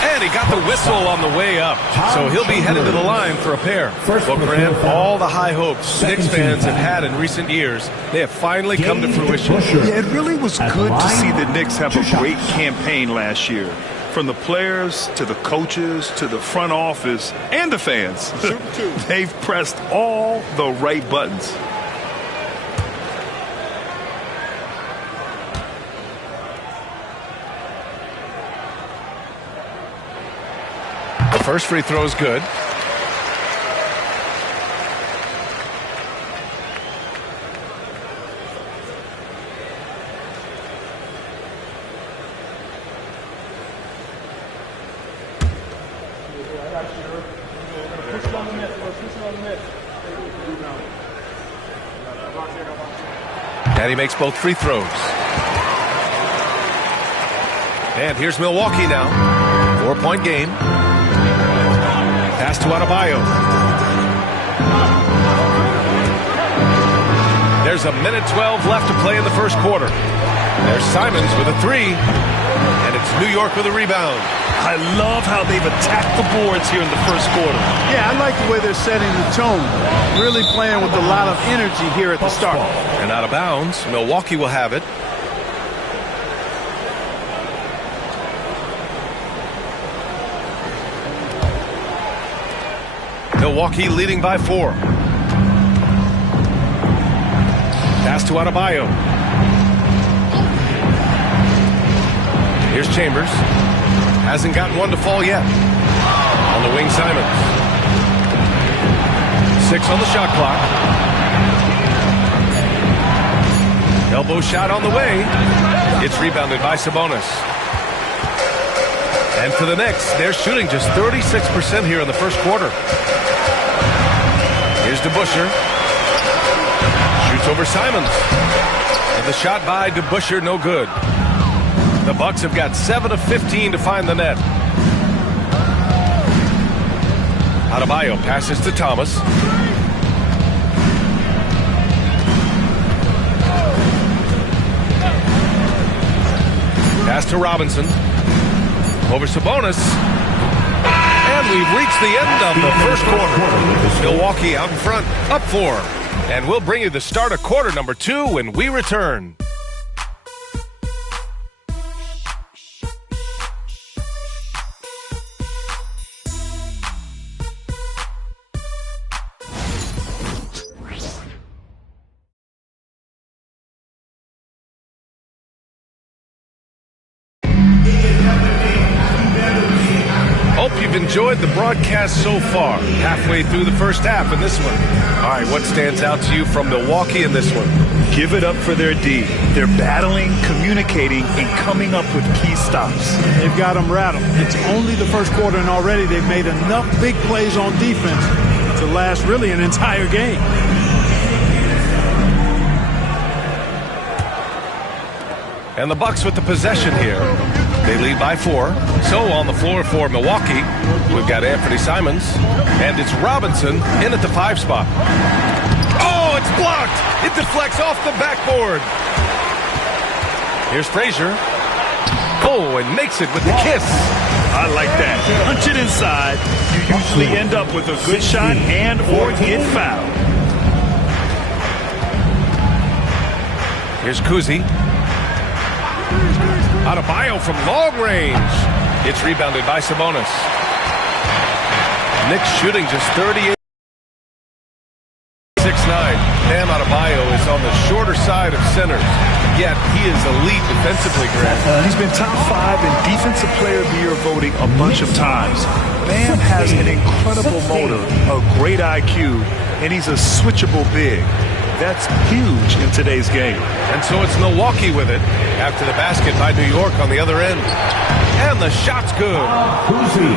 And he got the whistle on the way up, so he'll be headed to the line for a pair. Well, Grant, all the high hopes Knicks fans have had in recent years, they have finally come to fruition. Yeah, it really was good to see the Knicks have a great campaign last year. From the players to the coaches to the front office and the fans. They've pressed all the right buttons. The first free throw is good. And he makes both free throws. And here's Milwaukee now. 4-point game. Pass to Adebayo. There's a minute 12 left to play in the first quarter. There's Simons with a three. And it's New York with a rebound. I love how they've attacked the boards here in the first quarter. Yeah, I like the way they're setting the tone. Really playing with a lot of energy here at the start. And out of bounds, Milwaukee will have it. Milwaukee leading by 4. Pass to Adebayo. Here's Chambers. Hasn't gotten one to fall yet. On the wing, Simons. 6 on the shot clock. Elbow shot on the way. It's rebounded by Sabonis. And for the Knicks, they're shooting just 36% here in the first quarter. Here's DeBusschere. Shoots over Simons. And the shot by DeBusschere, no good. The Bucks have got 7 of 15 to find the net. Adebayo passes to Thomas. Pass to Robinson. Over Sabonis. And we've reached the end of the first quarter. Milwaukee out in front, up 4. And we'll bring you the start of quarter number 2 when we return. Hope you you've enjoyed the broadcast so far. Halfway through the first half in this one. All right, what stands out to you from Milwaukee in this one? Give it up for their D. They're battling, communicating, and coming up with key stops. They've got them rattled. It's only the first quarter, and already they've made enough big plays on defense to last really an entire game. And the Bucks with the possession here. They lead by 4. So on the floor for Milwaukee, we've got Anthony Simons, and it's Robinson in at the 5 spot. Oh, it's blocked! It deflects off the backboard. Here's Frazier. Oh, and makes it with the kiss. I like that. Punch it inside. You usually end up with a good shot and or get fouled. Here's Kuzi. Adebayo from long range. It's rebounded by Sabonis. Knicks shooting just 38. 6'9". Bam Adebayo is on the shorter side of centers, yet he is elite defensively, Grant. He's been top 5 in Defensive Player of the Year voting a bunch of times. Bam has an incredible motor, a great IQ, and he's a switchable big. That's huge in today's game. And so it's Milwaukee with it after the basket by New York on the other end. And the shot's good.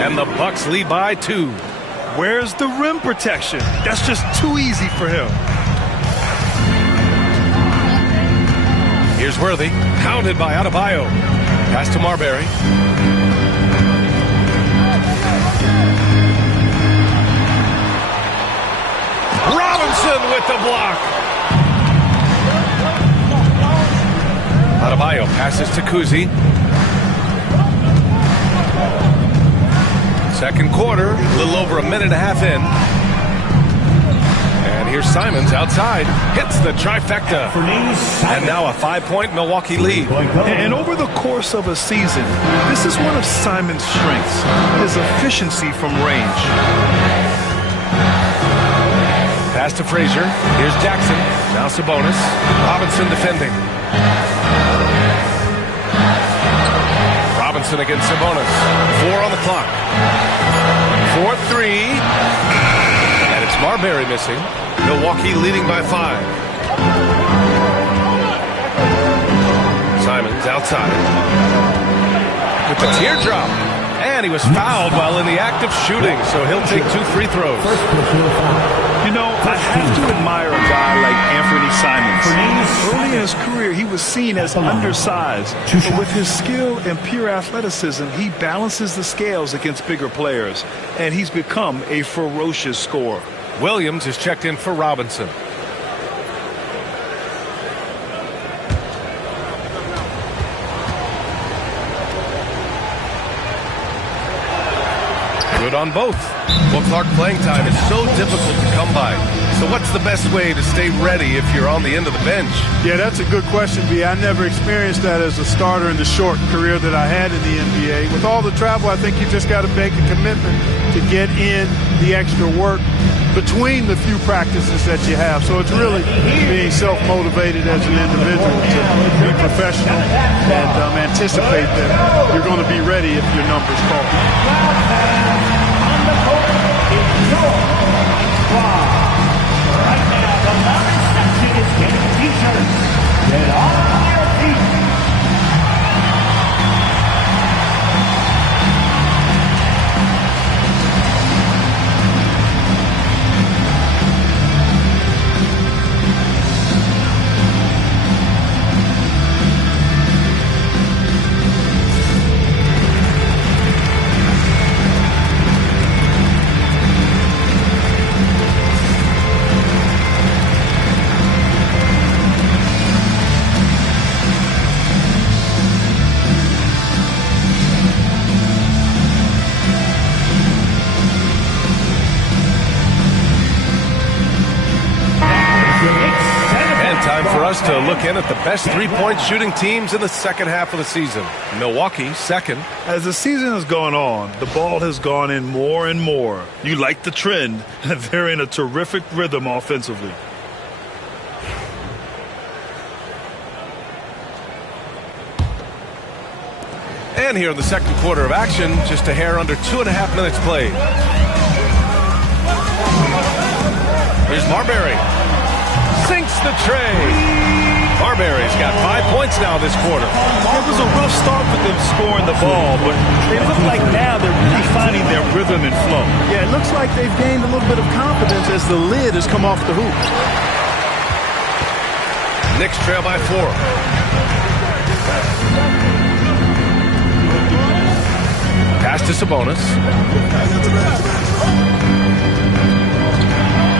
And the Bucks lead by 2. Where's the rim protection? That's just too easy for him. Here's Worthy, pounded by Adebayo. Pass to Marbury. Robinson with the block. Adebayo passes to Kuzi. Second quarter, a little over a minute and a half in. And here's Simons outside. Hits the trifecta. And now a 5-point Milwaukee lead. And over the course of a season, this is one of Simons' strengths, his efficiency from range. Pass to Frazier. Here's Jackson. Now Sabonis. Robinson defending. Robinson against Sabonis. 4 on the clock. 4-3. And it's Marbury missing. Milwaukee leading by 5. Simons outside. With the teardrop. And he was fouled while in the act of shooting, so he'll take 2 free throws. You know, I have to admire a guy like Anthony Simons. Early in his career, he was seen as undersized. But with his skill and pure athleticism, he balances the scales against bigger players. And he's become a ferocious scorer. Williams is checked in for Robinson. Good on both. Well, Clark, playing time is so difficult to come by. So what's the best way to stay ready if you're on the end of the bench? Yeah, that's a good question, B. I never experienced that as a starter in the short career that I had in the NBA. With all the travel, I think you just got to make a commitment to get in the extra work between the few practices that you have. So it's really being self-motivated as an individual to be professional and anticipate that you're going to be ready if your number's called. Right now, the Mountain section is getting t-shirts. Get on your feet. To look in at the best three-point shooting teams in the second half of the season. Milwaukee, second. As the season has gone on, the ball has gone in more and more. You like the trend. They're in a terrific rhythm offensively. again here in the second quarter of action. Just a hair under 2.5 minutes played. Here's Marbury. Sinks the tray. Marbury's got 5 points now this quarter. It was a rough start for them scoring the ball, but they look like now they're really finding their rhythm and flow. Yeah, it looks like they've gained a little bit of confidence as the lid has come off the hoop. Knicks trail by 4. Pass to Sabonis.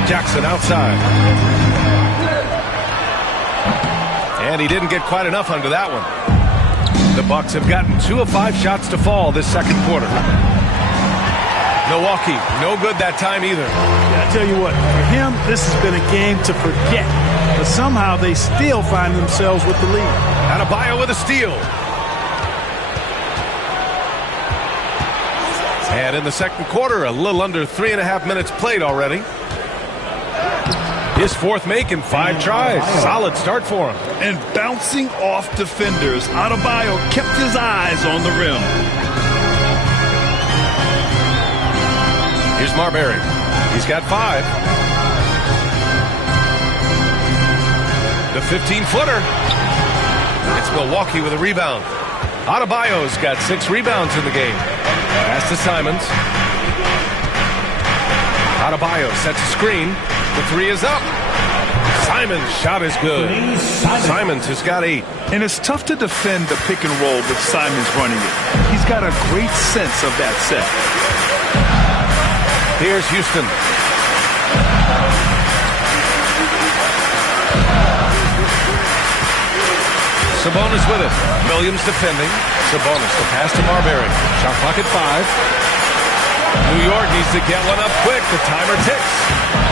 Jackson outside. And he didn't get quite enough under that one. The Bucks have gotten 2 of 5 shots to fall this second quarter. Milwaukee, no good that time either. Yeah, I tell you what, for him, this has been a game to forget. But somehow they still find themselves with the lead. Adebayo with a steal. And in the second quarter, a little under 3.5 minutes played already. His fourth make in 5 tries. Solid start for him. And bouncing off defenders, Adebayo kept his eyes on the rim. Here's Marbury. He's got 5. The 15-footer. It's Milwaukee with a rebound. Adebayo's got 6 rebounds in the game. Pass to Simons. Adebayo sets a screen. The 3 is up. Simons' shot is good. Simons has got 8. And it's tough to defend the pick and roll with Simons running it. He's got a great sense of that set. Here's Houston. Sabonis with it. Williams defending. Sabonis the pass to Marbury. Shot clock at 5. New York needs to get one up quick. The timer ticks.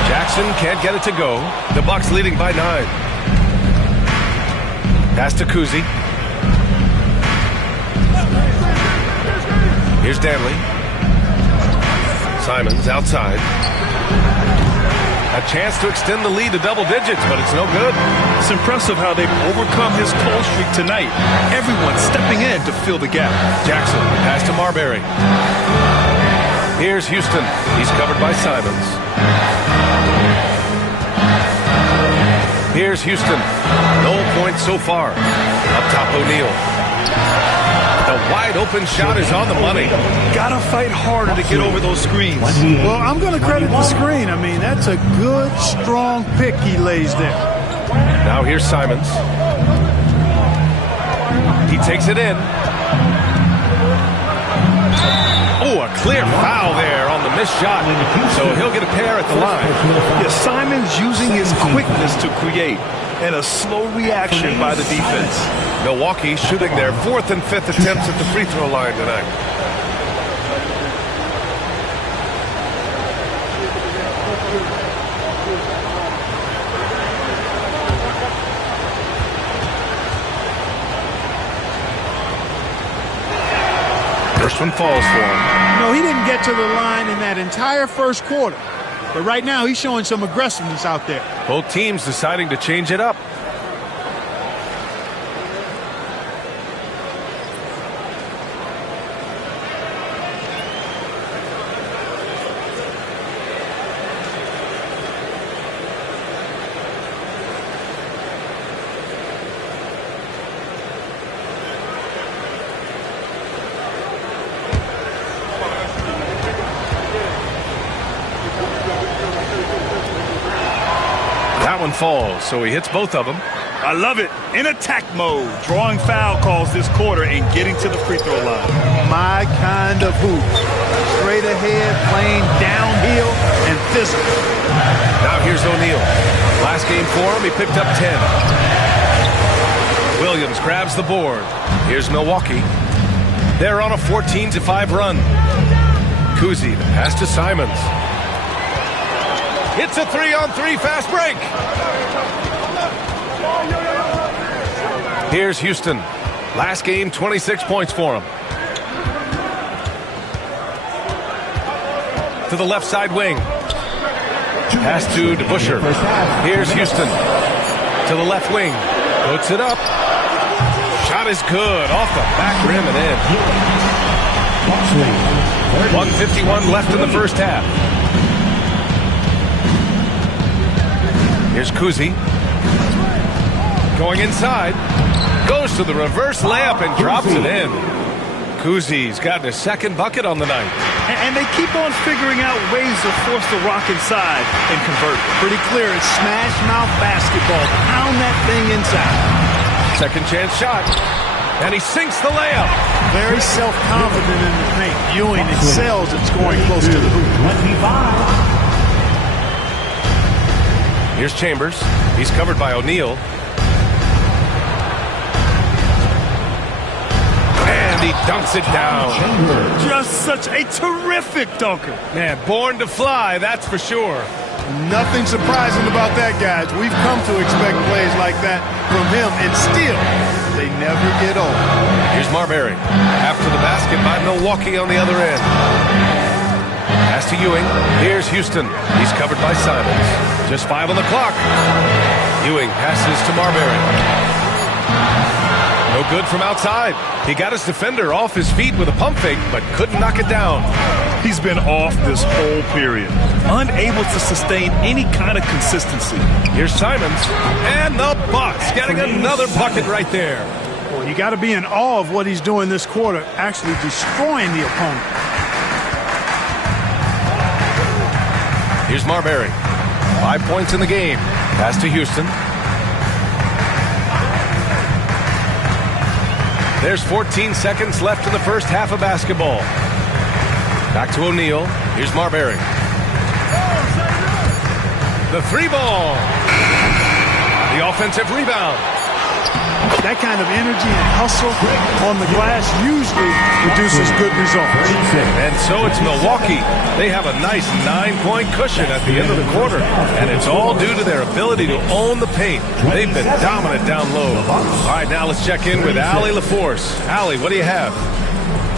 Jackson can't get it to go. The Bucks leading by 9. Pass to Kuzi. Here's Danley. Simons outside. A chance to extend the lead to double digits, but it's no good. It's impressive how they've overcome his cold streak tonight. Everyone stepping in to fill the gap. Jackson, pass to Marbury. Here's Houston. He's covered by Simons. Here's Houston. No points so far. Up top, O'Neal. The wide open shot is on the money. Gotta fight harder to get over those screens. Well, I'm going to credit the screen. I mean, that's a good, strong pick he lays there. Now here's Simons. He takes it in. Oh, a clear foul there on the missed shot. So he'll get a pair at the line. Yeah, Simons using his quickness to create and a slow reaction by the defense. Milwaukee shooting their 4th and 5th attempts at the free throw line tonight. First one falls for him. No, he didn't get to the line in that entire first quarter. But right now, he's showing some aggressiveness out there. Both teams deciding to change it up. One falls, so he hits both of them. I love it. In attack mode, drawing foul calls this quarter and getting to the free throw line. My kind of hoop. Straight ahead, playing downhill and physical. Now here's O'Neal. Last game for him, he picked up 10. Williams grabs the board. Here's Milwaukee. They're on a 14-5 run. Kuzi, the pass to Simons. It's a 3-on-3 fast break. Here's Houston. Last game, 26 points for him. To the left side wing. Pass to DeBusschere. Here's Houston. To the left wing. Puts it up. Shot is good. Off the back rim and in. 1:51 left in the first half. Here's Kuzi. Going inside. Goes to the reverse layup and drops it in. Kuzi's gotten his second bucket on the night. And they keep on figuring out ways to force the rock inside and convert. Pretty clear. It's smash mouth basketball. Pound that thing inside. Second chance shot. And he sinks the layup. Very self-confident in the paint. Ewing excels at scoring close to the hoop. Here's Chambers. He's covered by O'Neal. And he dunks it down. Just such a terrific dunker. Man, born to fly, that's for sure. Nothing surprising about that, guys. We've come to expect plays like that from him, and still, they never get old. Here's Marbury. After the basket by Milwaukee on the other end. Pass to Ewing. Here's Houston. He's covered by Simons. Just 5 on the clock. Ewing passes to Marbury. No good from outside. He got his defender off his feet with a pump fake, but couldn't knock it down. He's been off this whole period. Unable to sustain any kind of consistency. Here's Simons. And the Bucks getting another bucket right there. Well, you got to be in awe of what he's doing this quarter, actually destroying the opponent. Here's Marbury. 5 points in the game. Pass to Houston. There's 14 seconds left in the first half of basketball. Back to O'Neal. Here's Marbury. The 3-ball. The offensive rebound. That kind of energy and hustle on the glass usually produces good results. And so it's Milwaukee. They have a nice 9-point cushion at the end of the quarter. And it's all due to their ability to own the paint. They've been dominant down low. All right, now let's check in with Allie LaForce. Allie, what do you have?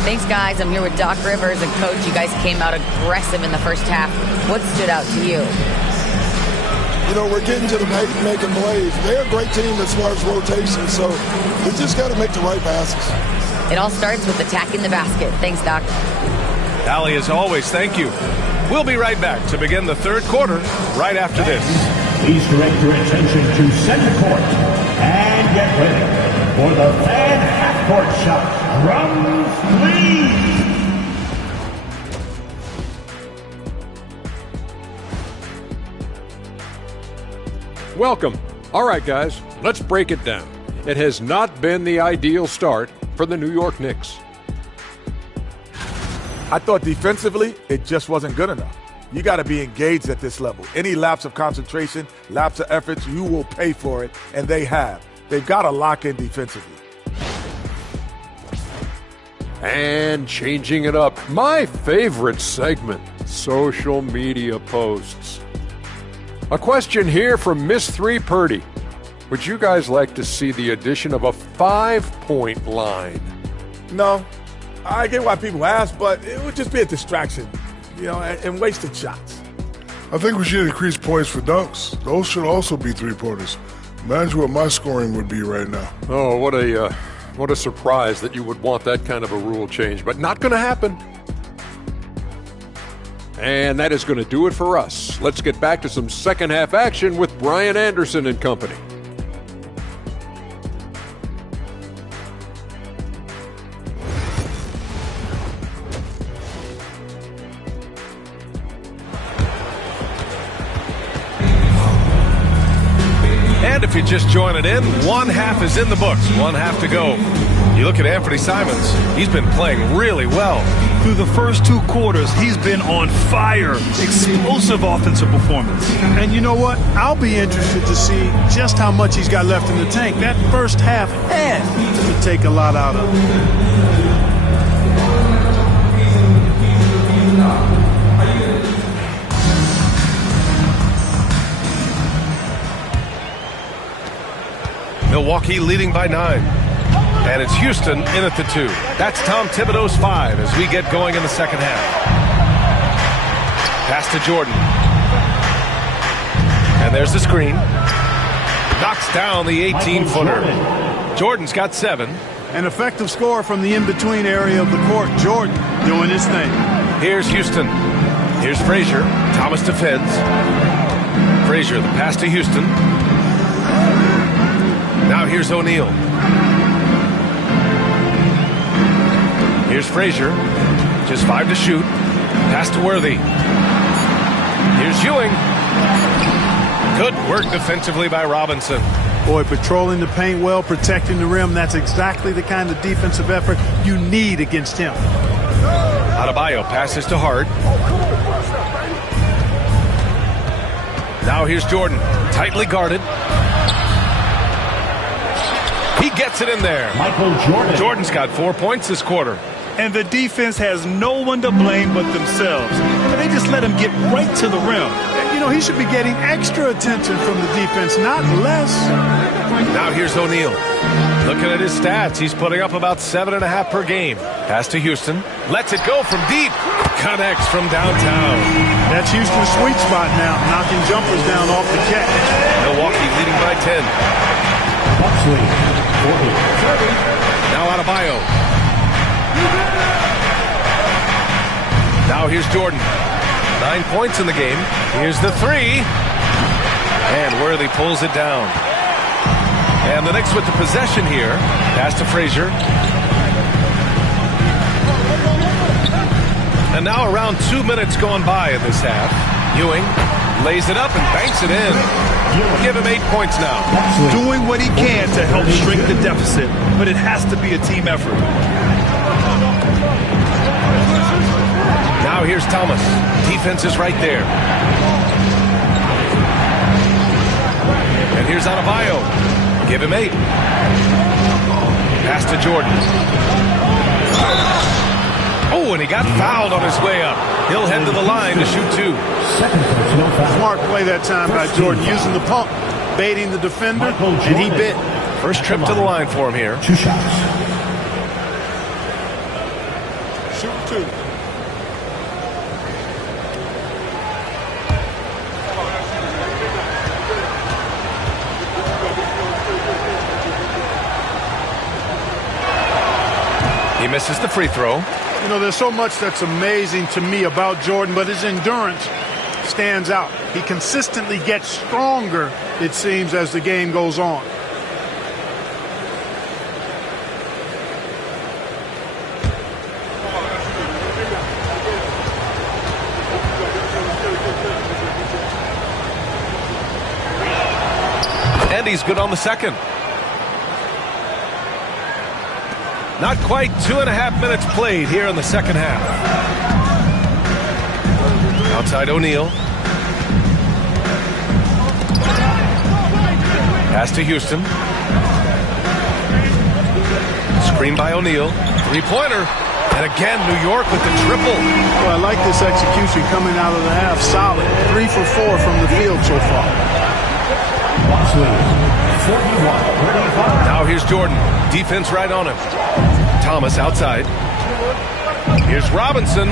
Thanks, guys. I'm here with Doc Rivers. And, Coach, you guys came out aggressive in the first half. What stood out to you? You know, we're getting to the paint, making plays. They're a great team as far as rotation, so we just got to make the right passes. It all starts with attacking the basket. Thanks, Doc. Allie, as always, thank you. We'll be right back to begin the third quarter right after this. Please direct your attention to center court and get ready for the fan half-court shot. Drums, please. Welcome. All right, guys, let's break it down. It has not been the ideal start for the New York Knicks. I thought defensively, it just wasn't good enough. You got to be engaged at this level. Any lapse of concentration, lapse of efforts, you will pay for it, and they have. They've got to lock in defensively. And changing it up, my favorite segment, social media posts. A question here from Miss 3 Purdy. Would you guys like to see the addition of a 5-point line? No. I get why people ask, but it would just be a distraction, you know, and wasted shots. I think we should increase points for dunks. Those should also be three-pointers. Imagine what my scoring would be right now. Oh, what a surprise that you would want that kind of a rule change, but not going to happen. And that is going to do it for us. Let's get back to some second half action with Brian Anderson and company. And if you're just joining in, one half is in the books, one half to go. You look at Anthony Simons, he's been playing really well. Through the first 2 quarters, he's been on fire. Explosive offensive performance. And you know what? I'll be interested to see just how much he's got left in the tank. That first half had to take a lot out of him. Milwaukee leading by 9. And it's Houston in at the 2. That's Tom Thibodeau's 5 as we get going in the second half. Pass to Jordan. And there's the screen. Knocks down the 18-footer. Jordan's got 7. An effective score from the in-between area of the court. Jordan doing his thing. Here's Houston. Here's Frazier. Thomas defends. Frazier, the pass to Houston. Now here's O'Neal. Here's Frazier. Just 5 to shoot. Pass to Worthy. Here's Ewing. Good work defensively by Robinson. Boy, patrolling the paint well, protecting the rim. That's exactly the kind of defensive effort you need against him. Adebayo passes to Hart. Now here's Jordan. Tightly guarded. He gets it in there. Michael Jordan. Jordan's got 4 points this quarter. And the defense has no one to blame but themselves. They just let him get right to the rim. You know, he should be getting extra attention from the defense, not less. Now here's O'Neal. Looking at his stats, he's putting up about 7.5 per game. Pass to Houston. Lets it go from deep. Connects from downtown. That's Houston's sweet spot now, knocking jumpers down off the catch. Milwaukee leading by 10. Buxley, 40. Now Adebayo. Now here's Jordan. 9 points in the game. Here's the 3. And Worthy pulls it down. And the Knicks with the possession here. Pass to Frazier. And now around 2 minutes going by in this half. Ewing lays it up and banks it in. Give him 8 points now. Doing what he can to help shrink the deficit, but it has to be a team effort. Now here's Thomas. Defense is right there. And here's Adebayo. Give him 8. Pass to Jordan. Oh, and he got fouled on his way up. He'll head to the line to shoot 2. Smart play that time by Jordan, using the pump, baiting the defender, and he bit. First trip to the line for him here. 2 shots. Shoot 2. He misses the free throw. You know, there's so much that's amazing to me about Jordan, but his endurance stands out. He consistently gets stronger, it seems, as the game goes on. And he's good on the second. Not quite 2.5 minutes played here in the second half. Outside O'Neal. Pass to Houston. Screen by O'Neal. 3-pointer. And again, New York with the triple. Well, I like this execution coming out of the half. Solid. 3 for 4 from the field so far. Now here's Jordan. Defense right on him. Thomas outside. Here's Robinson.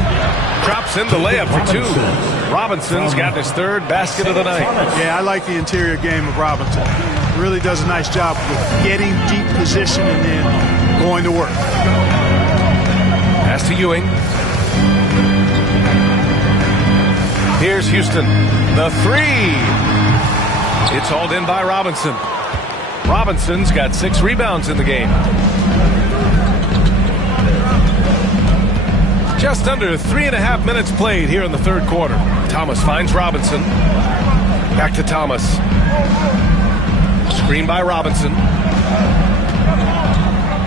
Drops in the layup for 2. Robinson's got his 3rd basket of the night. Yeah, I like the interior game of Robinson. Really does a nice job with getting deep position and then going to work. Pass to Ewing. Here's Houston. The 3. It's hauled in by Robinson. Robinson's got 6 rebounds in the game. Just under 3.5 minutes played here in the third quarter. Thomas finds Robinson. Back to Thomas. Screen by Robinson.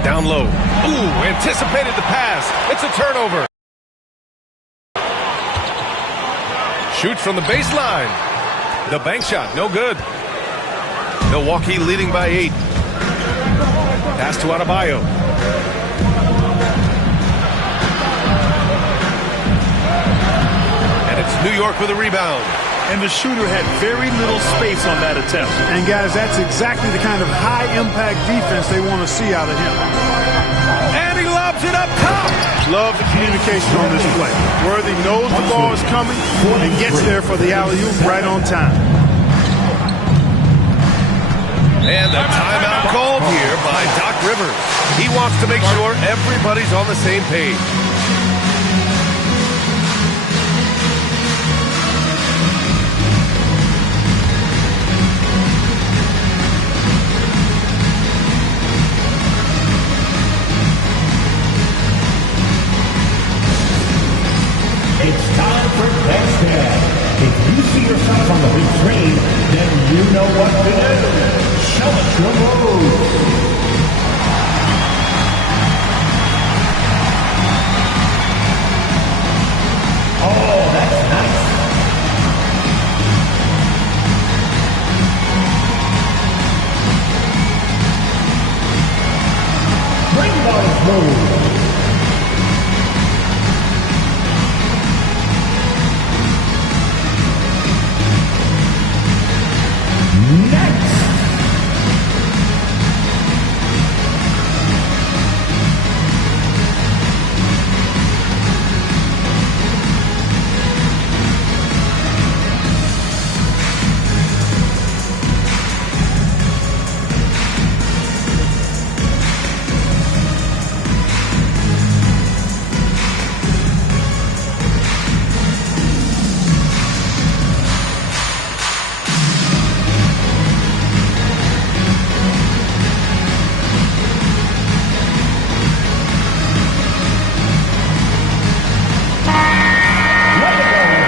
Down low. Ooh, anticipated the pass. It's a turnover. Shoots from the baseline. The bank shot, no good. Milwaukee leading by 8. Pass to Adebayo. And it's New York with a rebound. And the shooter had very little space on that attempt. And guys, that's exactly the kind of high-impact defense they want to see out of him. And he lobs it up top. Love the communication on this play. Worthy knows the ball is coming and gets there for the alley-oop right on time. And a timeout called here by Doc Rivers. He wants to make sure everybody's on the same page. It's time for next step. If you see yourself on the big screen, then you know what to do. Show us your moves. Oh, that's nice. Bring those moves.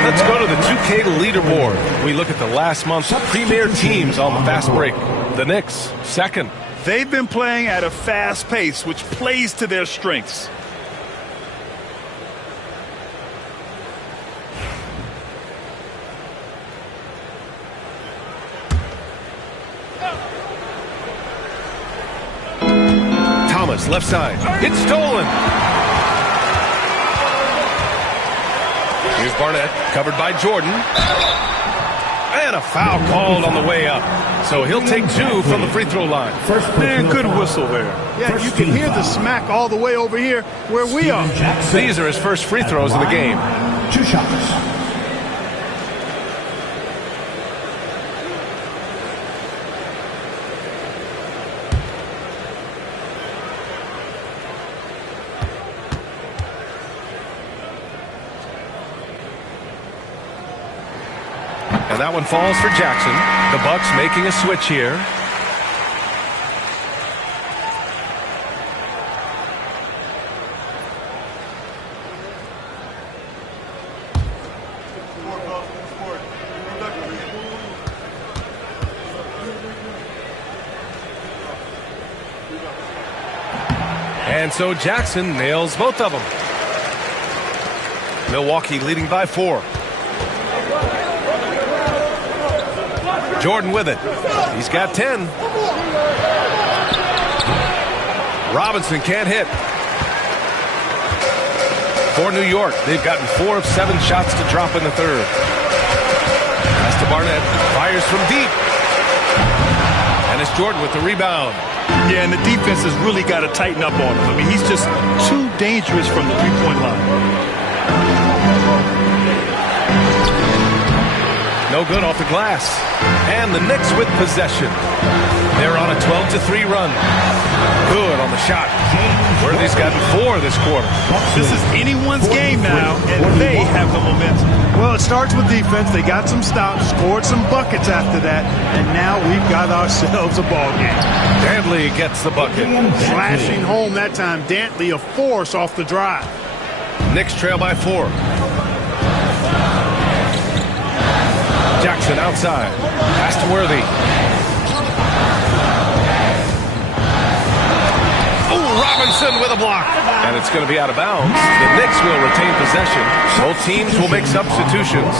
Let's go to the 2K leaderboard. We look at the last month's premier teams on the fast break. The Knicks, second. They've been playing at a fast pace, which plays to their strengths. Thomas, left side. It's stolen. Here's Barnett, covered by Jordan. And a foul called on the way up. So he'll take two from the free throw line. Man, good whistle there. Yeah, you can hear the smack all the way over here where we are. These are his first free throws of the game. 2 shots. And that one falls for Jackson. The Bucks making a switch here. And so Jackson nails both of them. Milwaukee leading by 4. Jordan with it. He's got 10. Robinson can't hit. For New York, they've gotten 4 of 7 shots to drop in the third. Pass to Barnett. Fires from deep. And it's Jordan with the rebound. Yeah, and the defense has really got to tighten up on him. I mean, he's just too dangerous from the three-point line. No good off the glass. And the Knicks with possession. They're on a 12-3 run. Good on the shot. Worthy's gotten 4 this quarter. This is anyone's game now, and they have the momentum. Well, it starts with defense. They got some stops, scored some buckets after that, and now we've got ourselves a ball game. Dantley gets the bucket. Flashing home that time. Dantley a force off the drive. Knicks trail by 4. Jackson outside. Pass to Worthy. Oh, Robinson with a block. And it's going to be out of bounds. The Knicks will retain possession. Both teams will make substitutions.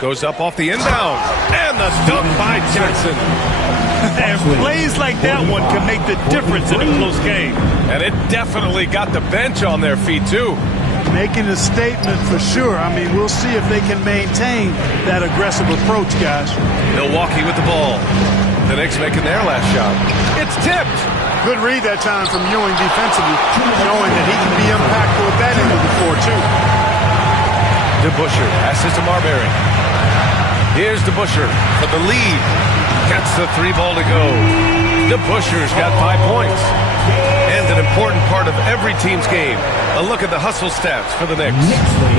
Goes up off the inbound. And the dunk by Jackson. And plays like that one can make the difference in a close game. And it definitely got the bench on their feet, too. Making a statement for sure. I mean, we'll see if they can maintain that aggressive approach, guys. Milwaukee with the ball. The Knicks making their last shot. It's tipped. Good read that time from Ewing defensively, showing that he can be impactful at that end of the floor, too. DeBusschere passes to Marbury. Here's DeBusschere for the lead. Gets the 3 ball to go. DeBusschere's got 5 points. And an important part of every team's game. A look at the hustle stats for the Knicks.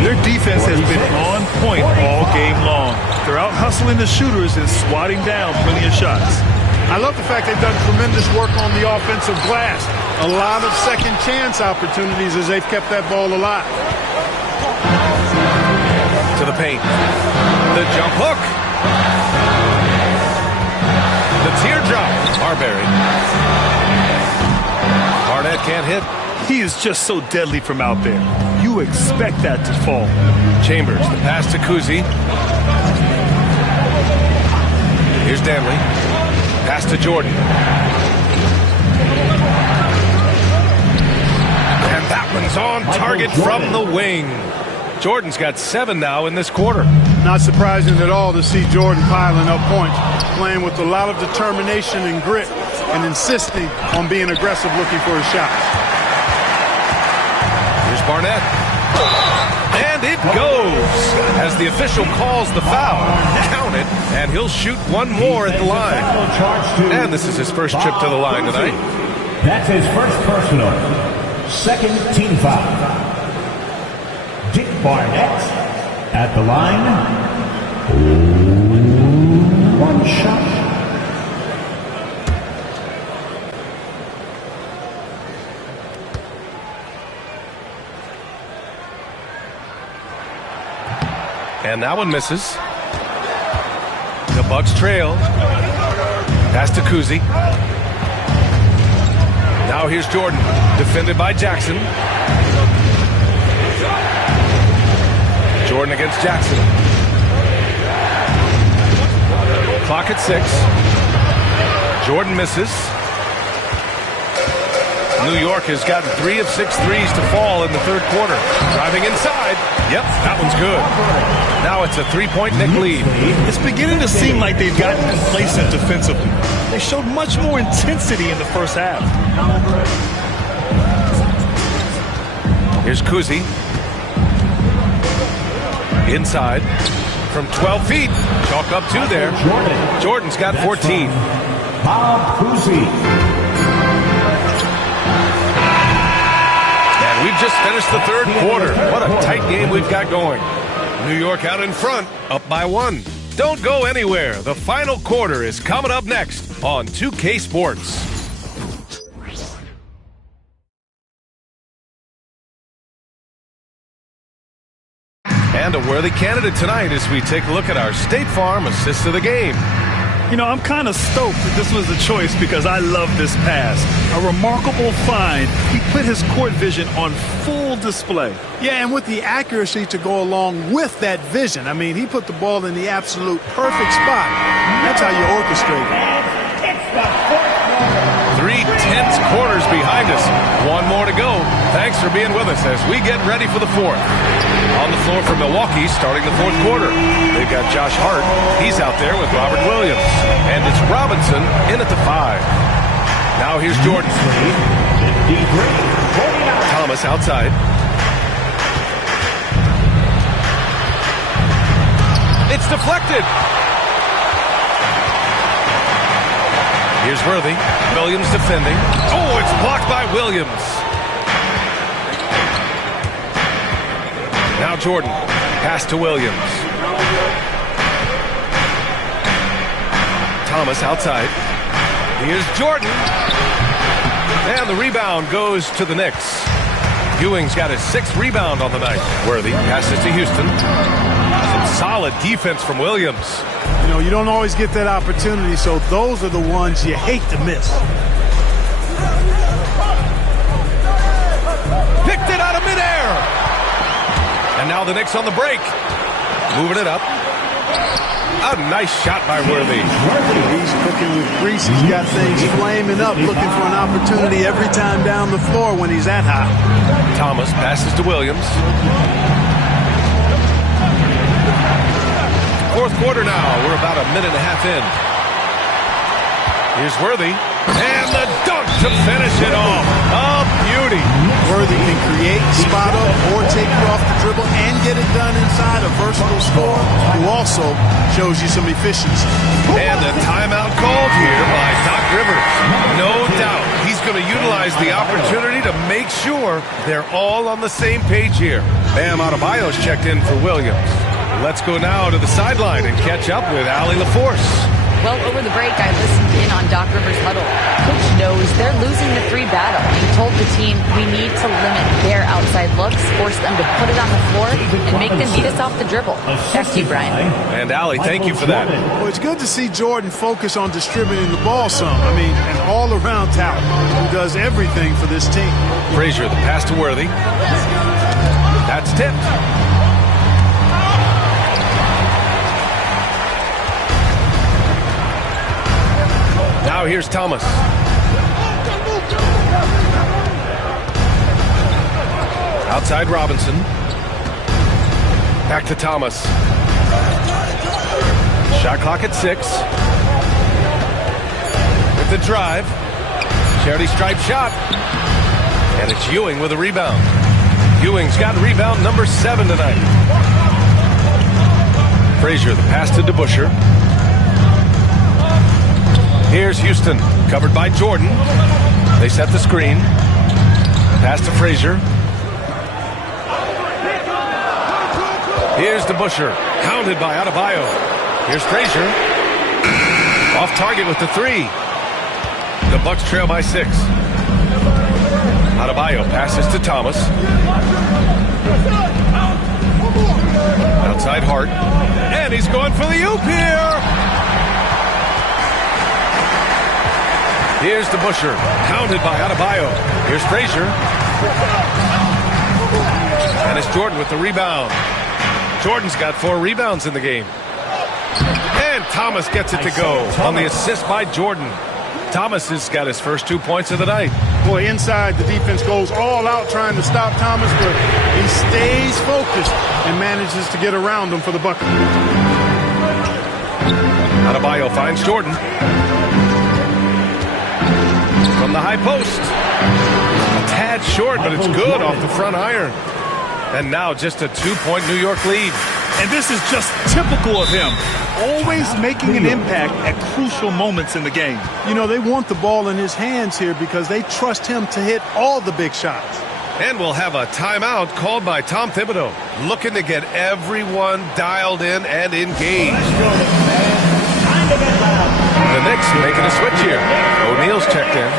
Their defense has been on point all game long. They're out hustling the shooters and swatting down plenty of shots. I love the fact they've done tremendous work on the offensive glass. A lot of second chance opportunities as they've kept that ball alive. To the paint. The jump hook. The teardrop. Marbury. Barnett can't hit. He is just so deadly from out there. You expect that to fall. Chambers, the pass to Kuzi. Here's Danley. Pass to Jordan. And that one's on target from the wing. Jordan's got 7 now in this quarter. Not surprising at all to see Jordan piling up points, playing with a lot of determination and grit, and insisting on being aggressive looking for his shots. Here's Barnett. And it goes as the official calls the foul. Count it, and he'll shoot one more at the line. And this is his first trip to the line tonight. That's his first personal. Second team foul. Dick Barnett at the line. 1 shot. And that one misses. The Bucks trail. Pass to Kuzi. Now here's Jordan, defended by Jackson. Jordan against Jackson. Clock at 6. Jordan misses. New York has gotten 3 of 6 threes to fall in the third quarter. Driving inside. Yep, that one's good. Now it's a 3-point Knick lead. It's beginning to seem like they've gotten complacent defensively. They showed much more intensity in the first half. Here's Kuzi. Inside from 12 feet. Chalk up 2 there. Jordan's got 14. Bob Cousy. And we've just finished the third quarter. What a tight game we've got going. New York out in front, up by 1. Don't go anywhere. The final quarter is coming up next on 2K Sports. And a worthy candidate tonight as we take a look at our State Farm assist of the game. You know, I'm kind of stoked that this was the choice because I love this pass. A remarkable find. He put his court vision on full display. Yeah, and with the accuracy to go along with that vision. I mean, he put the ball in the absolute perfect spot. That's how you orchestrate it. 3 tense quarters behind us. 1 more to go. Thanks for being with us as we get ready for the 4th. On the floor for Milwaukee starting the 4th quarter. They've got Josh Hart. He's out there with Robert Williams. And it's Robinson in at the 5. Now here's Jordan. Thomas outside. It's deflected. Here's Worthy. Williams defending. Oh, it's blocked by Williams. Now Jordan. Pass to Williams. Thomas outside. Here's Jordan. And the rebound goes to the Knicks. Ewing's got his 6th rebound on the night. Worthy passes to Houston. Some solid defense from Williams. You know, you don't always get that opportunity, so those are the ones you hate to miss. Picked it out of midair. And now the Knicks on the break. Moving it up. A nice shot by Worthy. He's cooking with grease. He's got things flaming up, looking for an opportunity every time down the floor when he's that hot. Thomas passes to Williams. 4th quarter now. We're about a minute and a half in. Here's Worthy. And the dunk to finish it off. A beauty. Worthy can create, spot up, or take you off the dribble and get it done inside. A versatile scorer who also shows you some efficiency. And a timeout called here by Doc Rivers. No doubt he's going to utilize the opportunity to make sure they're all on the same page here. Bam Adebayo's checked in for Williams. Let's go now to the sideline and catch up with Allie LaForce. Well, over the break, I listened in on Doc Rivers' huddle. Coach knows they're losing the 3 battle. He told the team, we need to limit their outside looks, force them to put it on the floor, and make them beat us off the dribble. Back to you, Brian. And Allie, thank you for that. Well, it's good to see Jordan focus on distributing the ball some. I mean, an all-around talent who does everything for this team. Frazier, the pass to Worthy. That's tipped. Now here's Thomas. Outside Robinson. Back to Thomas. Shot clock at 6. With the drive. Charity stripe shot. And it's Ewing with a rebound. Ewing's got rebound number 7 tonight. Frazier, the pass to DeBusschere. Here's Houston, covered by Jordan. They set the screen. Pass to Frazier. Here's DeBusschere, hounded by Adebayo. Here's Frazier. Off target with the 3. The Bucks trail by 6. Adebayo passes to Thomas. Outside Hart. And he's going for the oop here. Here's DeBusschere, hounded by Adebayo. Here's Frazier. And it's Jordan with the rebound. Jordan's got 4 rebounds in the game. And Thomas gets it to go on the assist by Jordan. Thomas has got his first 2 points of the night. Boy, inside, the defense goes all out trying to stop Thomas, but he stays focused and manages to get around him for the bucket. Adebayo finds Jordan. From the high post. A tad short, but it's good off the front iron. And now just a 2-point New York lead. And this is just typical of him. Always making an impact at crucial moments in the game. You know, they want the ball in his hands here because they trust him to hit all the big shots. And we'll have a timeout called by Tom Thibodeau, looking to get everyone dialed in and engaged. The Knicks making a switch here. O'Neal's checked in.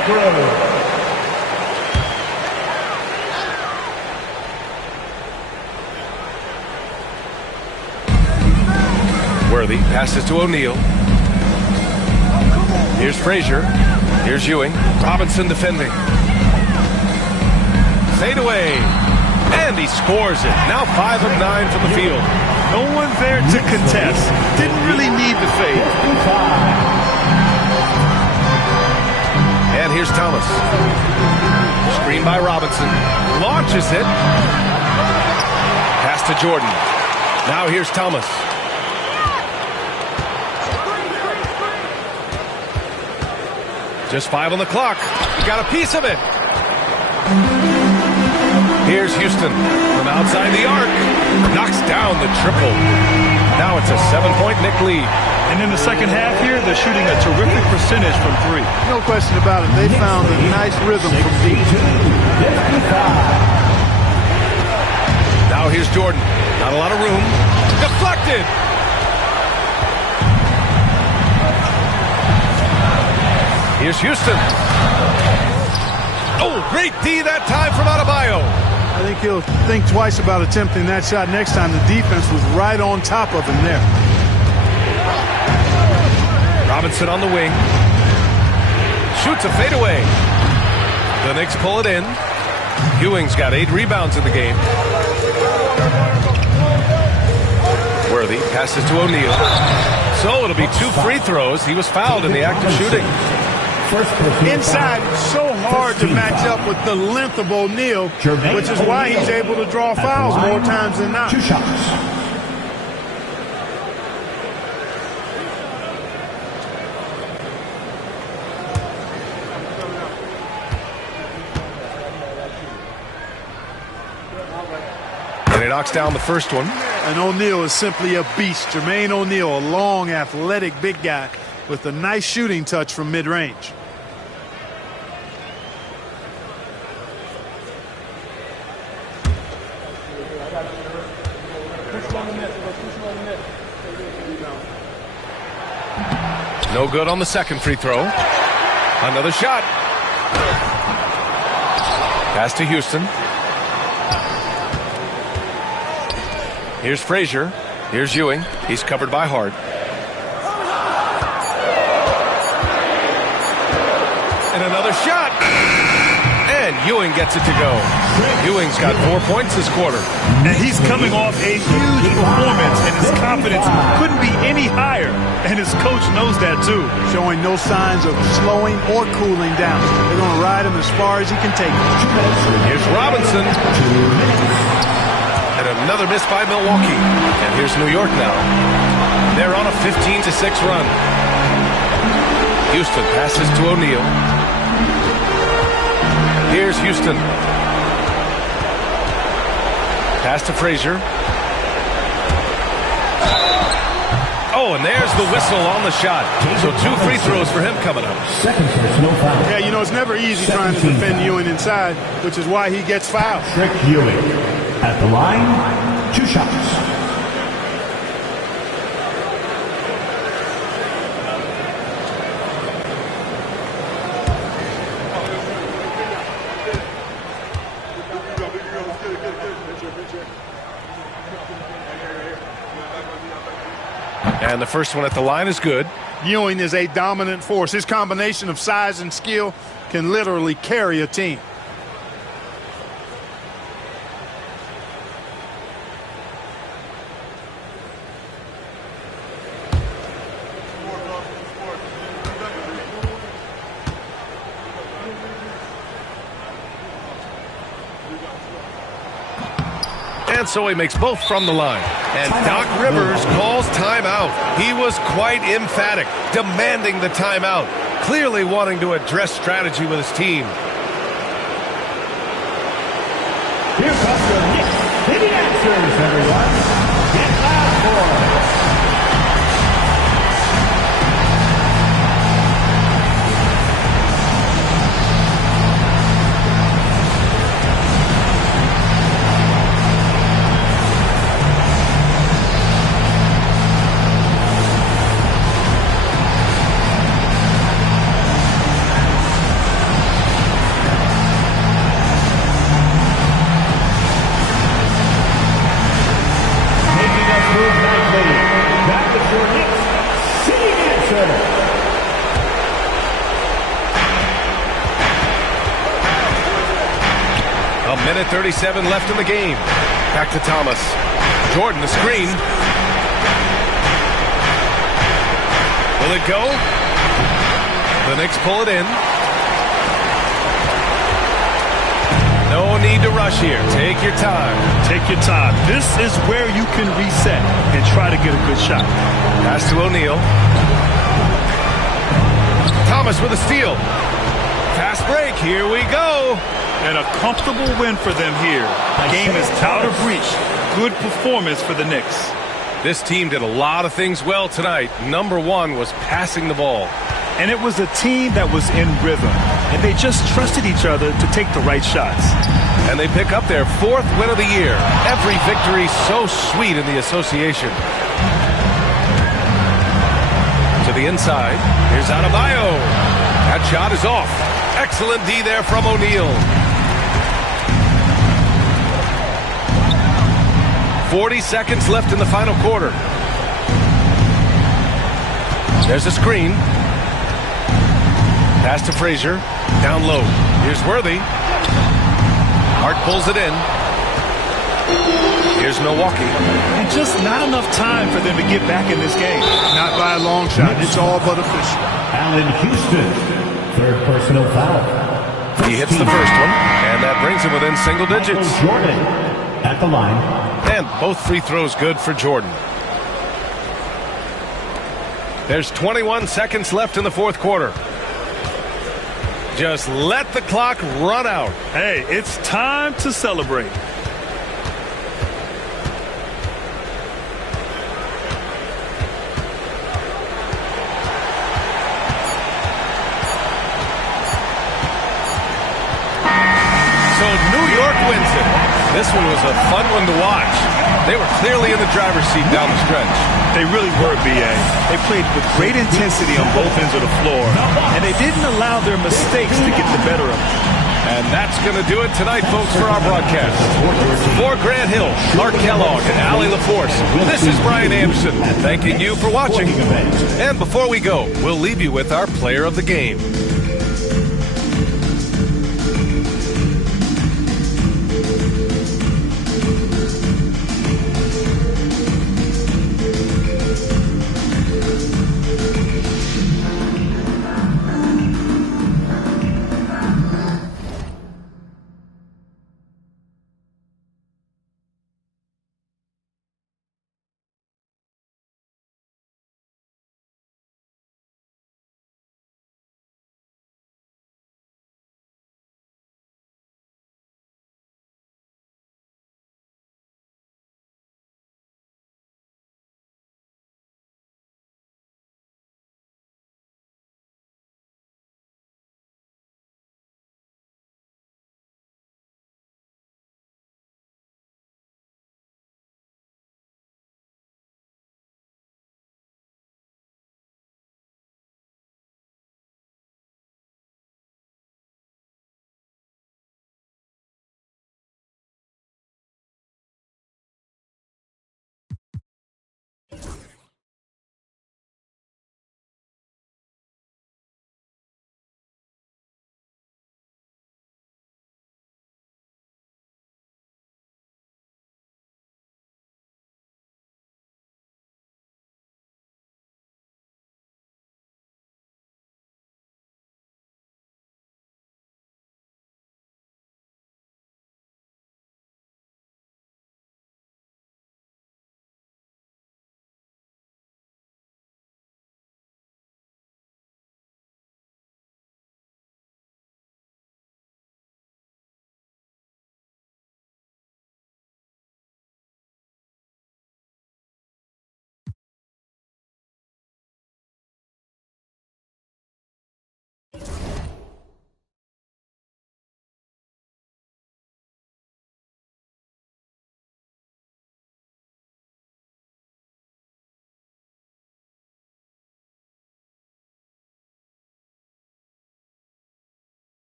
Worthy passes to O'Neal. Here's Frazier. Here's Ewing. Robinson defending. Fade away. And he scores it. Now 5 of 9 from the field. No one there to contest. Didn't really need the fade. And here's Thomas. Screen by Robinson. Launches it. Pass to Jordan. Now here's Thomas. Just 5 on the clock. He got a piece of it. Here's Houston from outside the arc. Knocks down the triple. Now it's a 7-point Knick lead. And in the second half here, they're shooting a terrific percentage from 3. No question about it. They found a nice rhythm from deep. Now here's Jordan. Not a lot of room. Deflected. Here's Houston. Oh, great D that time from Adebayo. I think he'll think twice about attempting that shot next time. The defense was right on top of him there. Robinson on the wing. Shoots a fadeaway. The Knicks pull it in. Ewing's got 8 rebounds in the game. Worthy passes to O'Neal. So it'll be 2 free throws. He was fouled in the act of shooting. Inside, it's so hard to match up with the length of O'Neal, which is why he's able to draw fouls more times than not. 2 shots. knocks down the first one. And O'Neal is simply a beast. Jermaine O'Neal, a long, athletic, big guy with a nice shooting touch from mid-range. No good on the second free throw. Another shot. Pass to Houston. Here's Frazier. Here's Ewing. He's covered by Hart. And another shot. And Ewing gets it to go. Ewing's got 4 points this quarter. And he's coming off a huge performance, and his confidence couldn't be any higher. And his coach knows that, too. Showing no signs of slowing or cooling down. They're going to ride him as far as he can take him. Here's Robinson. And another miss by Milwaukee. And here's New York now. They're on a 15-6 run. Houston passes to O'Neal. Here's Houston. Pass to Frazier. Oh, and there's the whistle on the shot. So 2 free throws for him coming up. Yeah, you know, it's never easy trying to defend Ewing inside, which is why he gets fouled. Trick Ewing at the line, 2 shots. And the first one at the line is good. Ewing is a dominant force. His combination of size and skill can literally carry a team. And so he makes both from the line. And Doc Rivers calls timeout. He was quite emphatic, demanding the timeout, clearly wanting to address strategy with his team. Here comes your Knicks to the answers, everyone. Get loud for it. A minute 37 left in the game. Back to Thomas. Jordan, the screen. Will it go? The Knicks pull it in. No need to rush here. Take your time. Take your time. This is where you can reset and try to get a good shot. Pass to O'Neal. Thomas with a steal. Fast break. Here we go. And a comfortable win for them here. Game is out of reach. Good performance for the Knicks. This team did a lot of things well tonight. Number one was passing the ball. And it was a team that was in rhythm. And they just trusted each other to take the right shots. And they pick up their 4th win of the year. Every victory so sweet in the association. To the inside. Here's Adebayo. That shot is off. Excellent D there from O'Neal. 40 seconds left in the final quarter. There's a screen. Pass to Frazier. Down low. Here's Worthy. Hart pulls it in. Here's Milwaukee. And just not enough time for them to get back in this game. Not by a long shot. It's all but official. Allen Houston, 3rd personal foul. He hits the first one, and that brings him within single digits. Jordan at the line. And both free throws good for Jordan. There's 21 seconds left in the 4th quarter. Just let the clock run out. Hey, it's time to celebrate. This one was a fun one to watch. They were clearly in the driver's seat down the stretch. They really were, B.A. They played with great intensity on both ends of the floor, and they didn't allow their mistakes to get the better of them. And that's going to do it tonight, folks, for our broadcast. For Grant Hill, Clark Kellogg, and Allie LaForce, this is Brian Anderson, thanking you for watching. And before we go, we'll leave you with our player of the game.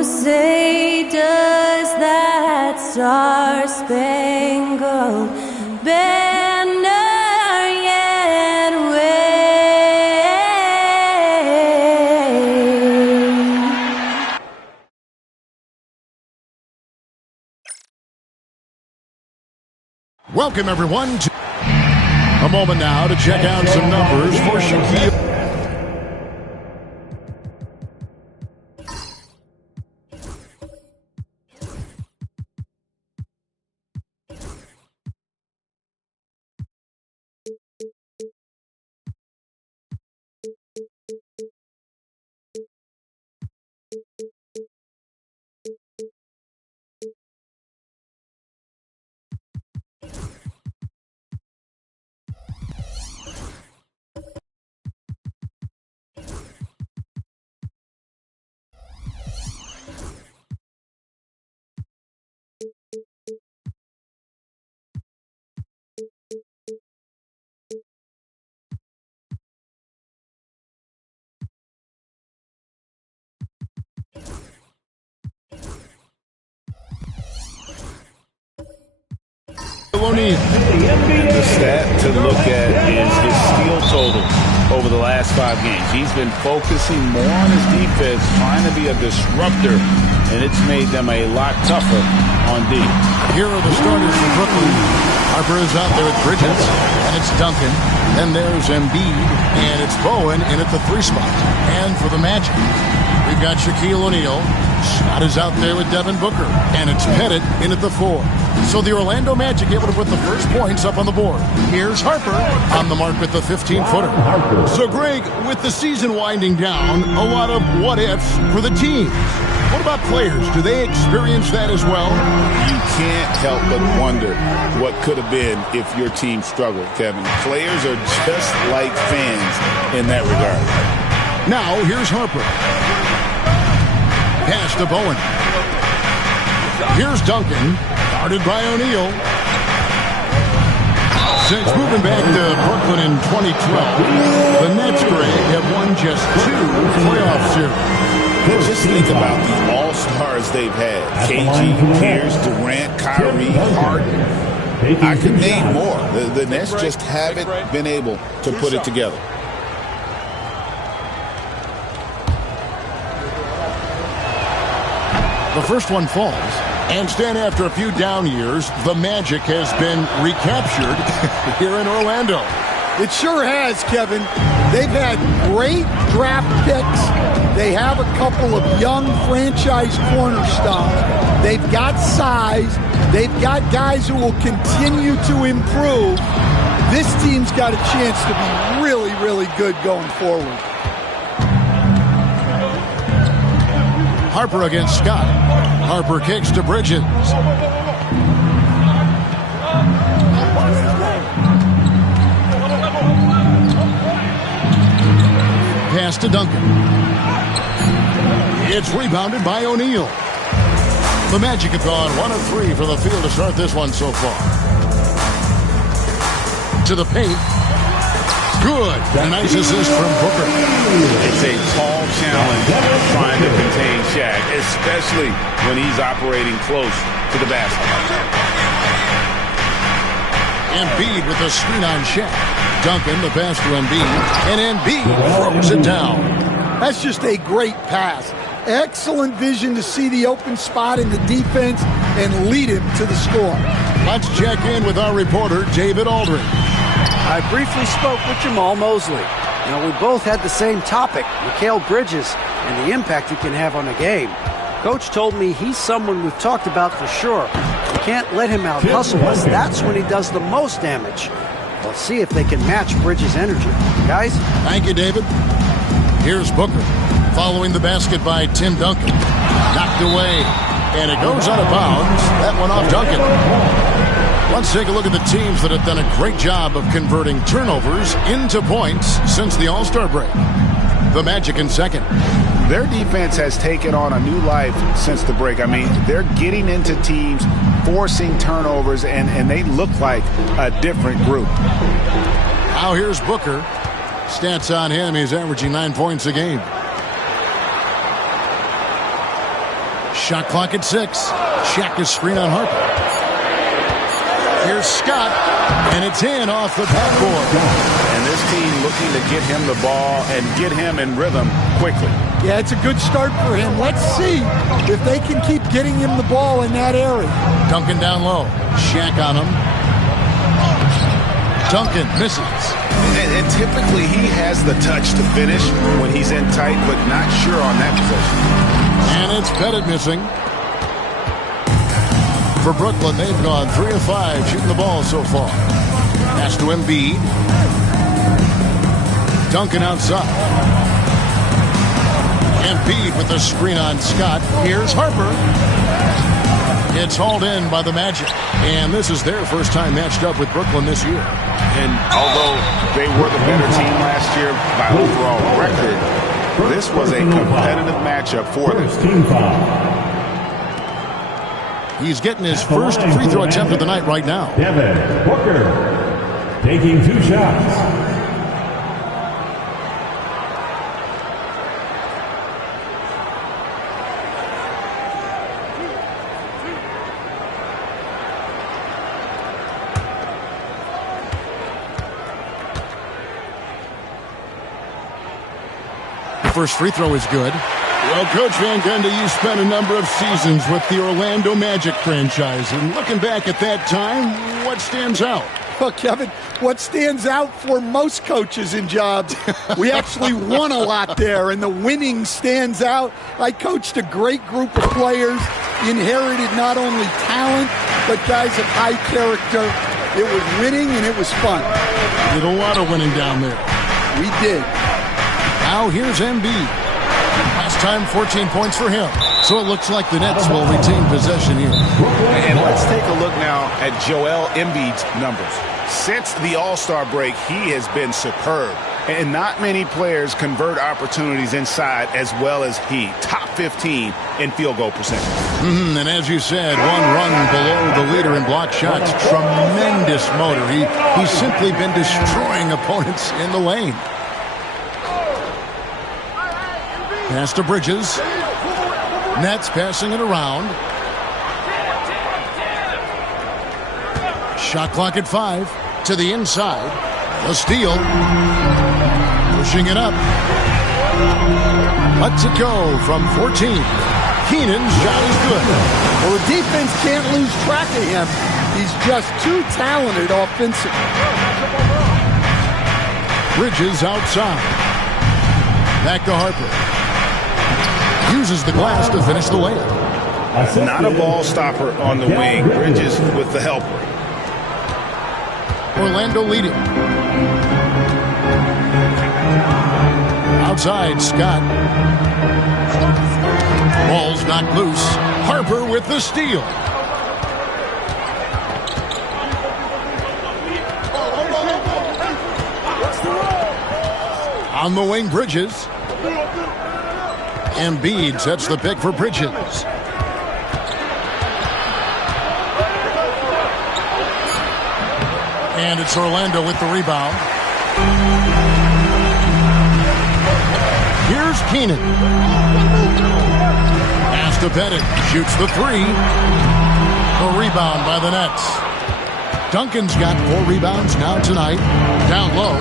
to say, does that star-spangled banner yet wave? Welcome, everyone, to a moment now to check out some numbers for Shaquille. The stat to look at is his steal total over the last 5 games. He's been focusing more on his defense, trying to be a disruptor, and it's made them a lot tougher on D. Here are the starters for Brooklyn. Harper is out there with Bridges, and it's Duncan. Then there's Embiid, and it's Bowen in at the 3 spot. And for the Magic, we've got Shaquille O'Neal. Scott is out there with Devin Booker, and it's Pettit in at the 4. So the Orlando Magic able to put the first points up on the board. Here's Harper on the mark with the 15-footer. So, Greg, with the season winding down, a lot of what-ifs for the teams. What about players? Do they experience that as well? You can't help but wonder what could have been if your team struggled, Kevin. Players are just like fans in that regard. Now, here's Harper. Pass to Bowen. Here's Duncan. Guarded by O'Neal. Since moving back to Brooklyn in 2012, the Nets, Greg, have won just 2 playoff series. Just think about the all-stars they've had. KG, Pierce, Durant, Kyrie, Harden. I could name more. The Nets just haven't been able to put it together. The first one falls. And Stan, after a few down years, the Magic has been recaptured here in Orlando. It sure has, Kevin. They've had great draft picks. They have a couple of young franchise cornerstones. They've got size. They've got guys who will continue to improve. This team's got a chance to be really, really good going forward. Harper against Scott. Harper kicks to Bridges. Pass to Duncan. It's rebounded by O'Neal. The Magic have gone 1 of 3 from the field to start this one so far. To the paint. Good. A nice assist from Booker. It's a tall challenge trying to contain Shaq, especially when he's operating close to the basket. Embiid with the screen on Shaq. Duncan, the pass to Embiid. And Embiid throws it down. That's just a great pass. Excellent vision to see the open spot in the defense and lead him to the score. Let's check in with our reporter, David Aldridge. I briefly spoke with Jamal Mosley. We both had the same topic, Mikal Bridges, and the impact he can have on a game. Coach told me he's someone we've talked about for sure. We can't let him out-hustle us. That's when he does the most damage. We'll see if they can match Bridges' energy. Guys? Thank you, David. Here's Booker, following the basket by Tim Duncan. Knocked away, and it goes out of bounds. That one off Duncan. Let's take a look at the teams that have done a great job of converting turnovers into points since the All-Star break. The Magic in second. Their defense has taken on a new life since the break. I mean, they're getting into teams, forcing turnovers, and they look like a different group. Now here's Booker. Stats on him, he's averaging 9 points a game. Shot clock at 6. Shaq is screen on Harper. Here's Scott, and it's in off the backboard. And this team looking to get him the ball and get him in rhythm quickly. Yeah, it's a good start for him. Let's see if they can keep getting him the ball in that area. Duncan down low. Shaq on him. Duncan misses. And typically he has the touch to finish when he's in tight, but not sure on that possession. And it's Pettit missing. For Brooklyn, they've gone 3 of 5 shooting the ball so far. Pass to Embiid. Duncan outside. Embiid with the screen on Scott. Here's Harper. It's hauled in by the Magic. And this is their first time matched up with Brooklyn this year. And although they were the better team last year by overall record, this was a competitive matchup for them. Team foul. He's getting his first free throw attempt of the night right now. Devin Booker taking 2 shots. The first free throw is good. Well, Coach Van Gundy, you spent a number of seasons with the Orlando Magic franchise. And looking back at that time, what stands out? Well, Kevin, what stands out for most coaches in jobs, we actually won a lot there, and the winning stands out. I coached a great group of players, inherited not only talent, but guys of high character. It was winning, and it was fun. Did a lot of winning down there. We did. Now here's Embiid. Last time, 14 points for him. So it looks like the Nets will retain possession here. And let's take a look now at Joel Embiid's numbers. Since the All-Star break, he has been superb. And not many players convert opportunities inside as well as he. Top 15 in field goal percentage. And as you said, one run below the leader in block shots. Tremendous motor. He's simply been destroying opponents in the lane. Pass to Bridges. Nets passing it around. Shot clock at 5. To the inside. The steal. Pushing it up. Lets it go from 14. Keenan's shot is good. Well, the defense can't lose track of him. He's just too talented offensively. Bridges outside. Back to Harper. Uses the glass to finish the layup. Not a ball stopper on the wing. Bridges with the helper. Orlando leading. Outside, Scott. Ball's knocked loose. Harper with the steal. On the wing, Bridges. Embiid sets the pick for Bridges. And it's Orlando with the rebound. Here's Keenan. Pass to Pettit. Shoots the 3. A rebound by the Nets. Duncan's got 4 rebounds now tonight. Down low.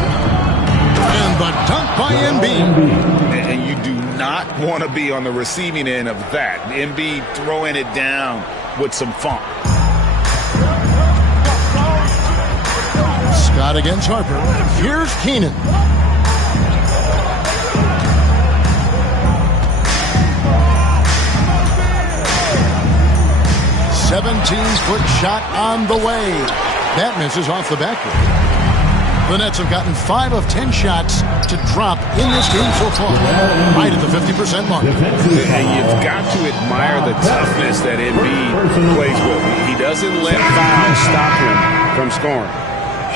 And the dunk by Embiid. And you do not want to be on the receiving end of that. Embiid throwing it down with some funk. Scott against Harper. Here's Keenan. "17-foot shot on the way." That misses off the backboard. The Nets have gotten 5 of 10 shots to drop in this game so far. Right at the 50% mark. And you've got to admire the toughness that Embiid plays with. He doesn't let fouls stop him from scoring.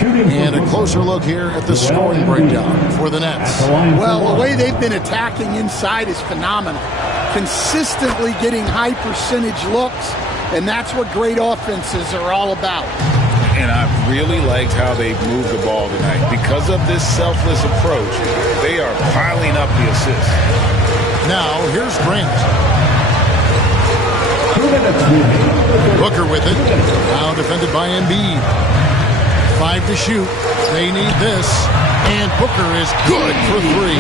And a closer look here at the scoring breakdown for the Nets. Well, the way they've been attacking inside is phenomenal. Consistently getting high percentage looks, and that's what great offenses are all about. And I really liked how they moved the ball tonight. Because of this selfless approach, they are piling up the assists. Now, here's Grant. Now defended by Embiid. 5 to shoot. They need this. And Booker is good for 3.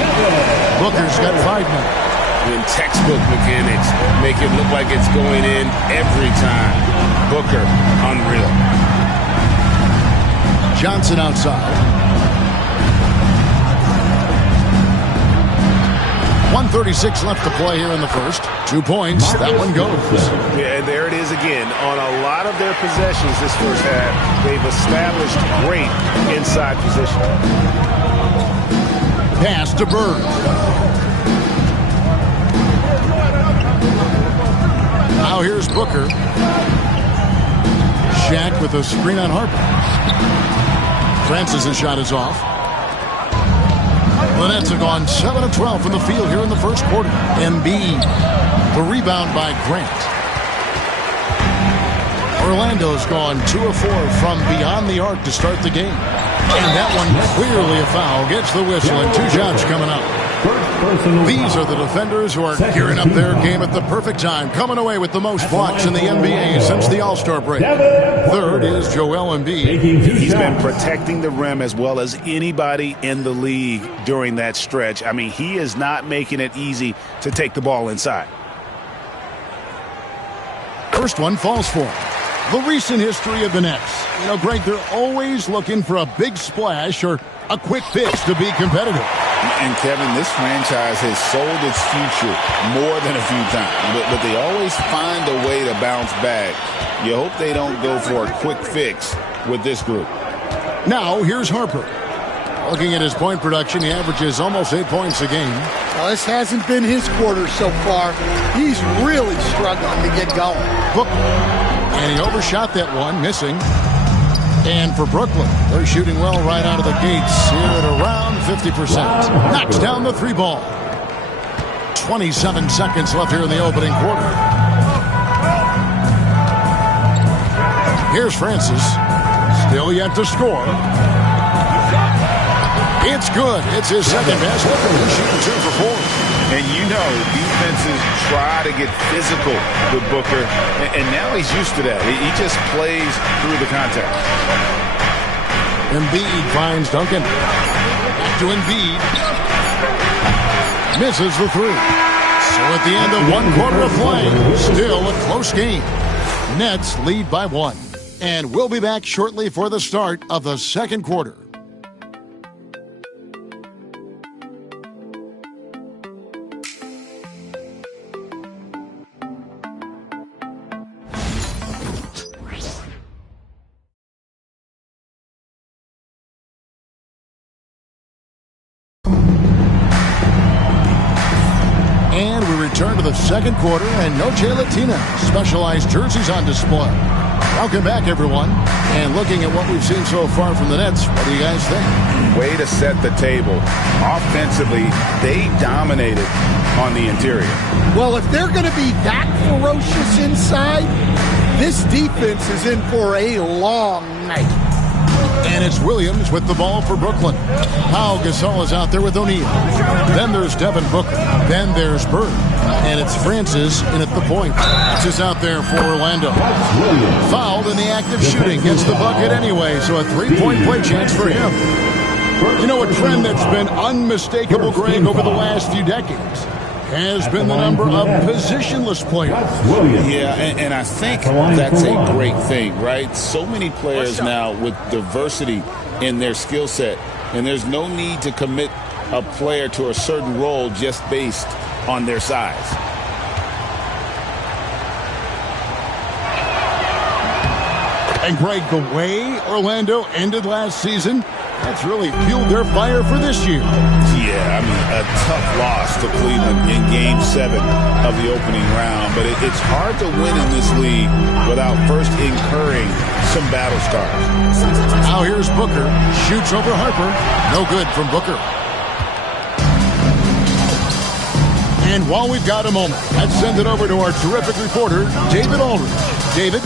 Booker's got 5 now. In textbook mechanics, make it look like it's going in every time. Booker, unreal. Johnson outside. 1:36 left to play here in the first. 2 points. That one goes. Yeah, and there it is again. On a lot of their possessions this first half, they've established great inside position. Pass to Bird. Now here's Booker. Shaq with a screen on Harper. Francis' shot is off. The Nets have gone 7 of 12 from the field here in the first quarter. Embiid. The rebound by Grant. Orlando's gone 2 of 4 from beyond the arc to start the game. And that one clearly a foul. Gets the whistle and 2 shots coming up. These are the defenders who are gearing up their game at the perfect time, coming away with the most blocks in the NBA since the All-Star break. Third is Joel Embiid. He's been protecting the rim as well as anybody in the league during that stretch. I mean, he is not making it easy to take the ball inside. First one falls for him. The recent history of the Nets. You know, Greg, they're always looking for a big splash or a quick fix to be competitive. And, Kevin, this franchise has sold its future more than a few times. But they always find a way to bounce back. You hope they don't go for a quick fix with this group. Now, here's Harper. Looking at his point production, he averages almost 8 points a game. Well, this hasn't been his quarter so far. He's really struggling to get going. And he overshot that one, missing. And for Brooklyn, they're shooting well right out of the gates here at around 50%. Knocks down the 3 ball. 27 seconds left here in the opening quarter. Here's Francis. Still yet to score. It's good. It's his second basket. He's shooting 2 for 4. And you know, defenses try to get physical with Booker, and now he's used to that. He just plays through the contact. Embiid finds Duncan. Back to Embiid. Misses the 3. So at the end of 1 quarter of play, still a close game. Nets lead by 1. And we'll be back shortly for the start of the second quarter. And we return to the second quarter, and Noche Latina specialized jerseys on display. Welcome back, everyone. And looking at what we've seen so far from the Nets, what do you guys think? Way to set the table. Offensively, they dominated on the interior. Well, if they're going to be that ferocious inside, this defense is in for a long night. And it's Williams with the ball for Brooklyn. Pau Gasol is out there with O'Neal. Then there's Devin Booker. Then there's Bird. And it's Francis in at the point. This is out there for Orlando. Fouled in the act of shooting. Gets the bucket anyway, so a 3-point play chance for him. You know, a trend that's been unmistakable, Greg, over the last few decades has been the number of positionless players. Yeah, and I think that's a great thing, right? So many players now with diversity in their skill set, and there's no need to commit a player to a certain role just based on their size. And Greg, the way Orlando ended last season, that's really fueled their fire for this year. Yeah, I mean, a tough loss to Cleveland in Game 7 of the opening round. But it's hard to win in this league without first incurring some battle scars. Now here's Booker. Shoots over Harper. No good from Booker. And while we've got a moment, let's send it over to our terrific reporter, David Aldridge. David?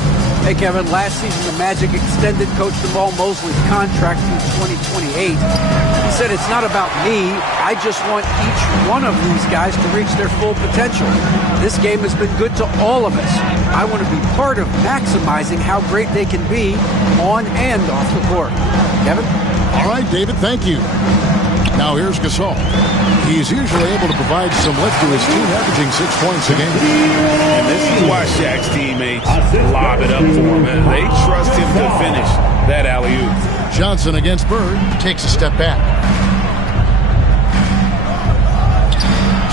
Hey, Kevin, last season the Magic extended Coach Jamal Mosley's contract through 2028. He said, it's not about me. I just want each one of these guys to reach their full potential. This game has been good to all of us. I want to be part of maximizing how great they can be on and off the court. Kevin? All right, David, thank you. Now here's Gasol. He's usually able to provide some lift to his team, averaging 6 points a game. And this is why Shaq's teammates lob it up for him. They trust him to finish that alley-oop. Johnson against Bird takes a step back.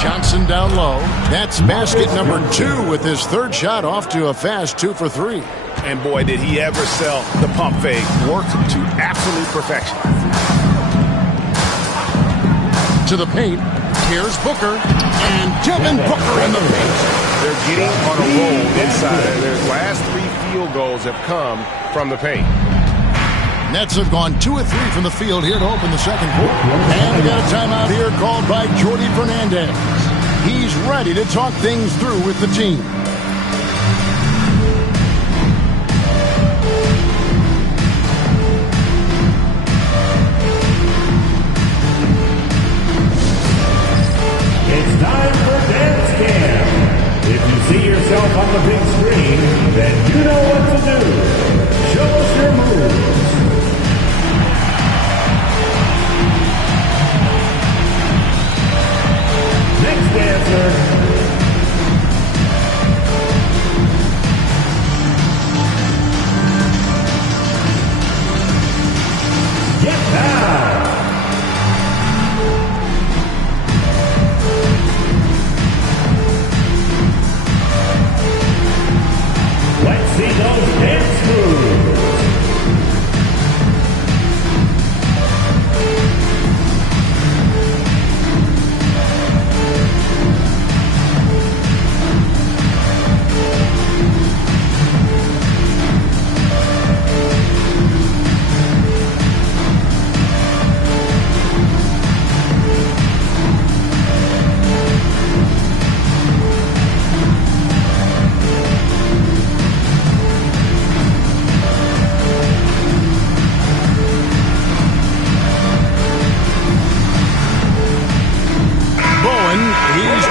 Johnson down low. That's basket number 2 with his third shot off to a fast 2 for 3. And boy, did he ever sell the pump fake. Worked to absolute perfection. To the paint. Here's Booker. And Devin Booker in the paint. They're getting on a roll inside. Their last 3 field goals have come from the paint. Nets have gone 2 of 3 from the field here to open the second quarter. And we got a timeout here called by Jordi Fernandez. He's ready to talk things through with the team. It's time for Dance Cam. If you see yourself on the big screen, then you know what to do. Show us your moves. Next dancer. Get down. Let's see those dance moves.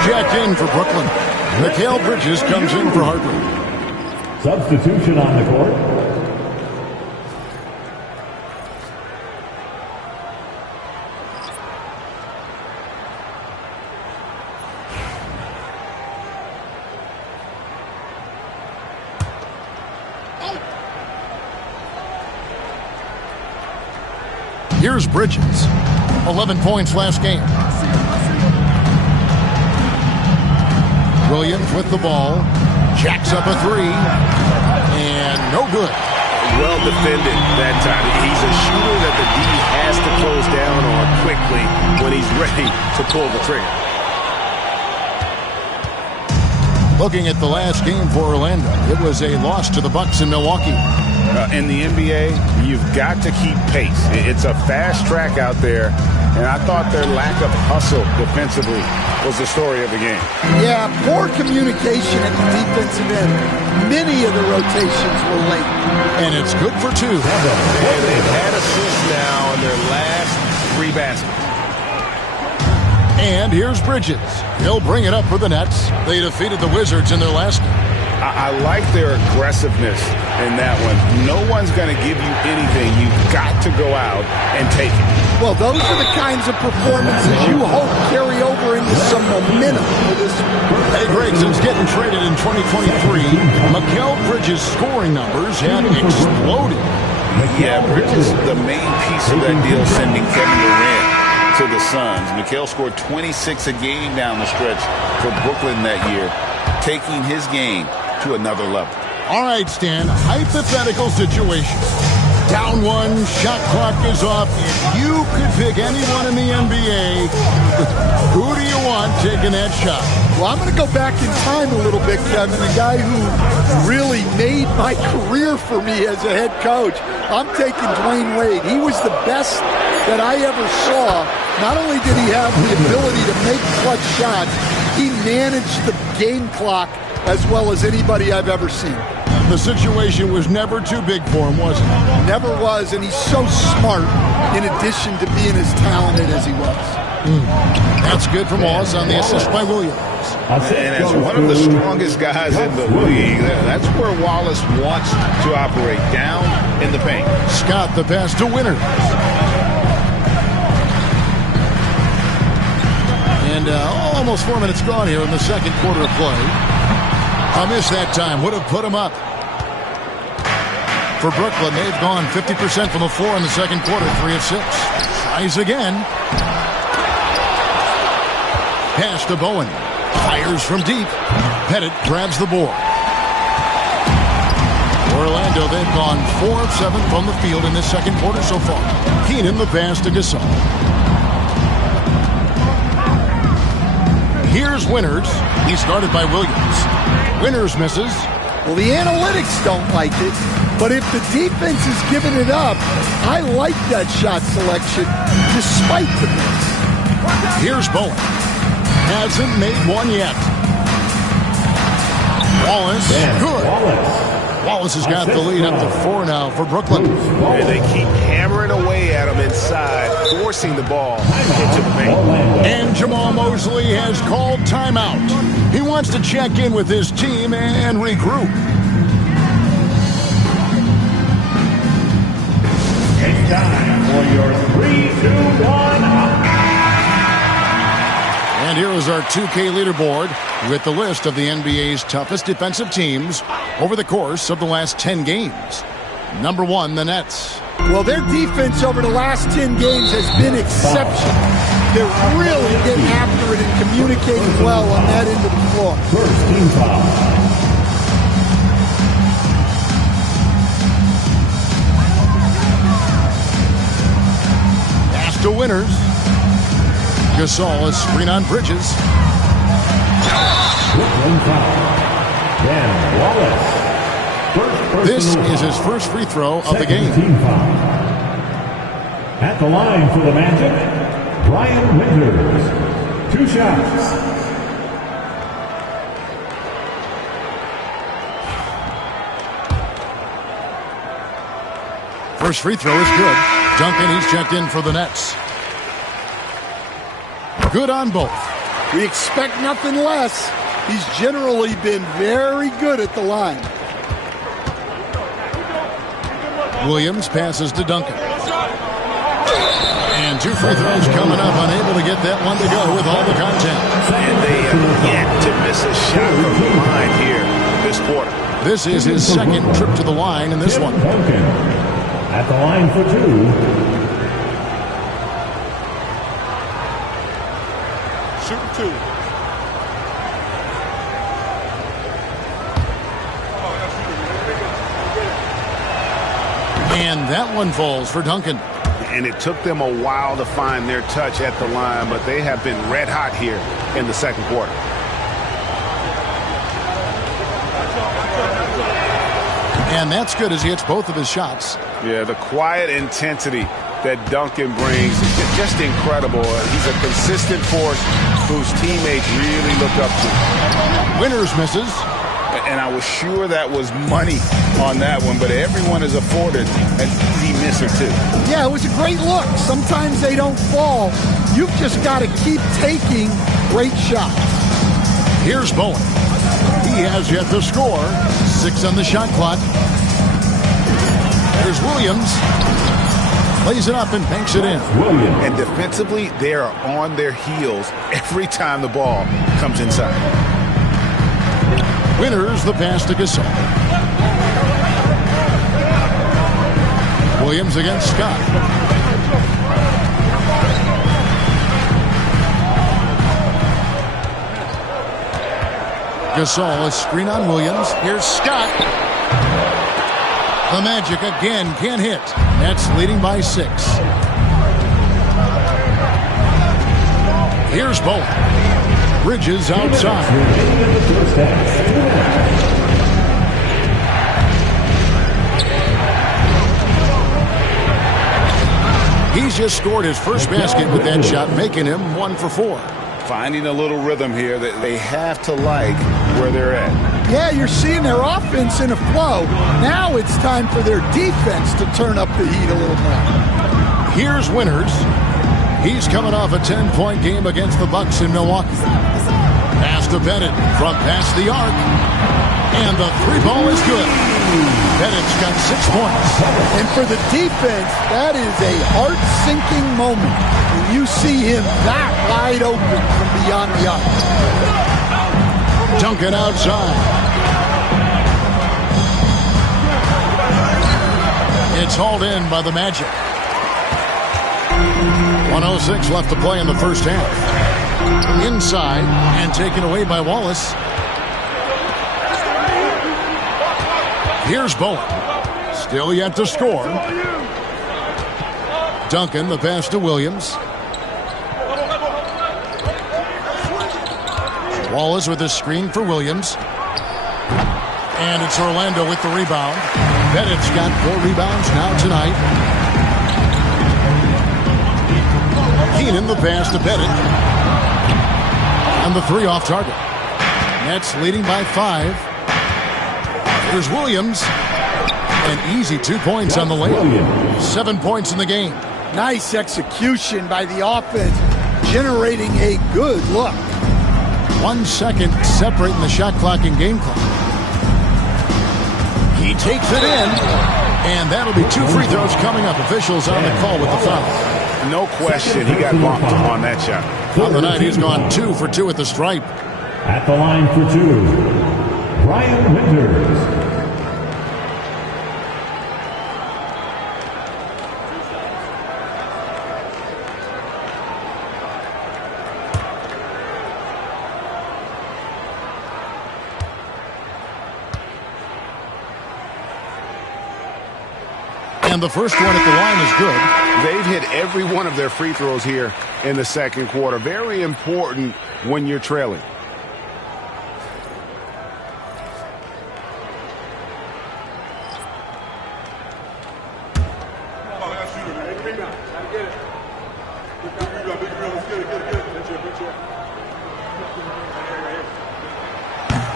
Checked in for Brooklyn. Mikal Bridges comes in for Hartford. Substitution on the court. Here's Bridges. 11 points last game. Williams with the ball. Jacks up a 3. And no good. Well defended that time. He's a shooter that the D has to close down on quickly when he's ready to pull the trigger. Looking at the last game for Orlando, it was a loss to the Bucks in Milwaukee. In the NBA, you've got to keep pace. It's a fast track out there, and I thought their lack of hustle defensively was the story of the game. Yeah, poor communication at the defensive end. Many of the rotations were late. And it's good for 2. And they've had assists now in their last 3 baskets. And here's Bridges. He'll bring it up for the Nets. They defeated the Wizards in their last game. I like their aggressiveness in that one. No one's going to give you anything. You've got to go out and take it. Well, those are the kinds of performances you hope carry over into some momentum for this. Hey, Greg, since getting traded in 2023, Mikal Bridges' scoring numbers have exploded. Yeah, Bridges, the main piece of that deal, sending Kevin Durant to the Suns. Mikal scored 26 a game down the stretch for Brooklyn that year, taking his game to another level. All right, Stan, hypothetical situation. Down 1, shot clock is off. If you could pick anyone in the NBA, who do you want taking that shot? Well, I'm going to go back in time a little bit, Kevin. A guy who really made my career for me as a head coach. I'm taking Dwayne Wade. He was the best that I ever saw. Not only did he have the ability to make clutch shots, He managed the game clock as well as anybody I've ever seen. The situation was never too big for him, was it? Never was, and he's so smart in addition to being as talented as he was. That's good from Wallace on the assist by Williams. And as one of the strongest guys in the league, that's where Wallace wants to operate, down in the paint. Scott, the pass to Winters. And almost 4 minutes gone here in the second quarter of play. A miss that time would have put him up. For Brooklyn, they've gone 50% from the floor in the second quarter, 3 of 6. Tries again. Pass to Bowen. Fires from deep. Pettit grabs the board. Orlando, they've gone 4 of 7 from the field in this second quarter so far. Keenan, the pass to Gasol. Here's Winters. He started by Williams. Winters misses. Well, the analytics don't like it, but if the defense is giving it up, I like that shot selection despite the miss. Here's Bowen. Hasn't made one yet. Wallace, good. Wallace has got the lead up to 4 now for Brooklyn. And they keep hammering away at him inside, forcing the ball into the paint. And Jamal Mosley has called timeout. He wants to check in with his team and regroup. It's time for your 3-2-1. And here is our 2K leaderboard with the list of the NBA's toughest defensive teams over the course of the last 10 games. Number 1, the Nets. Well, their defense over the last 10 games has been exceptional. They're really getting after it and communicating well on that end of the floor. First team foul. Pass to Winters. Gasol, a screen on Bridges. Brooklyn foul. Then Wallace. This is his first free throw of the game. Team foul. At the line for the Magic, Brian Winters. 2 shots. First free throw is good. Duncan, he's checked in for the Nets. Good on both. We expect nothing less. He's generally been very good at the line. Williams passes to Duncan. And 2 free throws coming up, unable to get that one to go with all the content. And they have yet to miss a shot from the line here this quarter. This is his second trip to the line in this one. Duncan at the line for 2. Shooting 2. And that one falls for Duncan. And it took them a while to find their touch at the line, but they have been red hot here in the second quarter. And that's good as he hits both of his shots. Yeah, the quiet intensity that Duncan brings is just incredible. He's a consistent force whose teammates really look up to. Winters misses. And I was sure that was money on that one, but everyone is afforded an easy misser too. Yeah, it was a great look. Sometimes they don't fall. You've just got to keep taking great shots. Here's Bowen. He has yet to score. 6 on the shot clock. There's Williams. Lays it up and banks it in. And defensively, they are on their heels every time the ball comes inside. Winters, the pass to Gasol. Williams against Scott. Gasol, a screen on Williams. Here's Scott. The Magic again can't hit. Nets leading by 6. Here's Bowen. Bridges outside. He's just scored his first basket with that shot, making him 1 for 4. Finding a little rhythm here that they have to like where they're at. Yeah, you're seeing their offense in a flow. Now it's time for their defense to turn up the heat a little more. Here's Winters. He's coming off a 10-point game against the Bucks in Milwaukee. Pass to Bennett from past the arc. And the three ball is good. Bennett's got 6 points. And for the defense, that is a heart-sinking moment when you see him that wide open from beyond the arc. Duncan outside. It's hauled in by the Magic. 1:06 left to play in the first half. Inside and taken away by Wallace. Here's Bowen. Still yet to score. Duncan, the pass to Williams. Wallace with a screen for Williams. And it's Orlando with the rebound. Bennett's got 4 rebounds now tonight. Keenan the pass to Bennett. And the 3 off target. Nets leading by 5. Here's Williams. An easy 2 points on the layup. 7 points in the game. Nice execution by the offense, generating a good look. 1 second separating the shot clock and game clock. He takes it in. And that'll be 2 free throws coming up. Officials on the call with the foul. No question he got bumped on that shot. On the night, he's gone 2 for 2 at the stripe. At the line for 2, Brian Winters. And the first one at the line is good. They've hit every one of their free throws here in the second quarter. Very important when you're trailing.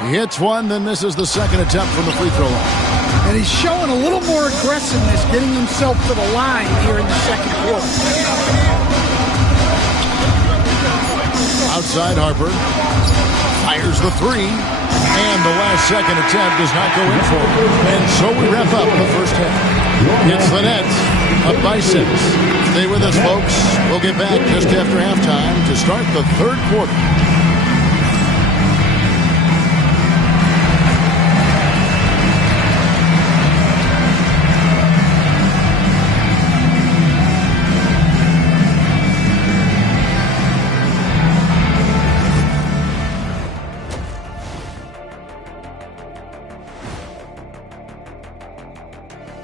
He hits one, then misses the second attempt from the free throw line. And he's showing a little more aggressiveness, getting himself to the line here in the second quarter. Outside Harper. Fires the 3. And the last second attempt does not go in for him. And so we wrap up the first half. It's the Nets up by 6. Stay with us, folks. We'll get back just after halftime to start the third quarter.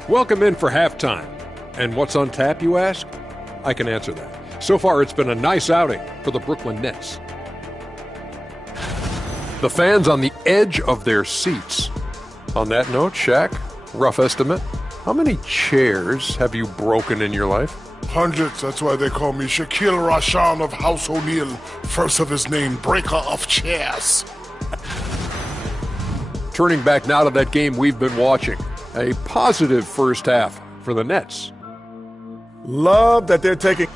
Welcome in for halftime. And what's on tap, you ask? I can answer that. So far, it's been a nice outing for the Brooklyn Nets. The fans on the edge of their seats. On that note, Shaq, rough estimate, how many chairs have you broken in your life? Hundreds. That's why they call me Shaquille Rashan of House O'Neal. First of his name, breaker of chairs. Turning back now to that game we've been watching. A positive first half for the Nets. Love that they're taking.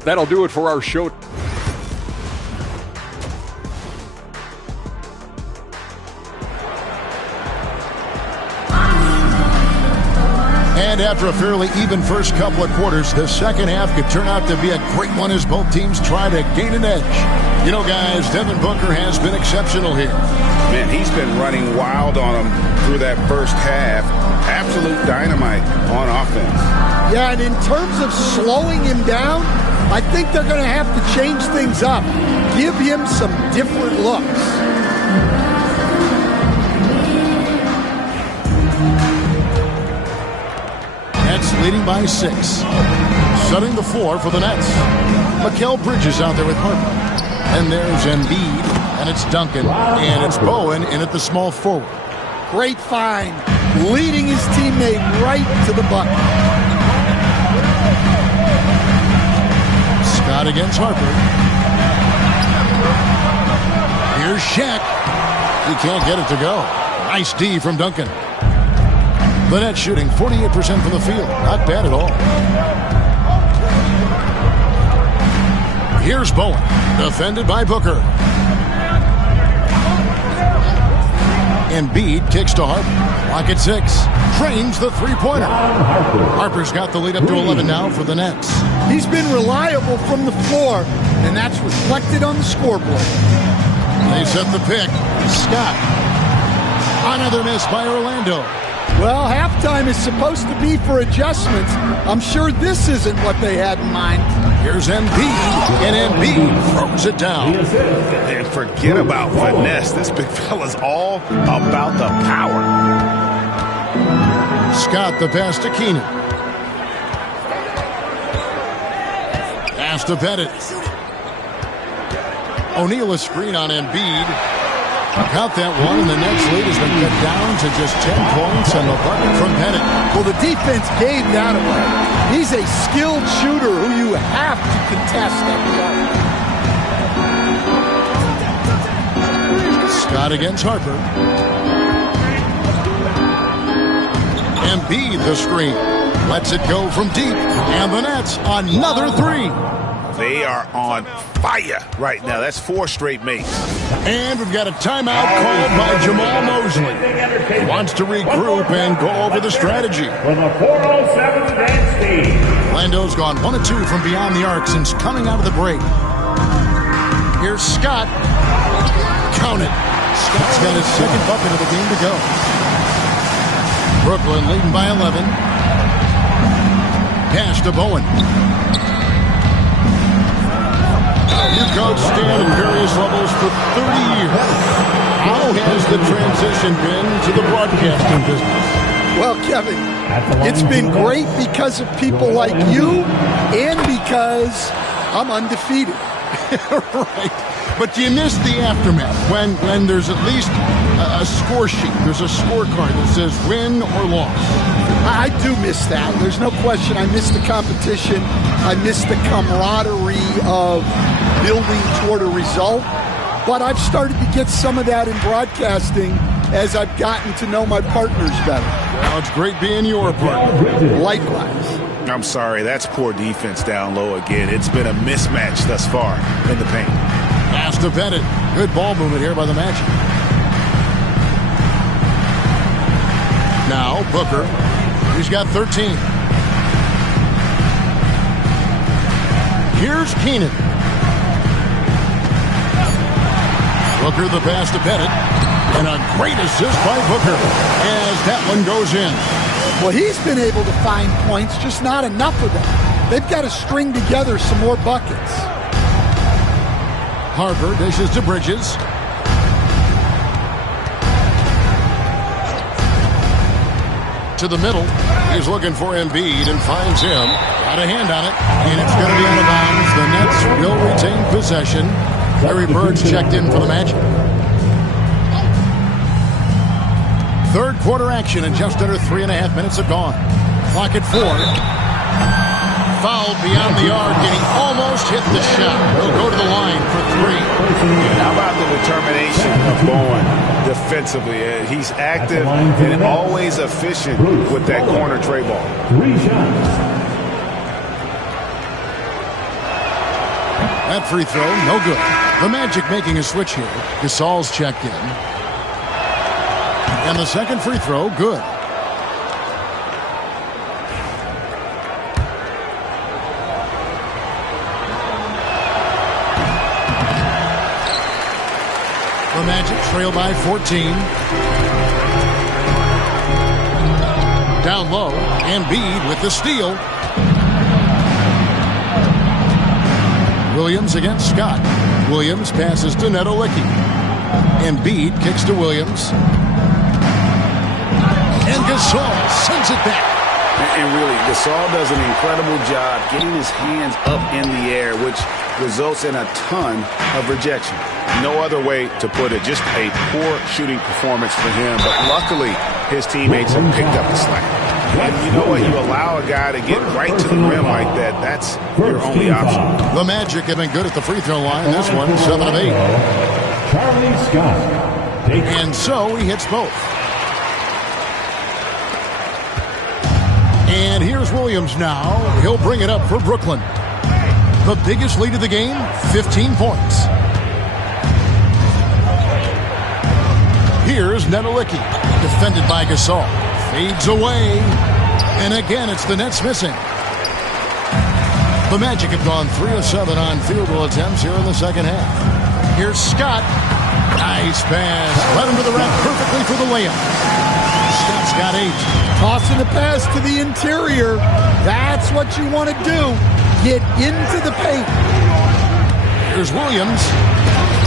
That'll do it for our show. And after a fairly even first couple of quarters, the second half could turn out to be a great one as both teams try to gain an edge. You know, guys, Devin Booker has been exceptional here. Man, he's been running wild on them through that first half. Absolute dynamite on offense. Yeah, and in terms of slowing him down, I think they're going to have to change things up. Give him some different looks. Nets leading by 6. Setting the floor for the Nets. Mikal Bridges out there with Harper. And there's Embiid, and it's Duncan, and it's Bowen in at the small forward. Great find, leading his teammate right to the bucket. Scott against Harper. Here's Shaq. He can't get it to go. Nice D from Duncan. The net shooting 48% from the field. Not bad at all. Here's Bowen. Defended by Booker. Embiid kicks to Harper. Clock at 6. Trains the three-pointer. Harper's got the lead up to 11 now for the Nets. He's been reliable from the floor, and that's reflected on the scoreboard. They set the pick. Scott. Another miss by Orlando. Well, halftime is supposed to be for adjustments. I'm sure this isn't what they had in mind. Here's Embiid, and Embiid throws it down. And forget about finesse. This big fella's all about the power. Scott the pass to Keenan. Pass to Pettit. O'Neal a screen on Embiid. Got that one, and the Nets lead has been cut down to just 10 points and the bucket from Pettit. Well, the defense gave that away. He's a skilled shooter who you have to contest every time. Scott against Harper. Embiid the screen. Lets it go from deep. And the Nets another three. They are on fire right now. That's 4 straight makes. And we've got a timeout called by Jamal Mosley. He wants to regroup and go over the strategy. For the 407 advanced team. Orlando's gone 1 of 2 from beyond the arc since coming out of the break. Here's Scott. Count it. Scott's got his second bucket of the game to go. Brooklyn leading by 11. Pass to Bowen. You coach Stan at various levels for 30 years. How has the transition been to the broadcasting business? Well, Kevin, it's been great because of people like you and because I'm undefeated. Right. But do you miss the aftermath when there's at least a score sheet? There's a scorecard that says win or loss. I do miss that. There's no question. I miss the competition. I miss the camaraderie of building toward a result. But I've started to get some of that in broadcasting as I've gotten to know my partners better. Well, it's great being your partner. Likewise. I'm sorry, that's poor defense down low again. It's been a mismatch thus far in the paint. Pass to Pettit. Good ball movement here by the Magic. Now, Booker. He's got 13. Here's Keenan. Booker the pass to Pettit. And a great assist by Booker as that one goes in. Well, he's been able to find points, just not enough of them. They've got to string together some more buckets. Harper dishes to Bridges. To the middle. He's looking for Embiid and finds him. Got a hand on it, and it's going to be out of bounds. The Nets will retain possession. Larry Bird's checked in for the Magic. Third quarter action, and just under 3.5 minutes have gone. Clock at 4. Fouled beyond the arc, and he almost hit the shot. He'll go to the line for 3. How about the determination of Bowen defensively? He's active and always efficient with that corner tray ball. 3 shots. That free throw, no good. The Magic making a switch here. Gasol's checked in. And the second free throw, good. The Magic trail by 14. Down low, Embiid with the steal. Williams against Scott. Williams passes to Neto Licky. Embiid kicks to Williams. And Gasol sends it back. And really, Gasol does an incredible job getting his hands up in the air, which results in a ton of rejection. No other way to put it. Just a poor shooting performance for him. But luckily, his teammates have picked up the slack. And you know what? You allow a guy to get right to the rim like that. That's your only option. The Magic have been good at the free throw line. This one, 7 of 8. Charlie Scott. And so he hits both. And here's Williams now. He'll bring it up for Brooklyn. The biggest lead of the game, 15 points. Here's Nedelicki, defended by Gasol. Fades away. And again, it's the Nets missing. The Magic have gone 3 of 7 on field goal attempts here in the second half. Here's Scott. Nice pass. Led him to the rack perfectly for the layup. Scott's got 8. Tossing the pass to the interior. That's what you want to do. Get into the paint. Here's Williams.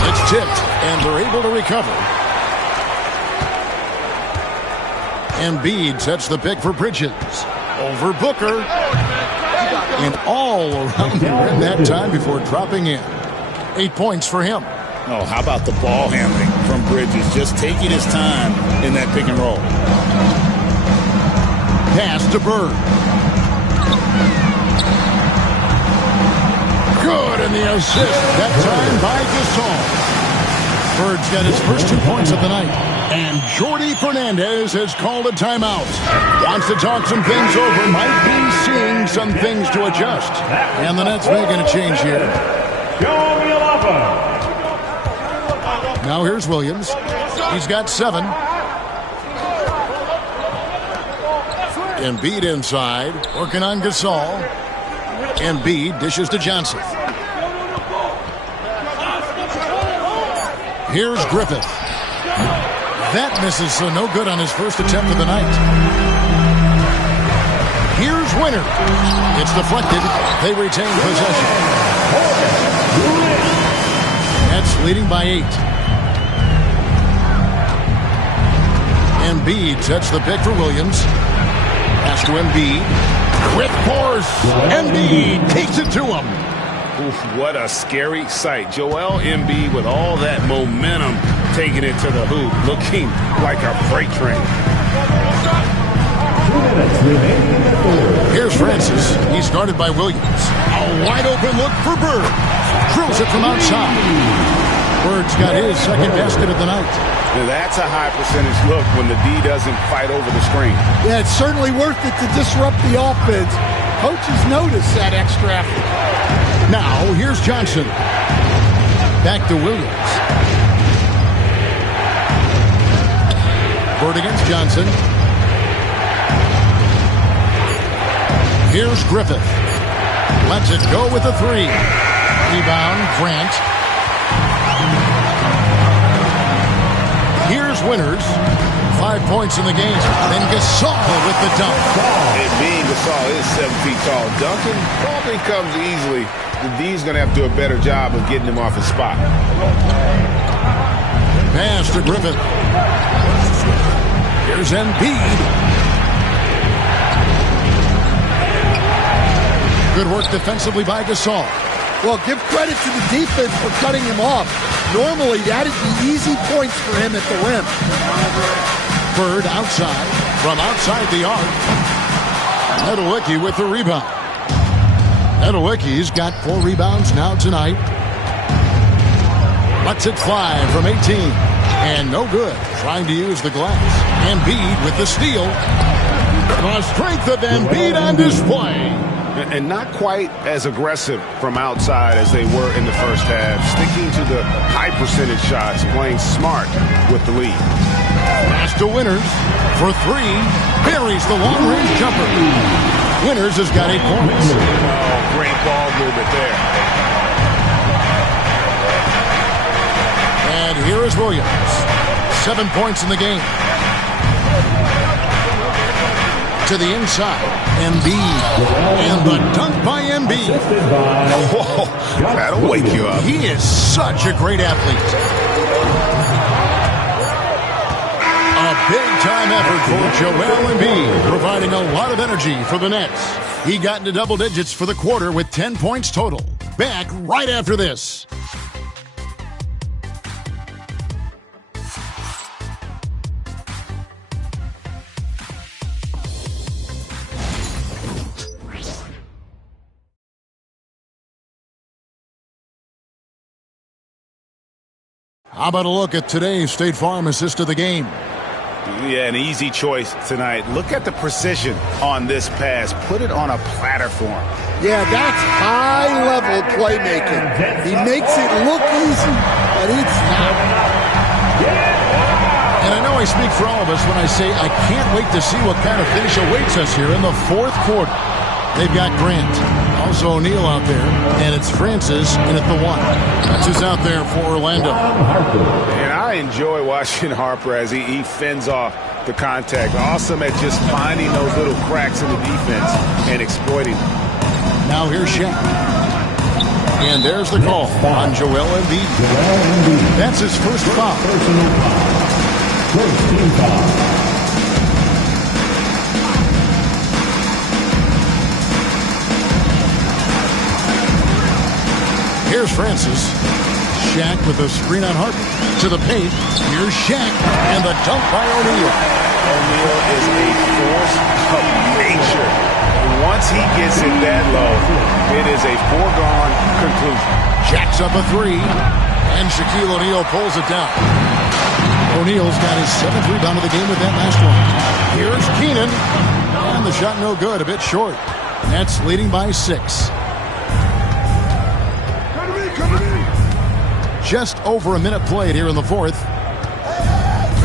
It's tipped, and they're able to recover. Embiid sets the pick for Bridges. Over Booker. And all around the rim that time before dropping in. 8 points for him. Oh, how about the ball handling from Bridges? Just taking his time in that pick and roll. Pass to Bird. Good, and the assist that time by Gasol. Bird's got his first 2 points of the night. And Jordi Fernandez has called a timeout. Wants to talk some things over. Might be seeing some things to adjust. And the Nets making a change here. Now here's Williams. He's got 7. Embiid inside, working on Gasol. Embiid dishes to Johnson. Here's Griffith. That misses, so no good on his first attempt of the night. Here's Winner. It's deflected. They retain possession. Nets leading by 8. Embiid sets the pick for Williams. Pass to Embiid. With force. Embiid takes it to him. Oof, what a scary sight. Joel Embiid with all that momentum taking it to the hoop, looking like a freight train. Here's Francis. He's guarded by Williams. A wide open look for Bird. Drills it from outside. Bird's got his second basket of the night. Now that's a high percentage look when the D doesn't fight over the screen. Yeah, it's certainly worth it to disrupt the offense. Coaches notice that extra effort. Now, here's Johnson. Back to Williams. Bird against Johnson. Here's Griffith. Lets it go with a 3. Rebound, Grant. Here's Winters. 5 points in the game. Then Gasol with the dunk. And being Gasol is 7 feet tall. Duncan probably comes easily. The D's going to have to do a better job of getting him off his spot. Pass to Griffith. Here's Embiid. Good work defensively by Gasol. Well, give credit to the defense for cutting him off. Normally, that'd be easy points for him at the rim. Bird outside, from outside the arc. Nedelicki with the rebound. Nedelicki's got 4 rebounds now tonight. Lets it fly from 18. And no good, trying to use the glass. Embiid with the steal. The strength of Embiid on display. And not quite as aggressive from outside as they were in the first half. Sticking to the high percentage shots, playing smart with the lead. Pass to Winters for 3. Buries the long-range jumper. Winters has got 8 points. Oh, great ball movement there. And here is Williams. 7 points in the game. To the inside. Embiid. And the dunk by Embiid. Whoa, that'll wake you up. He is such a great athlete. A big-time effort for Joel Embiid, providing a lot of energy for the Nets. He got into double digits for the quarter with 10 points total. Back right after this. How about a look at today's State Farm assist of the game? Yeah, an easy choice tonight. Look at the precision on this pass. Put it on a platter for him. Yeah, that's high-level playmaking. He makes it look easy, but it's not. And I know I speak for all of us when I say I can't wait to see what kind of finish awaits us here in the fourth quarter. They've got Grant, also O'Neal out there, and it's Francis in at the 1. That's who's out there for Orlando. And I enjoy watching Harper as he fends off the contact. Awesome at just finding those little cracks in the defense and exploiting them. Now here's Shaq. And there's the call on Joel Embiid. That's his first foul. First team foul. Here's Francis. Shaq with a screen on Harper. To the paint. Here's Shaq. And the dunk by O'Neal. O'Neal is a force of nature. Once he gets it that low, it is a foregone conclusion. Jacks up a 3. And Shaquille O'Neal pulls it down. O'Neal's got his 7th rebound of the game with that last one. Here's Keenan. And the shot no good. A bit short. Nets leading by 6. Just over a minute played here in the fourth.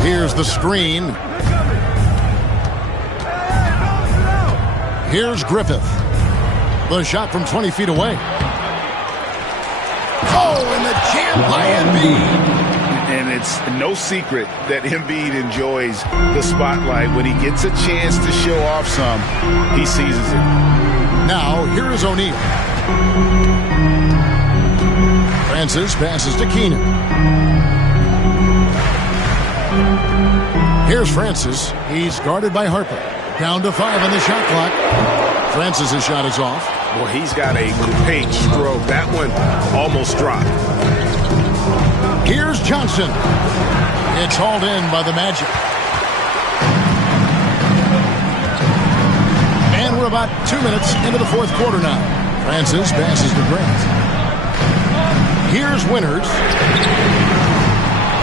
Here's the screen. Here's Griffith. The shot from 20 feet away. Oh, and the jam by Embiid. And it's no secret that Embiid enjoys the spotlight. When he gets a chance to show off some, he seizes it. Now, here is O'Neal. Francis passes to Keenan. Here's Francis. He's guarded by Harper. Down to 5 on the shot clock. Francis' shot is off. Well, he's got a great stroke. That one almost dropped. Here's Johnson. It's hauled in by the Magic. And we're about 2 minutes into the fourth quarter now. Francis passes to Grant. Here's Winters.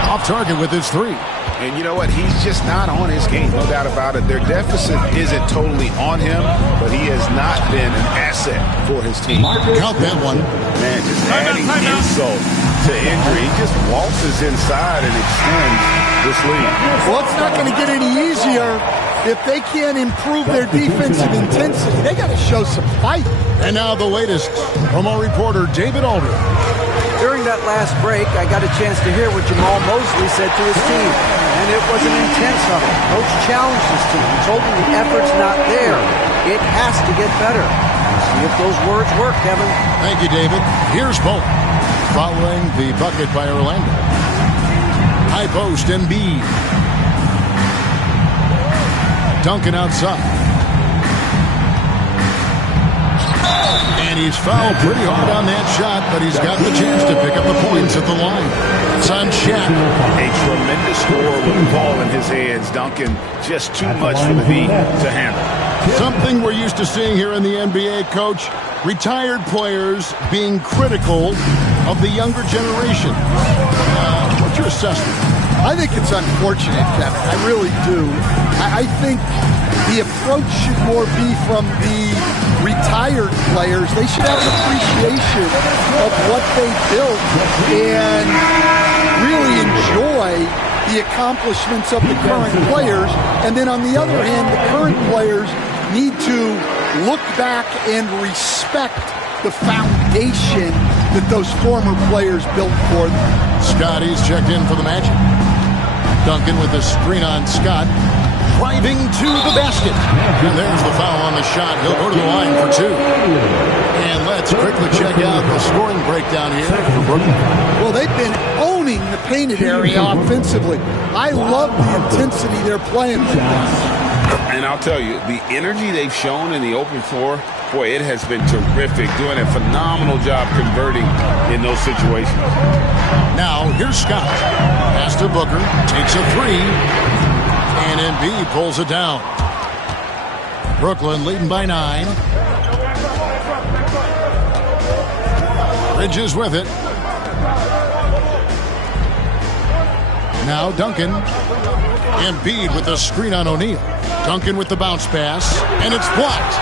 Off target with his 3. And you know what? He's just not on his game, no doubt about it. Their deficit isn't totally on him, but he has not been an asset for his team. Count that one. Man, just adding insult to injury. He just waltzes inside and extends this lead. Well, it's not going to get any easier if they can't improve their defensive intensity. They got to show some fight. And now the latest from our reporter, David Aldridge. During that last break, I got a chance to hear what Jamal Mosley said to his team. And it was an intense huddle. Coach challenged his team. He told them the effort's not there. It has to get better. See if those words work, Kevin. Thank you, David. Here's Bolt. Following the bucket by Orlando. High post, Embiid. Duncan outside. And he's fouled pretty hard on that shot, but he's got the chance to pick up the points at the line. It's on Shaq. A tremendous score with the ball in his hands. Duncan, just too much for the D to handle. Something we're used to seeing here in the NBA, Coach. Retired players being critical of the younger generation. What's your assessment? I think it's unfortunate, Kevin. I really do. I think the approach should more be from the retired players. They should have an appreciation of what they built and really enjoy the accomplishments of the current players. And then on the other hand, the current players need to look back and respect the foundation that those former players built for them. Scotty's checked in for the Magic. Duncan with the screen on Scott. Driving to the basket. And there's the foul on the shot. He'll go to the line for 2. And let's quickly check out the scoring breakdown here for Brooklyn. Well, they've been owning the painted area offensively. I love the intensity they're playing with this. And I'll tell you, the energy they've shown in the open floor, boy, it has been terrific. Doing a phenomenal job converting in those situations. Now, here's Scott. Pass to Booker. Takes a 3. And Embiid pulls it down. Brooklyn leading by 9. Bridges with it. Now Duncan. Embiid with the screen on O'Neal. Duncan with the bounce pass, and it's blocked.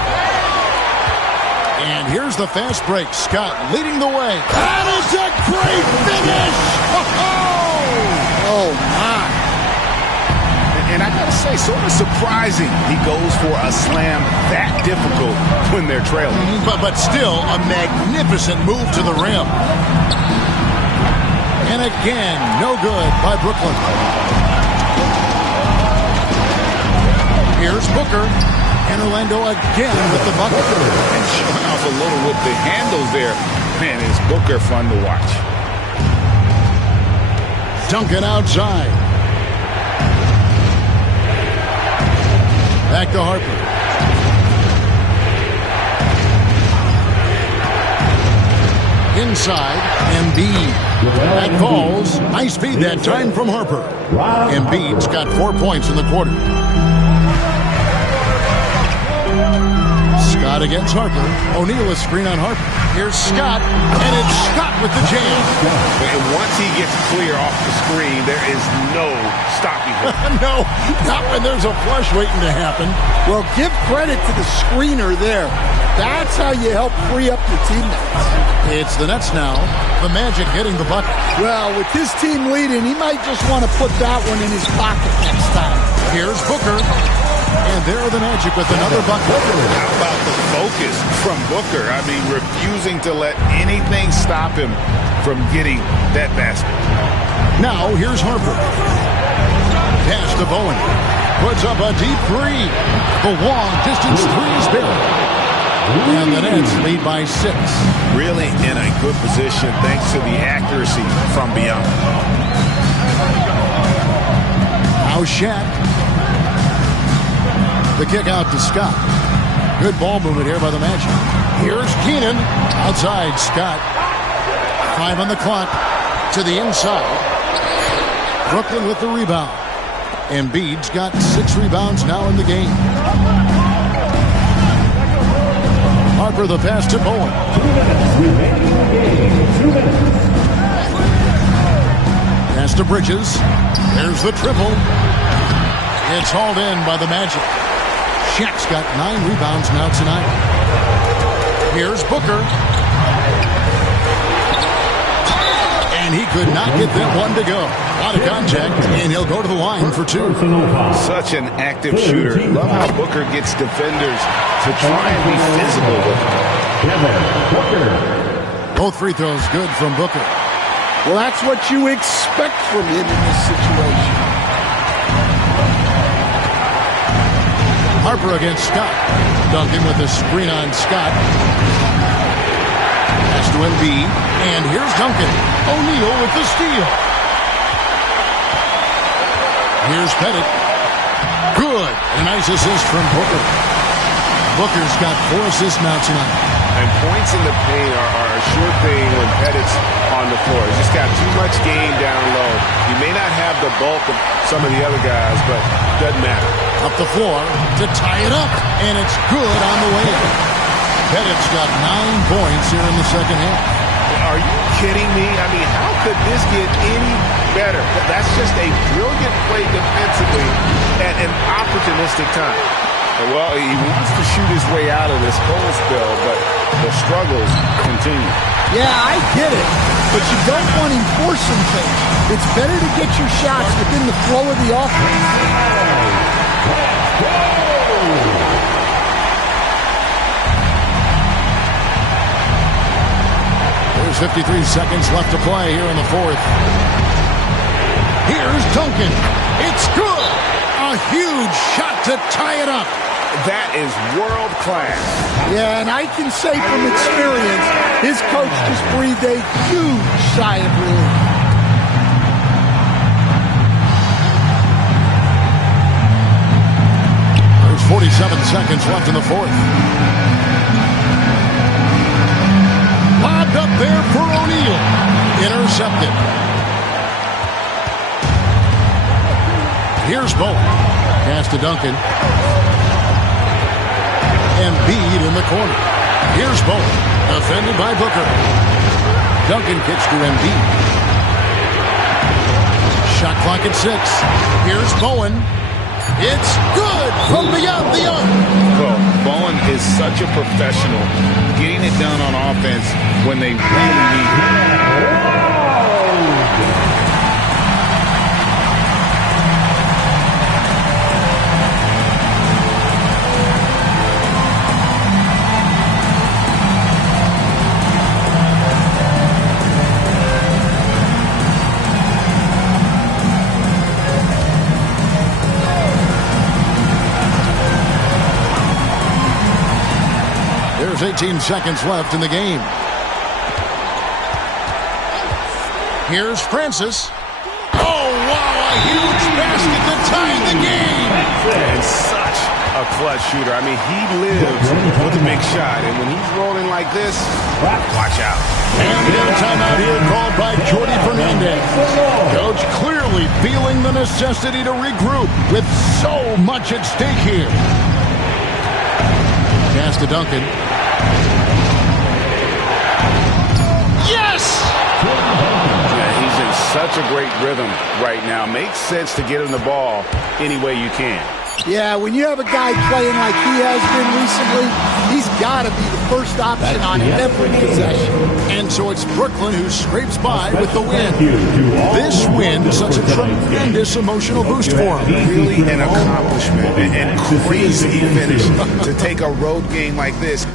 And here's the fast break. Scott leading the way. That is a great finish! Oh, my. And I got to say, sort of surprising he goes for a slam that difficult when they're trailing. But still a magnificent move to the rim. And again, no good by Brooklyn. Here's Booker. And Orlando again with the bucket. And showing off a little with the handles there. Man, is Booker fun to watch. Duncan outside. Back to Harper. Inside, Embiid. That falls. Nice feed that time from Harper. Embiid's got 4 points in the quarter. Scott against Harper. O'Neal a screen on Harper. Here's Scott, and it's Scott with the jam. And once he gets clear off the screen, there is no stopping him. No, not when there's a flush waiting to happen. Well, give credit to the screener there. That's how you help free up your teammates. It's the Nets now. The Magic getting the bucket. Well, with this team leading, he might just want to put that one in his pocket next time. Here's Booker. And there are the Magic with another bucket. How about the focus from Booker? I mean, refusing to let anything stop him from getting that basket. Now, here's Harper. Pass to Bowen. Puts up a deep three. The long distance three is buried. And the Nets lead by 6. Really in a good position thanks to the accuracy from beyond. Now Shaq. The kick out to Scott. Good ball movement here by the Magic. Here's Keenan. Outside, Scott. 5 on the clock. To the inside. Brooklyn with the rebound. Embiid's got 6 rebounds now in the game. Harper the pass to Bowen. 2 minutes remaining in the game. 2 minutes. Pass to Bridges. There's the triple. It's hauled in by the Magic. Shaq's got 9 rebounds now tonight. Here's Booker. And he could not get that one to go. Out of contact, and he'll go to the line for 2. Such an active shooter. Love how Booker gets defenders to try and be physical with him. Both free throws good from Booker. Well, that's what you expect from him in this situation. Harper against Scott. Duncan with the screen on Scott. Pass to Embiid. And here's Duncan. O'Neal with the steal. Here's Pettit. Good. A nice assist from Booker. Booker's got 4 assists now tonight. And points in the paint are a sure thing when Pettit's on the floor. He's just got too much game down low. He may not have the bulk of some of the other guys, but it doesn't matter. Up the floor to tie it up, and it's good on the way. Pettit's got 9 points here in the second half. Are you kidding me? I mean, how could this get any better? That's just a brilliant play defensively at an opportunistic time. Well, he wants to shoot his way out of this cold spell, but the struggles continue. Yeah, I get it, but you don't want him forcing things. It's better to get your shots within the flow of the offense. There's 53 seconds left to play here in the 4th. Here's Duncan. It's good. A huge shot to tie it up. That is world class. Yeah, and I can say from experience, his coach just breathed a huge sigh of relief. There's 47 seconds left in the 4th. Lobbed up there for O'Neal. Intercepted. Here's Bowen. Pass to Duncan. Embiid in the corner. Here's Bowen. Defended by Booker. Duncan kicks to Embiid. Shot clock at 6. Here's Bowen. It's good from beyond the arc. Well, Bowen is such a professional, getting it done on offense when they really need it. There's 18 seconds left in the game. Here's Francis. Oh, wow, a huge basket to tie the game. And such a clutch shooter. I mean, he lives with a big shot. And when he's rolling like this, watch out. And again, a timeout here called by Jordi Fernandez. Coach clearly feeling the necessity to regroup with so much at stake here. Pass to Duncan. Yes! Yeah, he's in such a great rhythm right now. Makes sense to get him the ball any way you can. Yeah, when you have a guy playing like he has been recently, he's got to be the first option on every possession. And so it's Brooklyn who scrapes by with the win. This win is such a tremendous emotional boost for him. Really an accomplishment and crazy finish to take a road game like this.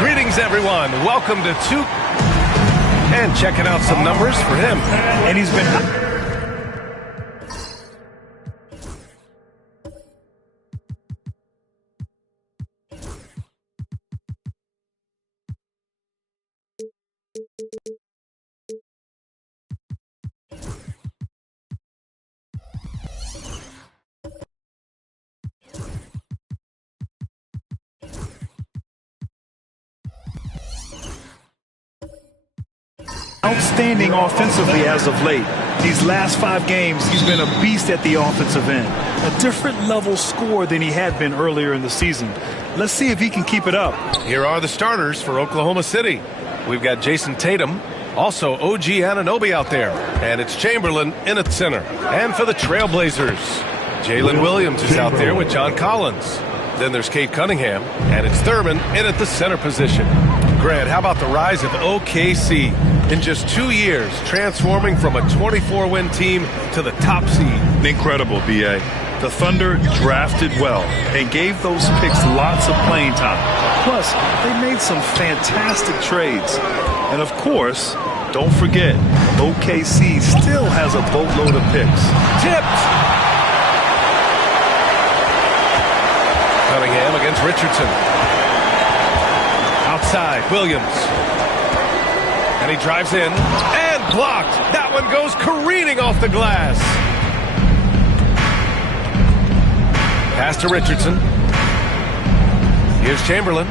Greetings, everyone. Welcome to Two. And checking out some numbers for him. And he's been Outstanding offensively as of late. These last 5 games, he's been a beast at the offensive end. A different level score than he had been earlier in the season. Let's see if he can keep it up. Here are the starters for Oklahoma City. We've got Jason Tatum, also OG Anunoby out there, and it's Chamberlain in at center. And for the Trailblazers, Jalen Williams is out there with John Collins. Then there's Kate Cunningham, and it's Thurman in at the center position. Grant, how about the rise of OKC? In just 2 years, transforming from a 24-win team to the top seed. Incredible, B.A. The Thunder drafted well and gave those picks lots of playing time. Plus, they made some fantastic trades. And of course, don't forget, OKC still has a boatload of picks. Tipped! Cunningham against Richardson. Outside, Williams. And he drives in and blocked. That one goes careening off the glass. Pass to Richardson. Here's Chamberlain.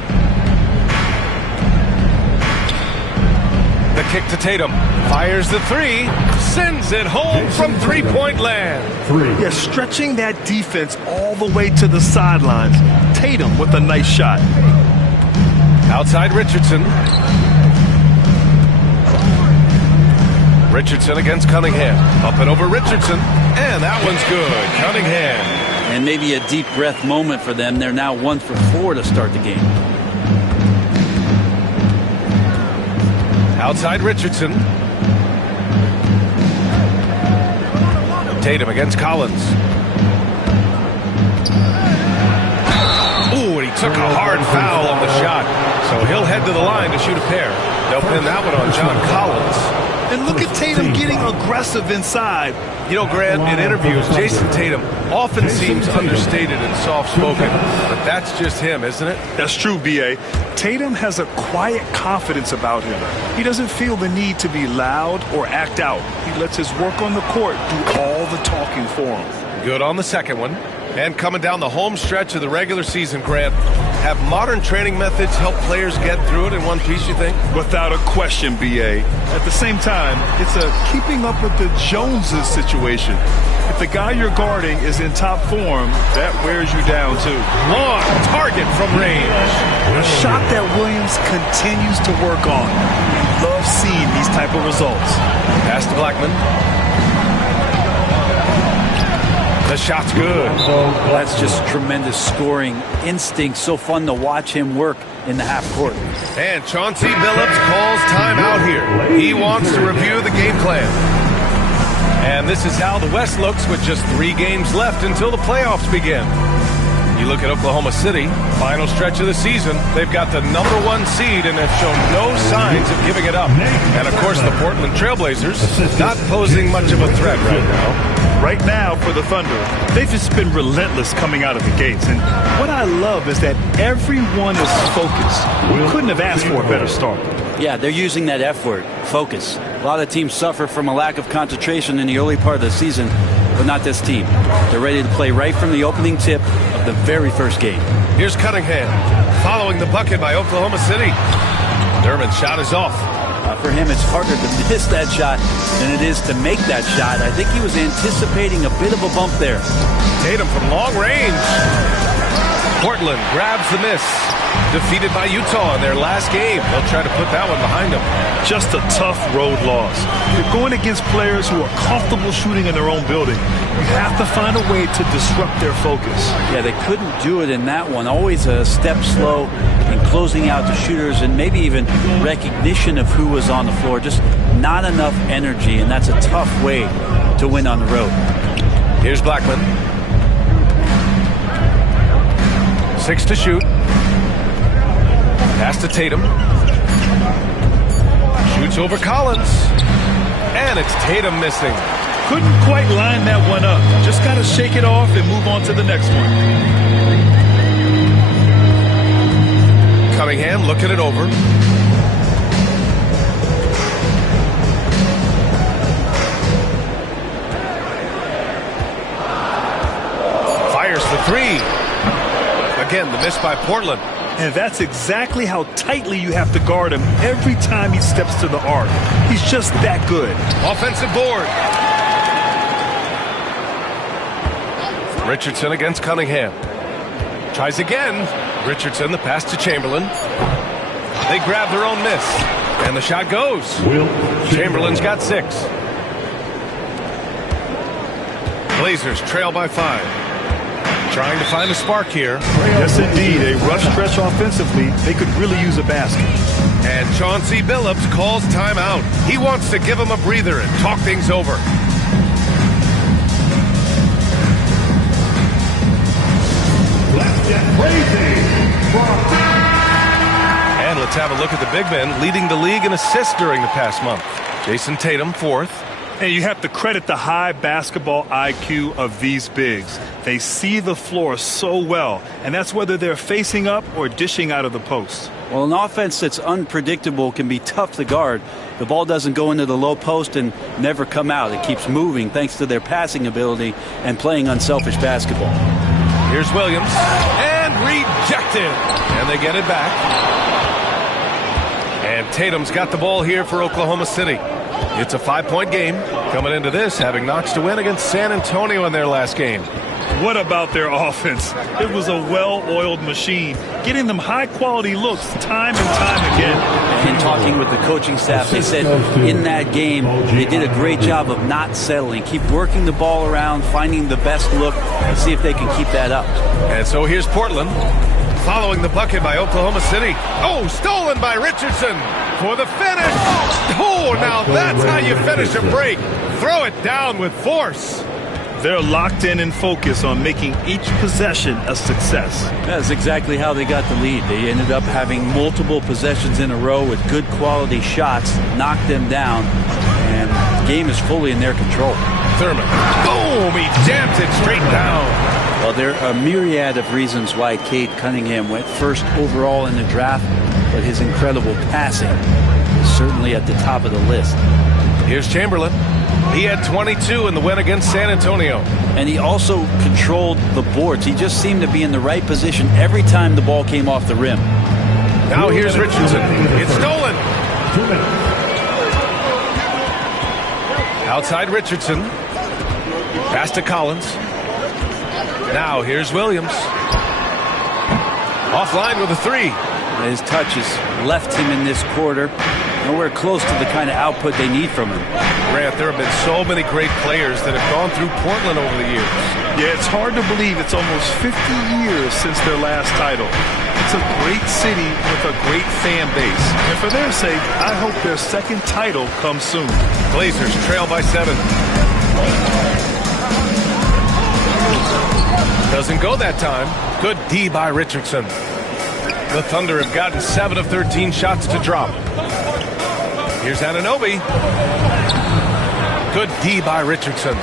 The kick to Tatum. Fires the 3. Sends it home from three-point land. Yeah, stretching that defense all the way to the sidelines. Tatum with a nice shot. Outside Richardson. Richardson against Cunningham. Up and over Richardson. And that one's good. Cunningham. And maybe a deep breath moment for them. They're now 1 for 4 to start the game. Outside Richardson. Tatum against Collins. Ooh, and he took a hard foul on the shot. So he'll head to the line to shoot a pair. They'll pin that one on John Collins. And look at Tatum getting aggressive inside. You know, Grant, in interviews, Jason Tatum often seems understated and soft-spoken, but that's just him, isn't it? That's true, B.A. Tatum has a quiet confidence about him. He doesn't feel the need to be loud or act out. He lets his work on the court do all the talking for him. Good on the second one. And coming down the home stretch of the regular season, Grant, have modern training methods help players get through it in one piece, you think? Without a question, B.A. At the same time, it's a keeping up with the Joneses situation. If the guy you're guarding is in top form, that wears you down, too. Long target from range. A shot that Williams continues to work on. Love seeing these type of results. Pass to Blackman. The shot's good. That's just tremendous scoring instinct. So fun to watch him work in the half court. And Chauncey Billups calls timeout here. He wants to review the game plan. And this is how the West looks with just 3 games left until the playoffs begin. You look at Oklahoma City, final stretch of the season, they've got the #1 seed and have shown no signs of giving it up. And, of course, the Portland Trailblazers not posing much of a threat right now. Right now, for the Thunder, they've just been relentless coming out of the gates. And what I love is that everyone is focused. We couldn't have asked for a better start. Yeah, they're using that F word, focus. A lot of teams suffer from a lack of concentration in the early part of the season, but not this team. They're ready to play right from the opening tip of the very first game. Here's Cunningham, following the bucket by Oklahoma City. Thurman's shot is off. For him, it's harder to miss that shot than it is to make that shot. I think he was anticipating a bit of a bump there. Tatum from long range. Portland grabs the miss. Defeated by Utah in their last game. They'll try to put that one behind them. Just a tough road loss. You're going against players who are comfortable shooting in their own building. You have to find a way to disrupt their focus. Yeah, they couldn't do it in that one. Always a step slow in closing out the shooters and maybe even recognition of who was on the floor. Just not enough energy, and that's a tough way to win on the road. Here's Blackman. 6 to shoot. Pass to Tatum. Shoots over Collins. And it's Tatum missing. Couldn't quite line that one up. Just got to shake it off and move on to the next one. Cunningham looking it over. Fires for 3. Again, the miss by Portland. And that's exactly how tightly you have to guard him every time he steps to the arc. He's just that good. Offensive board. Richardson against Cunningham. Tries again. Richardson, the pass to Chamberlain. They grab their own miss. And the shot goes. Chamberlain's got 6. Blazers trail by 5. Trying to find a spark here. Yes, indeed. A rough stretch offensively. They could really use a basket. And Chauncey Billups calls timeout. He wants to give him a breather and talk things over. Let's get crazy. And let's have a look at the big men leading the league in assists during the past month. Jason Tatum, 4th. And you have to credit the high basketball IQ of these bigs. They see the floor so well, and that's whether they're facing up or dishing out of the post. Well, an offense that's unpredictable can be tough to guard. The ball doesn't go into the low post and never come out. It keeps moving thanks to their passing ability and playing unselfish basketball. Here's Williams, and rejected. And they get it back. And Tatum's got the ball here for Oklahoma City. It's a 5-point game. Coming into this, having knocks to win against San Antonio in their last game. What about their offense? It was a well-oiled machine, getting them high-quality looks time and time again. In talking with the coaching staff, they said in that game they did a great job of not settling. Keep working the ball around, finding the best look, and see if they can keep that up. And so here's Portland, following the bucket by Oklahoma City. Oh, stolen by Richardson for the finish. Oh, now that's how you finish a break. Throw it down with force. They're locked in and focused on making each possession a success. That's exactly how they got the lead. They ended up having multiple possessions in a row with good quality shots, knocked them down, and the game is fully in their control. Thurman, boom, he jams it straight down. Well, there are a myriad of reasons why Cade Cunningham went first overall in the draft, but his incredible passing is certainly at the top of the list. Here's Chamberlain. He had 22 in the win against San Antonio. And he also controlled the boards. He just seemed to be in the right position every time the ball came off the rim. Now here's Richardson. It's stolen. Outside Richardson. Pass to Collins. Now here's Williams. Offline with a 3. His touches left him in this quarter. Nowhere close to the kind of output they need from him. Grant, there have been so many great players that have gone through Portland over the years. Yeah, it's hard to believe it's almost 50 years since their last title. It's a great city with a great fan base. And for their sake, I hope their second title comes soon. Blazers trail by 7. Doesn't go that time. Good D by Richardson. The Thunder have gotten 7 of 13 shots to drop. Here's Anunoby. Good D by Richardson.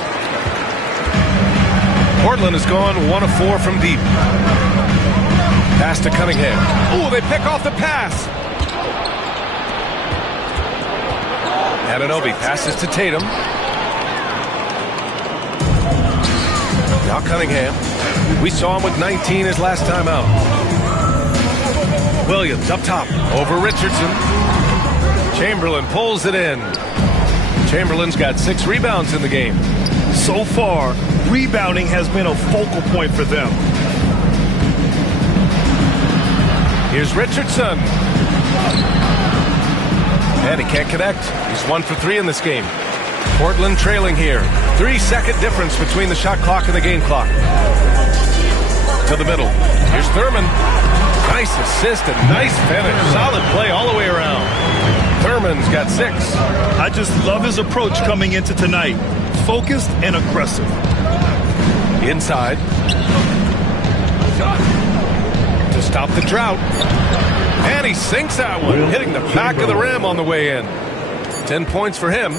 Portland has gone 1 of 4 from deep. Pass to Cunningham. Oh, they pick off the pass. Anunoby passes to Tatum. Now Cunningham. We saw him with 19 his last time out. Williams up top over Richardson. Chamberlain pulls it in. Chamberlain's got 6 rebounds in the game. So far, rebounding has been a focal point for them. Here's Richardson. And he can't connect. He's 1 for 3 in this game. Portland trailing here. 3-second difference between the shot clock and the game clock. To the middle. Here's Thurman. Nice assist and nice finish. Solid play all the way around. Thurman's got 6. I just love his approach coming into tonight. Focused and aggressive. Inside. To stop the drought. And he sinks that one, hitting the back of the rim on the way in. 10 points for him.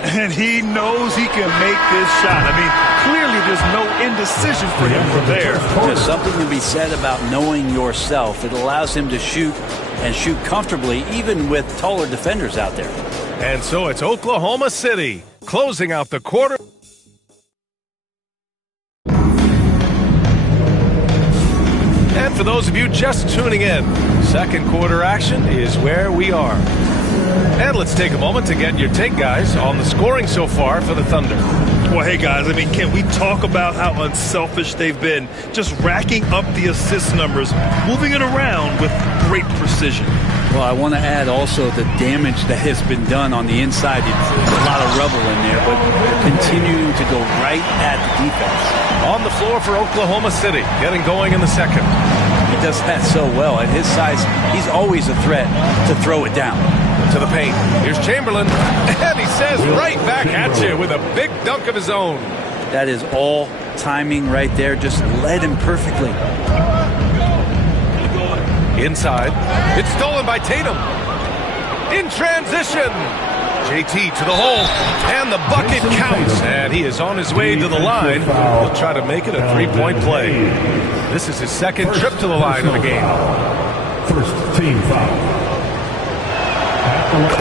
And he knows he can make this shot. I mean, clearly there's no indecision for him from there. There's something to be said about knowing yourself. It allows him to shoot and shoot comfortably, even with taller defenders out there. And so it's Oklahoma City closing out the quarter. And for those of you just tuning in, second quarter action is where we are. And let's take a moment to get your take, guys, on the scoring so far for the Thunder. Well, hey, guys, I mean, can we talk about how unselfish they've been? Just racking up the assist numbers, moving it around with great precision. Well, I want to add also the damage that has been done on the inside. There's a lot of rubble in there, but continuing to go right at the defense. On the floor for Oklahoma City, getting going in the second. He does that so well. At his size, he's always a threat to throw it down. To the paint. Here's Chamberlain, and he says right back at you with a big dunk of his own. That is all timing right there. Just led him perfectly. Inside. It's stolen by Tatum. In transition. JT to the hole. And the bucket counts. And he is on his way to the line. He'll try to make it a three-point play. This is his second trip to the line in the game. First team foul.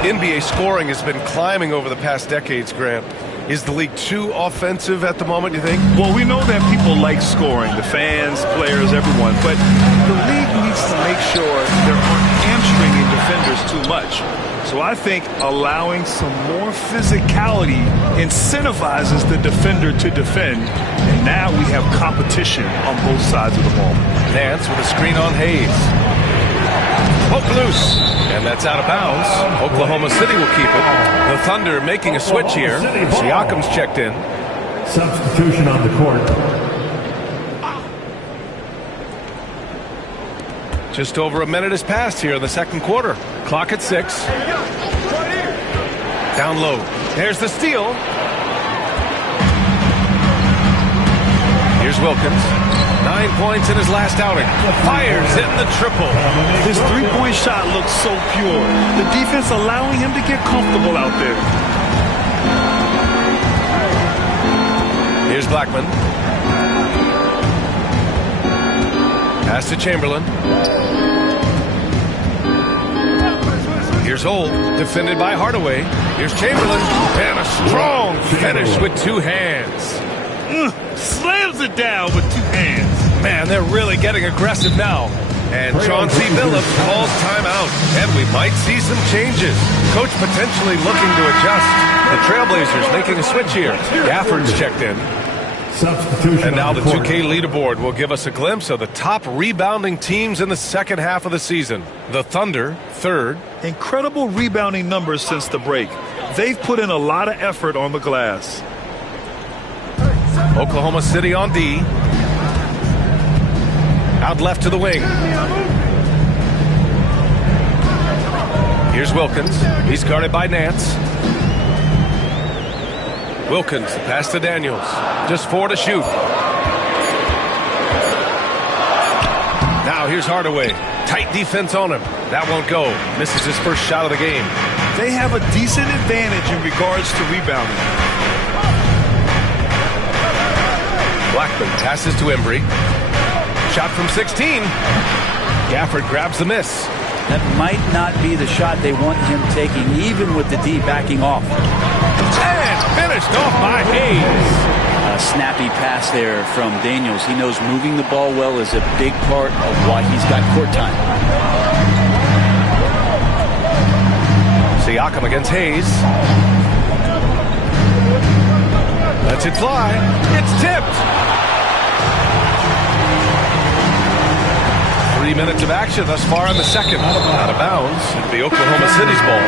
NBA scoring has been climbing over the past decades, Grant. Is the league too offensive at the moment, you think? Well, we know that people like scoring, the fans, players, everyone, but the league needs to make sure there aren't hamstringing defenders too much. So I think allowing some more physicality incentivizes the defender to defend, and now we have competition on both sides of the ball. Nance with a screen on Hayes. Poke loose, and that's out of bounds. Oklahoma City will keep it. The Thunder making a switch here. Siakam's checked in. Substitution on the court. Just over a minute has passed here in the second quarter. Clock at 6. Down low. There's the steal. Here's Wilkins. 9 points in his last outing. Fires hitting the triple. His three-point shot looks so pure. The defense allowing him to get comfortable out there. Here's Blackman. Pass to Chamberlain. Here's Holt, defended by Hardaway. Here's Chamberlain, and a strong finish with two hands. Slams it down with two hands. Man, they're really getting aggressive now. And Chauncey Billups calls timeout. And we might see some changes. Coach potentially looking to adjust. The Trailblazers making a switch here. Gafford's checked in. Substitution. And now the 2K leaderboard will give us a glimpse of the top rebounding teams in the second half of the season. The Thunder, third. Incredible rebounding numbers since the break. They've put in a lot of effort on the glass. Oklahoma City on D. Out left to the wing. Here's Wilkins. He's guarded by Nance. Wilkins, the pass to Daniels. Just 4 to shoot. Now here's Hardaway. Tight defense on him. That won't go. Misses his first shot of the game. They have a decent advantage in regards to rebounding. Blackman passes to Embry. Shot from 16. Gafford grabs the miss. That might not be the shot they want him taking, even with the D backing off. And finished off by Hayes. A snappy pass there from Daniels. He knows moving the ball well is a big part of why he's got court time. Siakam against Hayes. Lets it fly. It's tipped. 3 minutes of action thus far in the second. Out of bounds. It'll be Oklahoma City's ball.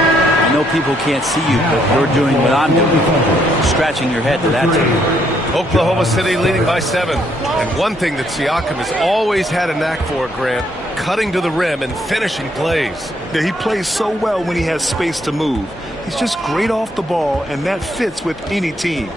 I know people can't see you, but you're doing what I'm doing. Scratching your head to that tune. Oklahoma City leading by 7. And one thing that Siakam has always had a knack for, Grant, cutting to the rim and finishing plays. Yeah, he plays so well when he has space to move. He's just great off the ball, and that fits with any team.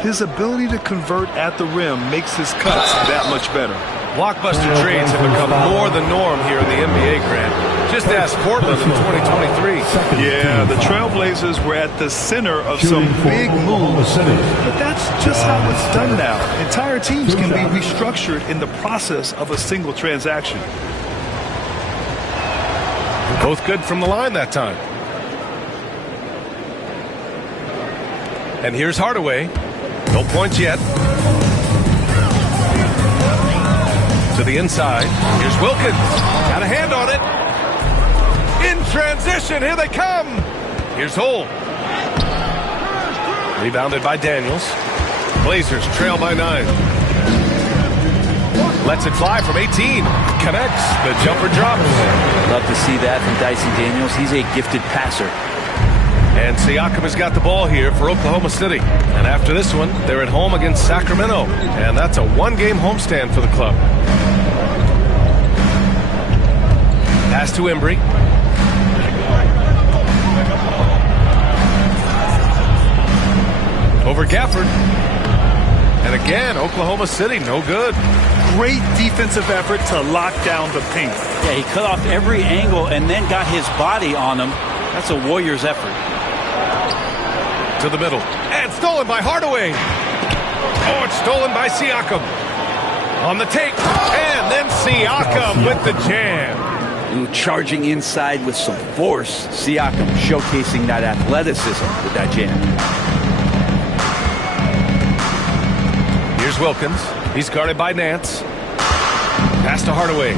His ability to convert at the rim makes his cuts that much better. Blockbuster trades have become more the norm here in the NBA, Grant. Just ask Portland in 2023. Yeah, the Trailblazers were at the center of some big moves, but that's just how it's done now. Entire teams can be restructured in the process of a single transaction. Both good from the line that time. And here's Hardaway. No points yet. To the inside. Here's Wilkins. Got a hand on it. In transition. Here they come. Here's Holt. Rebounded by Daniels. Blazers trail by 9. Lets it fly from 18. Connects. The jumper drops. Love to see that from Dyson Daniels. He's a gifted passer. And Siakam has got the ball here for Oklahoma City. And after this one, they're at home against Sacramento. And that's a one-game homestand for the club. Pass to Embry. Over Gafford. And again, Oklahoma City, no good. Great defensive effort to lock down the paint. Yeah, he cut off every angle and then got his body on him. That's a Warriors effort. To the middle. And stolen by Hardaway. Oh, it's stolen by Siakam. On the take. And then Siakam with the jam. Ooh, charging inside with some force. Siakam showcasing that athleticism with that jam. Here's Wilkins. He's guarded by Nance. Pass to Hardaway.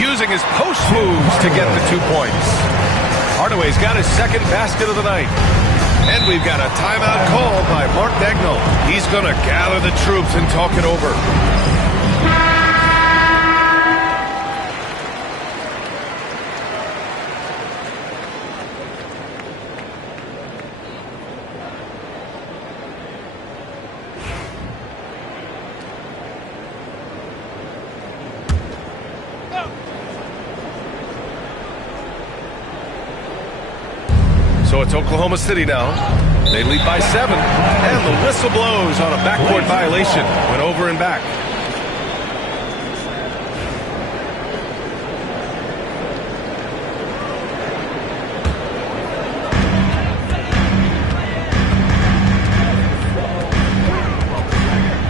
Using his post moves to get the 2 points. Hardaway's got his second basket of the night. And we've got a timeout called by Mark Dagnall. He's going to gather the troops and talk it over. So it's Oklahoma City now. They lead by 7. And the whistle blows on a backcourt violation. Went over and back.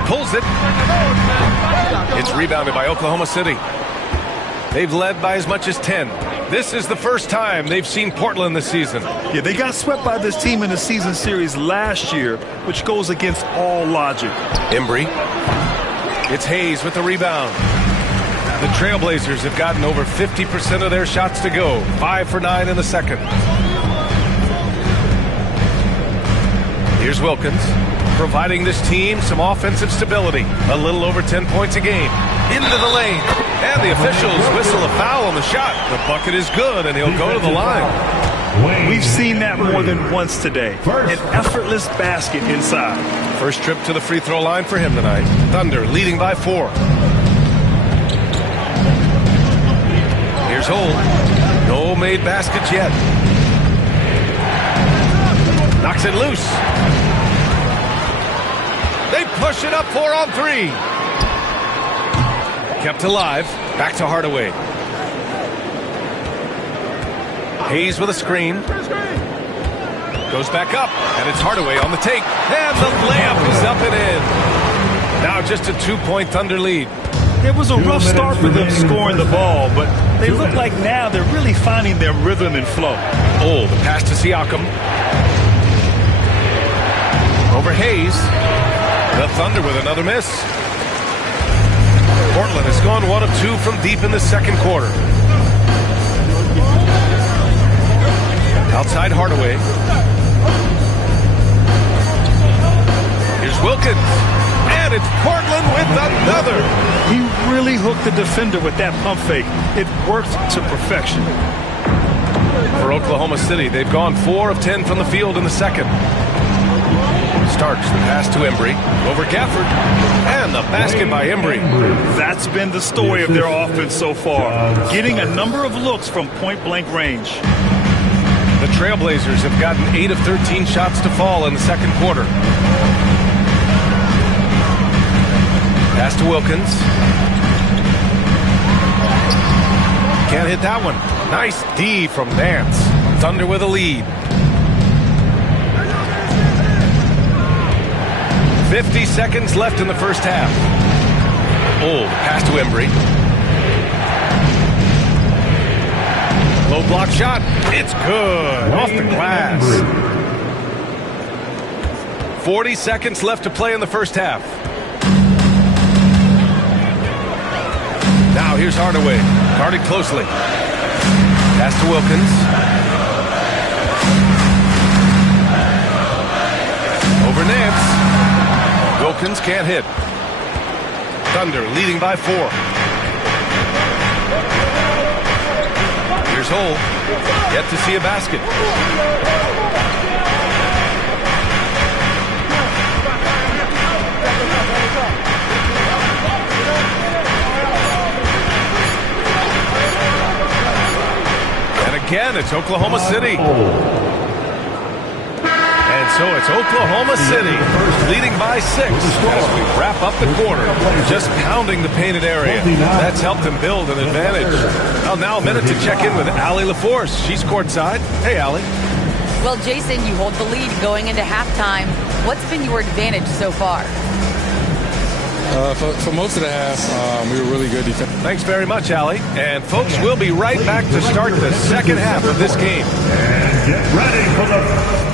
Pulls it. It's rebounded by Oklahoma City. They've led by as much as 10. This is the first time they've seen Portland this season. Yeah, they got swept by this team in the season series last year, which goes against all logic. Embry. It's Hayes with the rebound. The Trailblazers have gotten over 50% of their shots to go. 5 for 9 in the second. Here's Wilkins, providing this team some offensive stability. A little over 10 points a game. Into the lane. And the officials whistle a foul on the shot. The bucket is good, and he'll go to the line. We've seen that more than once today. An effortless basket inside. First trip to the free throw line for him tonight. Thunder leading by 4. Here's Holt. No made baskets yet. Knocks it loose. They push it up 4 on 3. Kept alive. Back to Hardaway. Hayes with a screen. Goes back up. And it's Hardaway on the take. And the layup is up and in. Now just a 2-point Thunder lead. It was a rough start for them scoring the ball, but they look like now they're really finding their rhythm and flow. Oh, the pass to Siakam. Over Hayes. The Thunder with another miss. Portland has gone 1 of 2 from deep in the second quarter. Outside Hardaway. Here's Wilkins. And it's Portland with another. He really hooked the defender with that pump fake. It worked to perfection. For Oklahoma City, they've gone 4 of 10 from the field in the second. Starks the pass to Embry. Over Gafford. And the basket by Embry. That's been the story of their offense so far. Getting a number of looks from point-blank range. The Trailblazers have gotten 8 of 13 shots to fall in the second quarter. Pass to Wilkins. Can't hit that one. Nice D from Nance. Thunder with a lead. 50 seconds left in the first half. Oh, pass to Embry. Low block shot. It's good. Off the glass. 40 seconds left to play in the first half. Now here's Hardaway. Guarded closely. Pass to Wilkins. Over Nance. Wilkins can't hit. Thunder leading by 4. Here's Hole. Yet to see a basket. And again, it's Oklahoma City. And so it's Oklahoma City leading by 6 as we wrap up the quarter. Just pounding the painted area. That's helped them build an advantage. Well, now a minute to check in with Allie LaForce. She's courtside. Hey, Allie. Well, Jason, you hold the lead going into halftime. What's been your advantage so far? For most of the half, we were really good defense. Thanks very much, Allie. And folks, we'll be right back to start the second half of this game. And get ready for the...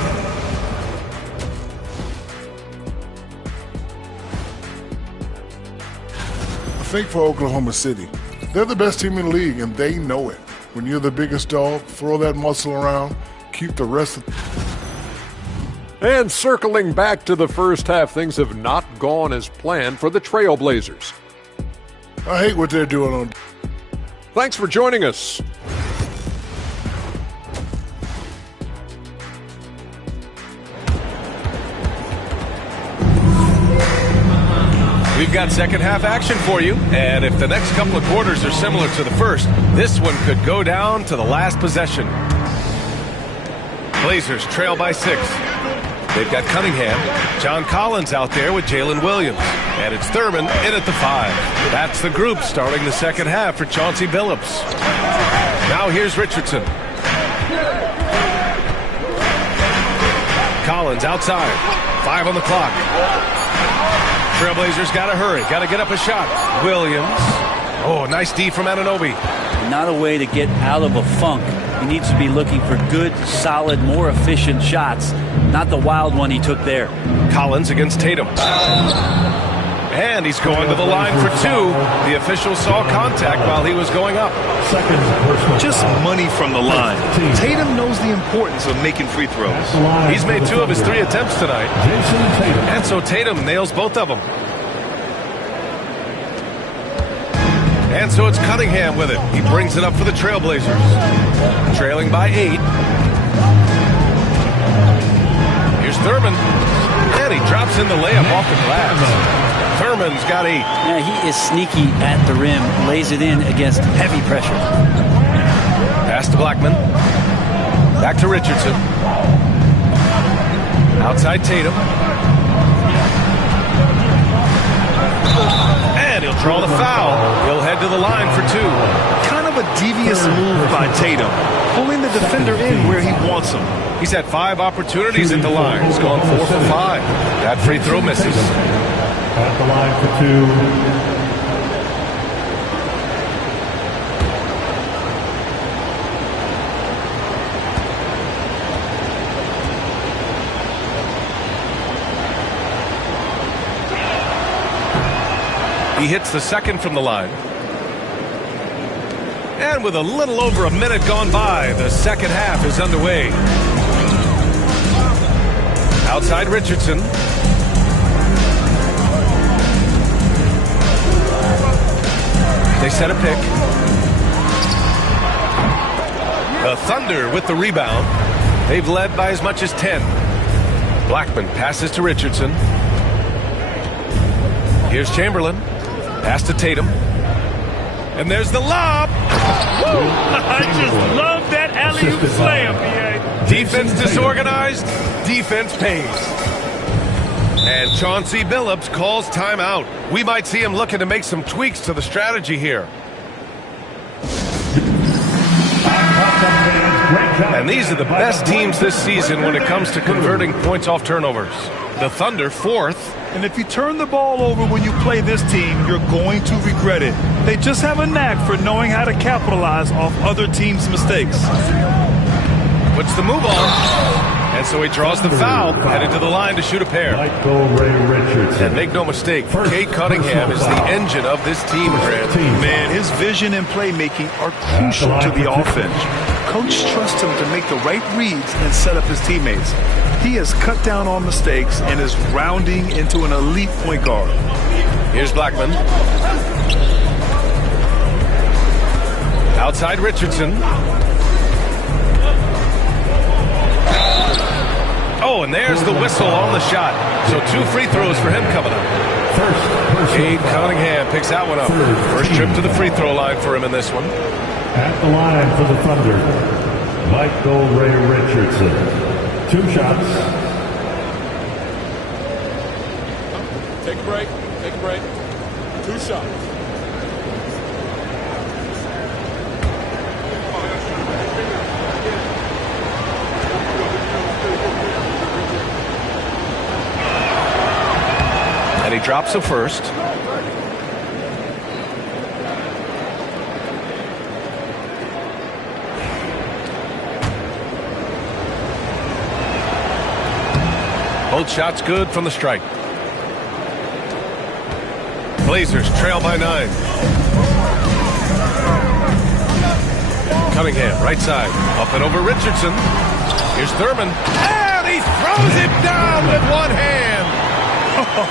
I think for Oklahoma City, they're the best team in the league, and they know it. When you're the biggest dog, throw that muscle around, keep the rest of... And circling back to the first half, things have not gone as planned for the Trailblazers. I hate what they're doing on... Thanks for joining us. We've got second half action for you, and if the next couple of quarters are similar to the first, this one could go down to the last possession. Blazers trail by 6. They've got Cunningham, John Collins out there with Jalen Williams, and it's Thurman in at the 5. That's the group starting the second half for Chauncey Billups. Now here's Richardson. Collins outside, 5 on the clock. Trailblazers got to hurry, got to get up a shot. Williams. Oh, nice D from Anunoby. Not a way to get out of a funk. He needs to be looking for good, solid, more efficient shots, not the wild one he took there. Collins against Tatum. And he's going to the line for 2. The official saw contact while he was going up. Just money from the line. Tatum knows the importance of making free throws. He's made 2 of his 3 attempts tonight. And so Tatum nails both of them. And so it's Cunningham with it. He brings it up for the Trailblazers. Trailing by 8. Here's Thurman. And he drops in the layup off the glass. Thurman's got 8. Yeah, he is sneaky at the rim. Lays it in against heavy pressure. Pass to Blackman. Back to Richardson. Outside Tatum. And he'll draw the foul. He'll head to the line for 2. Kind of a devious move by Tatum, pulling the defender in where he wants him. He's had 5 opportunities at the line. He's gone 4 for 5. That free throw misses. At the line for 2. He hits the second from the line. And with a little over a minute gone by, the second half is underway. Outside Richardson. They set a pick. The Thunder with the rebound. They've led by as much as 10. Blackman passes to Richardson. Here's Chamberlain. Pass to Tatum. And there's the lob. Woo! I just love that alley-oop slam, B.A. Defense disorganized. Defense pays. And Chauncey Billups calls timeout. We might see him looking to make some tweaks to the strategy here. And these are the best teams this season when it comes to converting points off turnovers. The Thunder 4th. And if you turn the ball over when you play this team, you're going to regret it. They just have a knack for knowing how to capitalize off other teams' mistakes. Puts the move on. And so he draws the foul, headed to the line to shoot a pair. And make no mistake, Cade Cunningham is the engine of this team, Grant. Man, his vision and playmaking are crucial to the offense. Coach trusts him to make the right reads and set up his teammates. He has cut down on mistakes and is rounding into an elite point guard. Here's Blackman. Outside Richardson. Oh, and there's the whistle on the shot. So 2 free throws for him coming up. Cade Cunningham picks that one up. First trip to the free throw line for him in this one. At the line for the Thunder, Michael Ray Richardson. 2 shots. Take a break. Take a break. 2 shots. And he drops the first. Both shots good from the strike. Blazers trail by 9. Cunningham, right side. Up and over Richardson. Here's Thurman. And he throws it down with one hand.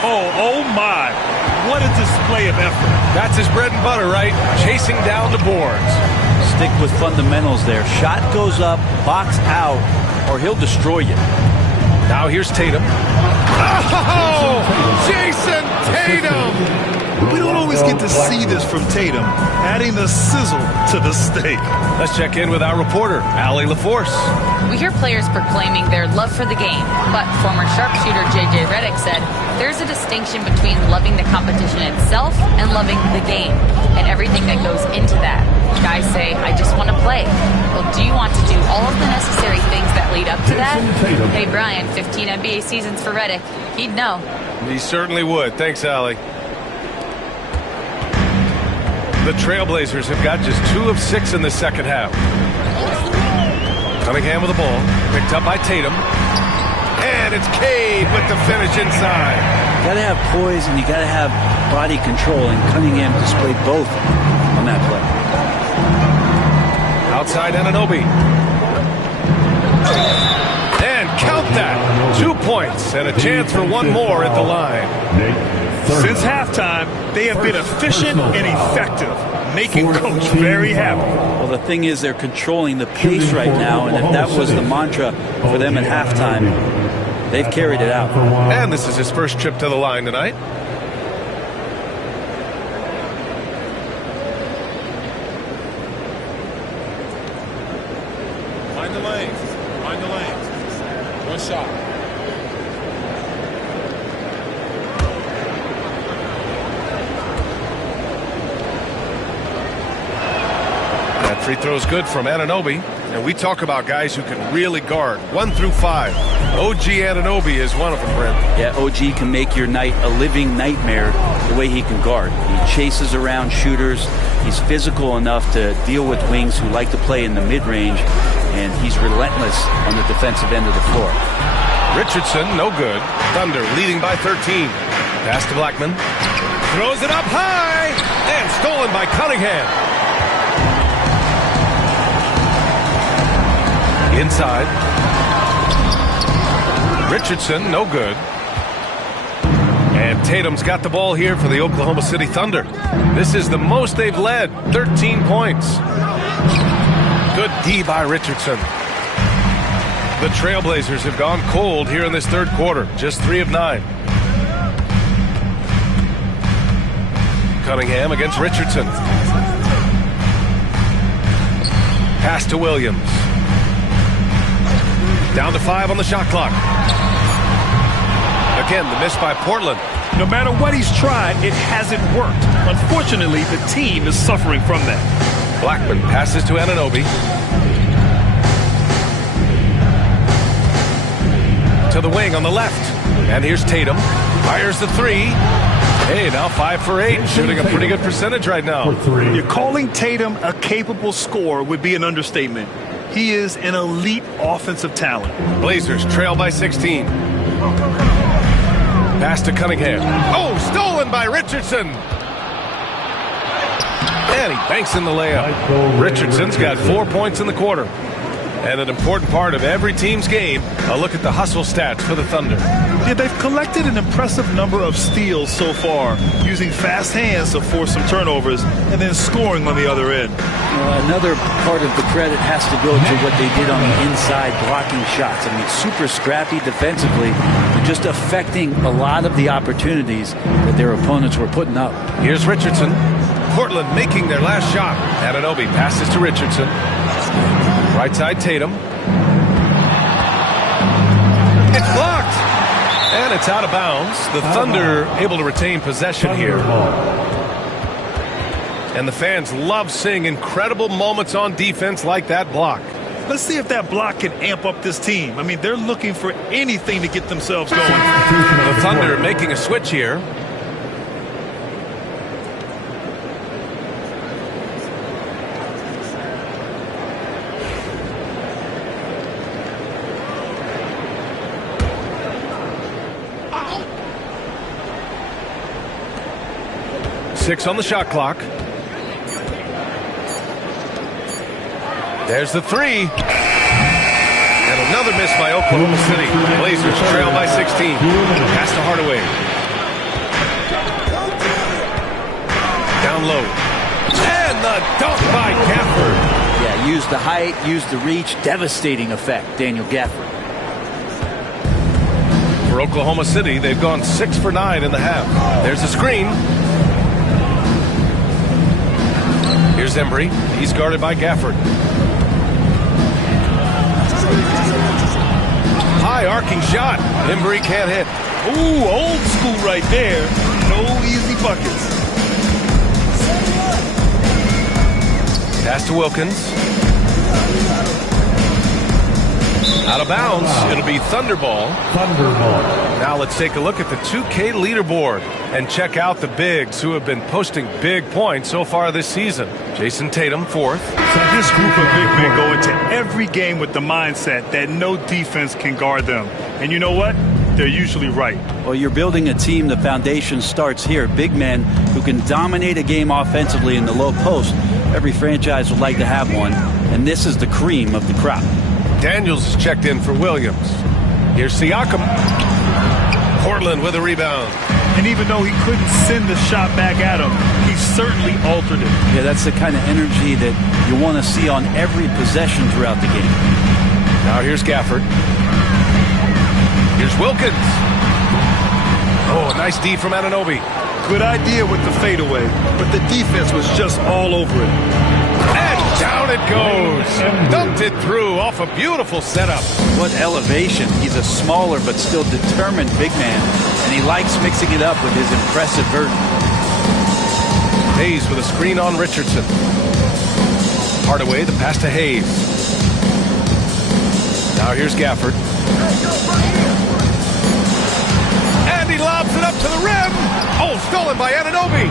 Oh my. What a display of effort. That's his bread and butter, right? Chasing down the boards. Stick with fundamentals there. Shot goes up, box out, or he'll destroy you. Now here's Tatum. Oh, Jason Tatum! We don't always get to see this from Tatum, adding the sizzle to the steak. Let's check in with our reporter, Allie LaForce. We hear players proclaiming their love for the game, but former sharpshooter J.J. Redick said there's a distinction between loving the competition itself and loving the game and everything that goes into that. Guys say, I just want to play. Well, do you want to do all of the necessary things that lead up to that? Hey, Brian, 15 NBA seasons for Redick. He'd know. He certainly would. Thanks, Allie. The Trailblazers have got just 2 of 6 in the second half. Cunningham with the ball, picked up by Tatum. And it's Cade with the finish inside. You got to have poise and you got to have body control, and Cunningham displayed both on that play. Outside Anunoby. And count that. 2 points and a chance for one more at the line. Since halftime, they have been efficient and effective, making Coach very happy. Well, the thing is, they're controlling the pace right now, and if that was the mantra for them at halftime, they've carried it out. And this is his first trip to the line tonight. Mind the lanes. Mind the lanes. 1 shot. Free throw's good from Anunoby. And we talk about guys who can really guard 1 through 5. OG Anunoby is one of them, Brent. Yeah, OG can make your night a living nightmare the way he can guard. He chases around shooters. He's physical enough to deal with wings who like to play in the mid-range. And he's relentless on the defensive end of the floor. Richardson, no good. Thunder leading by 13. Pass to Blackman. Throws it up high. And stolen by Cunningham. Inside. Richardson, no good. And Tatum's got the ball here for the Oklahoma City Thunder. This is the most they've led, 13 points. Good D by Richardson. The Trailblazers have gone cold here in this third quarter, just 3 of 9. Cunningham against Richardson. Pass to Williams. Down to 5 on the shot clock. Again, the miss by Portland. No matter what he's tried, it hasn't worked. Unfortunately, the team is suffering from that. Blackman passes to Anunoby. To the wing on the left. And here's Tatum. Fires the 3. Hey, now 5 for 8. Shooting a pretty good percentage right now. You're calling Tatum a capable scorer would be an understatement. He is an elite offensive talent. Blazers trail by 16. Pass to Cunningham. Oh, stolen by Richardson. And he banks in the layup. Richardson's got 4 points in the quarter. And an important part of every team's game, a look at the hustle stats for the Thunder. Yeah, they've collected an impressive number of steals so far, using fast hands to force some turnovers and then scoring on the other end. Another part of the credit has to go to what they did on the inside, blocking shots. I mean, super scrappy defensively, but just affecting a lot of the opportunities that their opponents were putting up. Here's Richardson. Portland making their last shot. Anunoby passes to Richardson. Right side, Tatum. It's blocked. And it's out of bounds. The Thunder able to retain possession here. And the fans love seeing incredible moments on defense like that block. Let's see if that block can amp up this team. I mean, they're looking for anything to get themselves going. The Thunder making a switch here. Six on the shot clock. There's the three. And another miss by Oklahoma City. Blazers trail by 16. Pass to Hardaway. Down low. And the dunk by Gafford. Yeah, use the height, use the reach. Devastating effect, Daniel Gafford. For Oklahoma City, they've gone 6 for 9 in the half. There's a screen. Here's Embry. He's guarded by Gafford. High arcing shot. Embry can't hit. Ooh, old school right there. No easy buckets. Pass to Wilkins. Out of bounds. It'll be Thunderball. Now let's take a look at the 2K leaderboard and check out the bigs who have been posting big points so far this season. Jason Tatum, 4th. So this group of big men go into every game with the mindset that no defense can guard them. And you know what? They're usually right. Well, you're building a team. The foundation starts here. Big men who can dominate a game offensively in the low post. Every franchise would like to have one. And this is the cream of the crop. Daniels is checked in for Williams. Here's Siakam. Portland with a rebound. And even though he couldn't send the shot back at him, he certainly altered it. Yeah, that's the kind of energy that you want to see on every possession throughout the game. Now here's Gafford. Here's Wilkins. Oh, a nice D from Anunoby. Good idea with the fadeaway, but the defense was just all over it. And down it goes. Dumped it through off a beautiful setup. What elevation. He's a smaller but still determined big man, and he likes mixing it up with his impressive vert. Hayes with a screen on Richardson. Hardaway, the pass to Hayes. Now here's Gafford. And he lobs it up to the rim. Oh, stolen by Anunoby.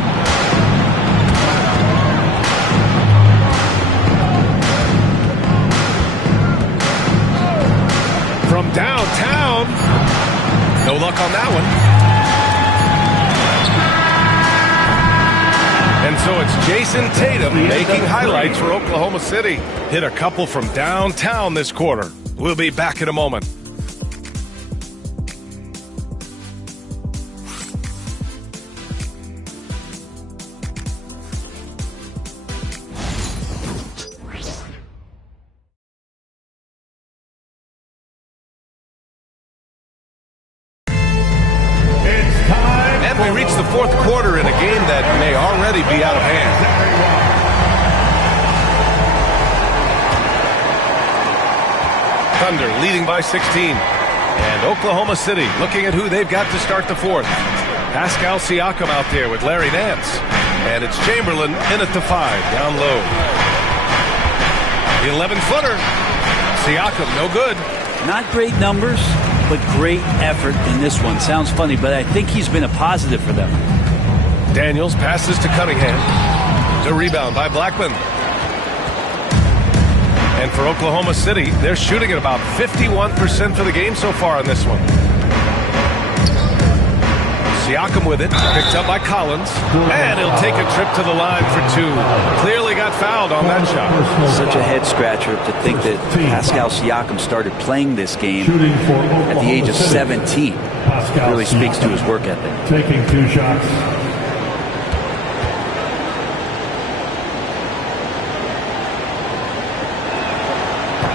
From downtown. No luck on that one. And so it's Jason Tatum making highlights for Oklahoma City. Hit a couple from downtown this quarter. We'll be back in a moment. The fourth quarter in a game that may already be out of hand. Thunder leading by 16. And Oklahoma City looking at who they've got to start the fourth. Pascal Siakam out there with Larry Nance. And it's Chamberlain in at the 5, down low. The 11-footer. Siakam, no good. Not great numbers, but great effort in this one. Sounds funny, but I think he's been a positive for them. Daniels passes to Cunningham. The rebound by Blackman. And for Oklahoma City, they're shooting at about 51% for the game so far in this one. Siakam with it, picked up by Collins, and he'll take a trip to the line for 2. Clearly got fouled on that shot. Such a head scratcher to think that Pascal Siakam started playing this game at the age of 17. Really speaks to his work ethic. Taking 2 shots.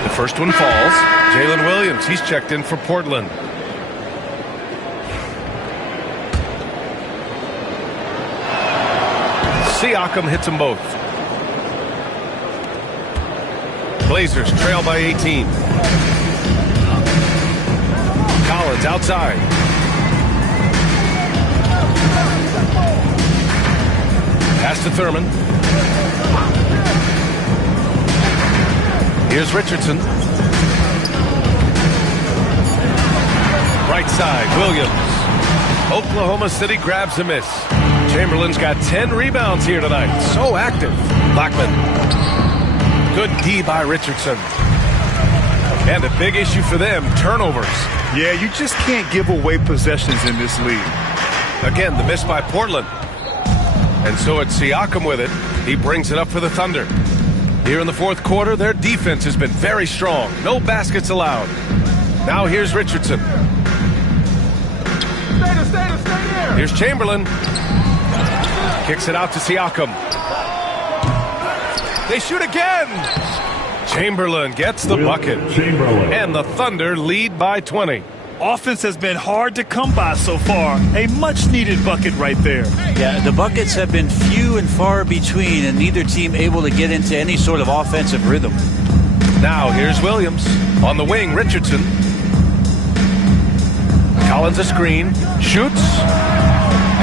The first one falls. Jalen Williams, he's checked in for Portland. Siakam hits them both. Blazers trail by 18. Collins outside. Pass to Thurman. Here's Richardson. Right side, Williams. Oklahoma City grabs a miss. Chamberlain's got 10 rebounds here tonight. So active. Blackman. Good D by Richardson. And a big issue for them, turnovers. Yeah, you just can't give away possessions in this league. Again, the miss by Portland. And so it's Siakam with it. He brings it up for the Thunder. Here in the fourth quarter, their defense has been very strong. No baskets allowed. Now here's Richardson. Here's Chamberlain. Kicks it out to Siakam. They shoot again. Chamberlain gets the bucket. And the Thunder lead by 20. Offense has been hard to come by so far. A much-needed bucket right there. Yeah, the buckets have been few and far between, and neither team able to get into any sort of offensive rhythm. Now here's Williams. On the wing, Richardson. Collins a screen. Shoots.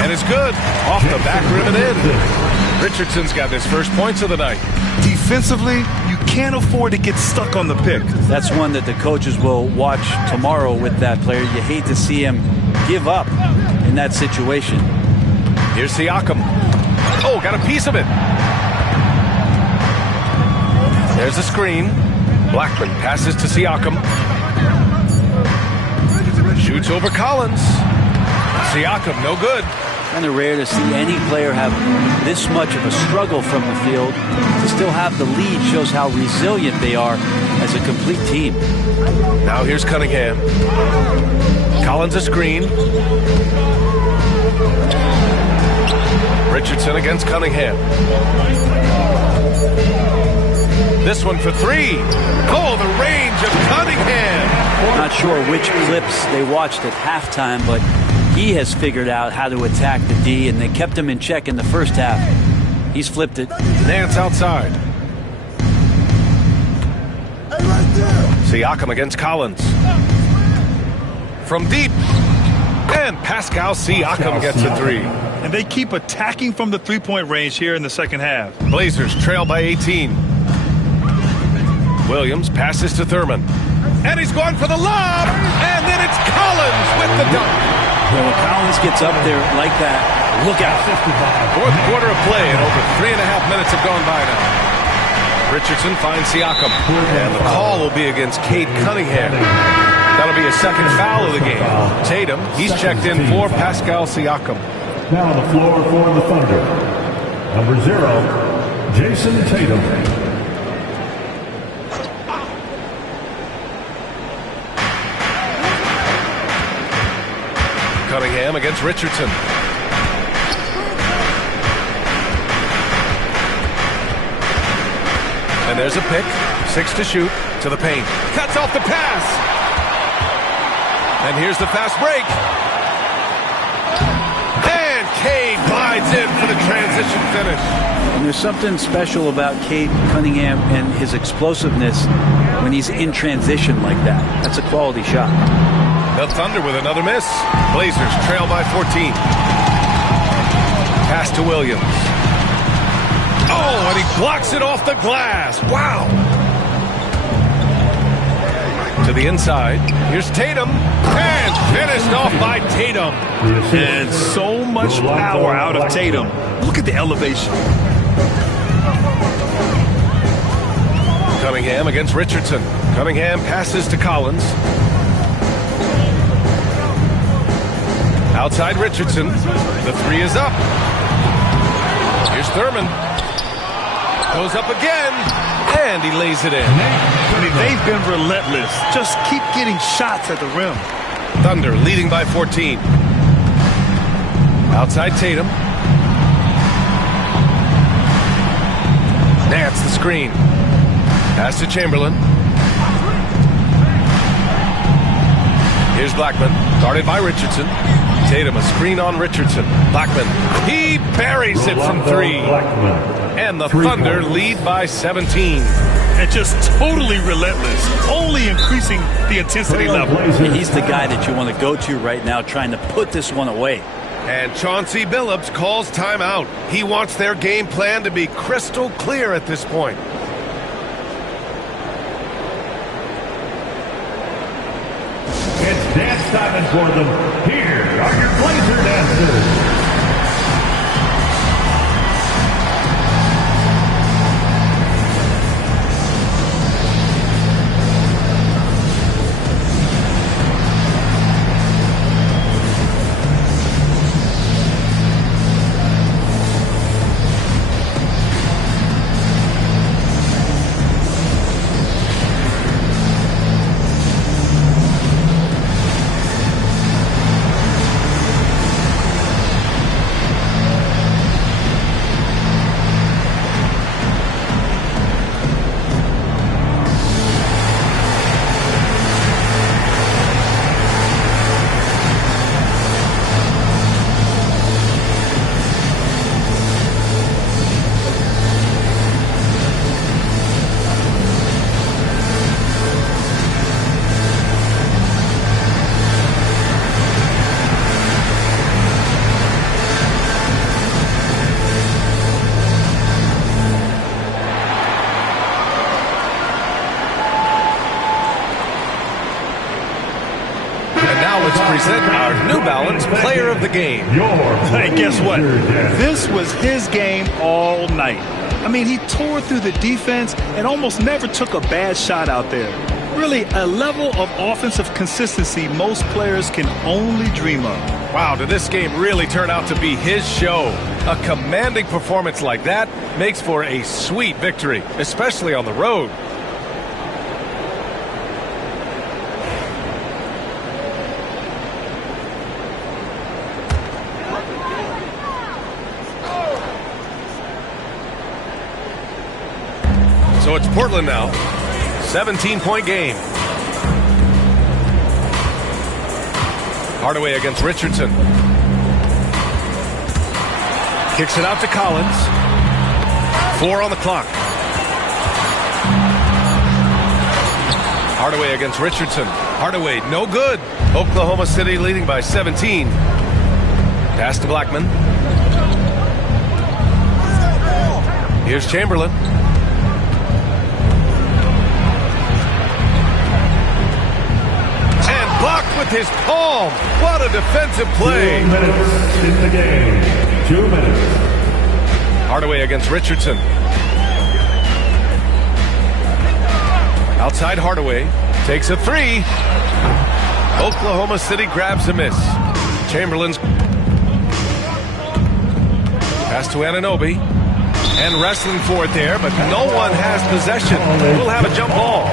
And it's good. Off the back rim and in. Richardson's got his first points of the night. Defensively, you can't afford to get stuck on the pick. That's one that the coaches will watch tomorrow with that player. You hate to see him give up in that situation. Here's Siakam. Oh, got a piece of it. There's a screen. Blackman passes to Siakam. Shoots over Collins. Siakam, no good. Kind of rare to see any player have this much of a struggle from the field. To still have the lead shows how resilient they are as a complete team. Now here's Cunningham. Collins a screen. Richardson against Cunningham. This one for 3. Oh, the range of Cunningham. Not sure which clips they watched at halftime, but he has figured out how to attack the D, and they kept him in check in the first half. He's flipped it. Nance outside. Siakam against Collins. From deep. And Pascal Siakam gets a 3. And they keep attacking from the three-point range here in the second half. Blazers trail by 18. Williams passes to Thurman. And he's going for the lob. And then it's Collins with the dunk. When Collins gets up there like that, look out. Fourth quarter of play, and over 3.5 minutes have gone by now. Richardson finds Siakam. And the call will be against Cade Cunningham. That'll be his second foul of the game. Tatum, he's checked in for Pascal Siakam. Now on the floor for the Thunder, number 0, Jason Tatum. Cunningham against Richardson. And there's a pick. 6 to shoot. To the paint. Cuts off the pass. And here's the fast break. And Cade glides in for the transition finish. And there's something special about Cade Cunningham and his explosiveness when he's in transition like that. That's a quality shot. The Thunder with another miss. Blazers trail by 14. Pass to Williams. Oh, and he blocks it off the glass. Wow. To the inside. Here's Tatum. And finished off by Tatum. And so much power out of Tatum. Look at the elevation. Cunningham against Richardson. Cunningham passes to Collins. Outside Richardson. The three is up. Here's Thurman. Goes up again. And he lays it in. I mean, they've been relentless. Just keep getting shots at the rim. Thunder leading by 14. Outside Tatum. Nance the screen. Pass to Chamberlain. Here's Blackman. Guarded by Richardson. Tatum, a screen on Richardson. Blackman. He buries it from three. And the Thunder lead by 17. And just totally relentless. Only increasing the intensity level. He's the guy that you want to go to right now trying to put this one away. And Chauncey Billups calls timeout. He wants their game plan to be crystal clear at this point. It's dance time for them. Here are your Blazer dancers. Present our New Balance Player of the Game. Hey, guess what? This was his game all night. I mean, he tore through the defense and almost never took a bad shot out there. Really, a level of offensive consistency most players can only dream of. Wow, did this game really turn out to be his show? A commanding performance like that makes for a sweet victory, especially on the road. So it's Portland now. 17-point game. Hardaway against Richardson. Kicks it out to Collins. 4 on the clock. Hardaway against Richardson. Hardaway, no good. Oklahoma City leading by 17. Pass to Blackman. Here's Chamberlain. Blocked with his palm. What a defensive play. 2 minutes in the game. 2 minutes. Hardaway against Richardson. Outside Hardaway. Takes a three. Oklahoma City grabs a miss. Chamberlain's pass to Anunoby. And wrestling for it there, but no one has possession. We'll have a jump ball.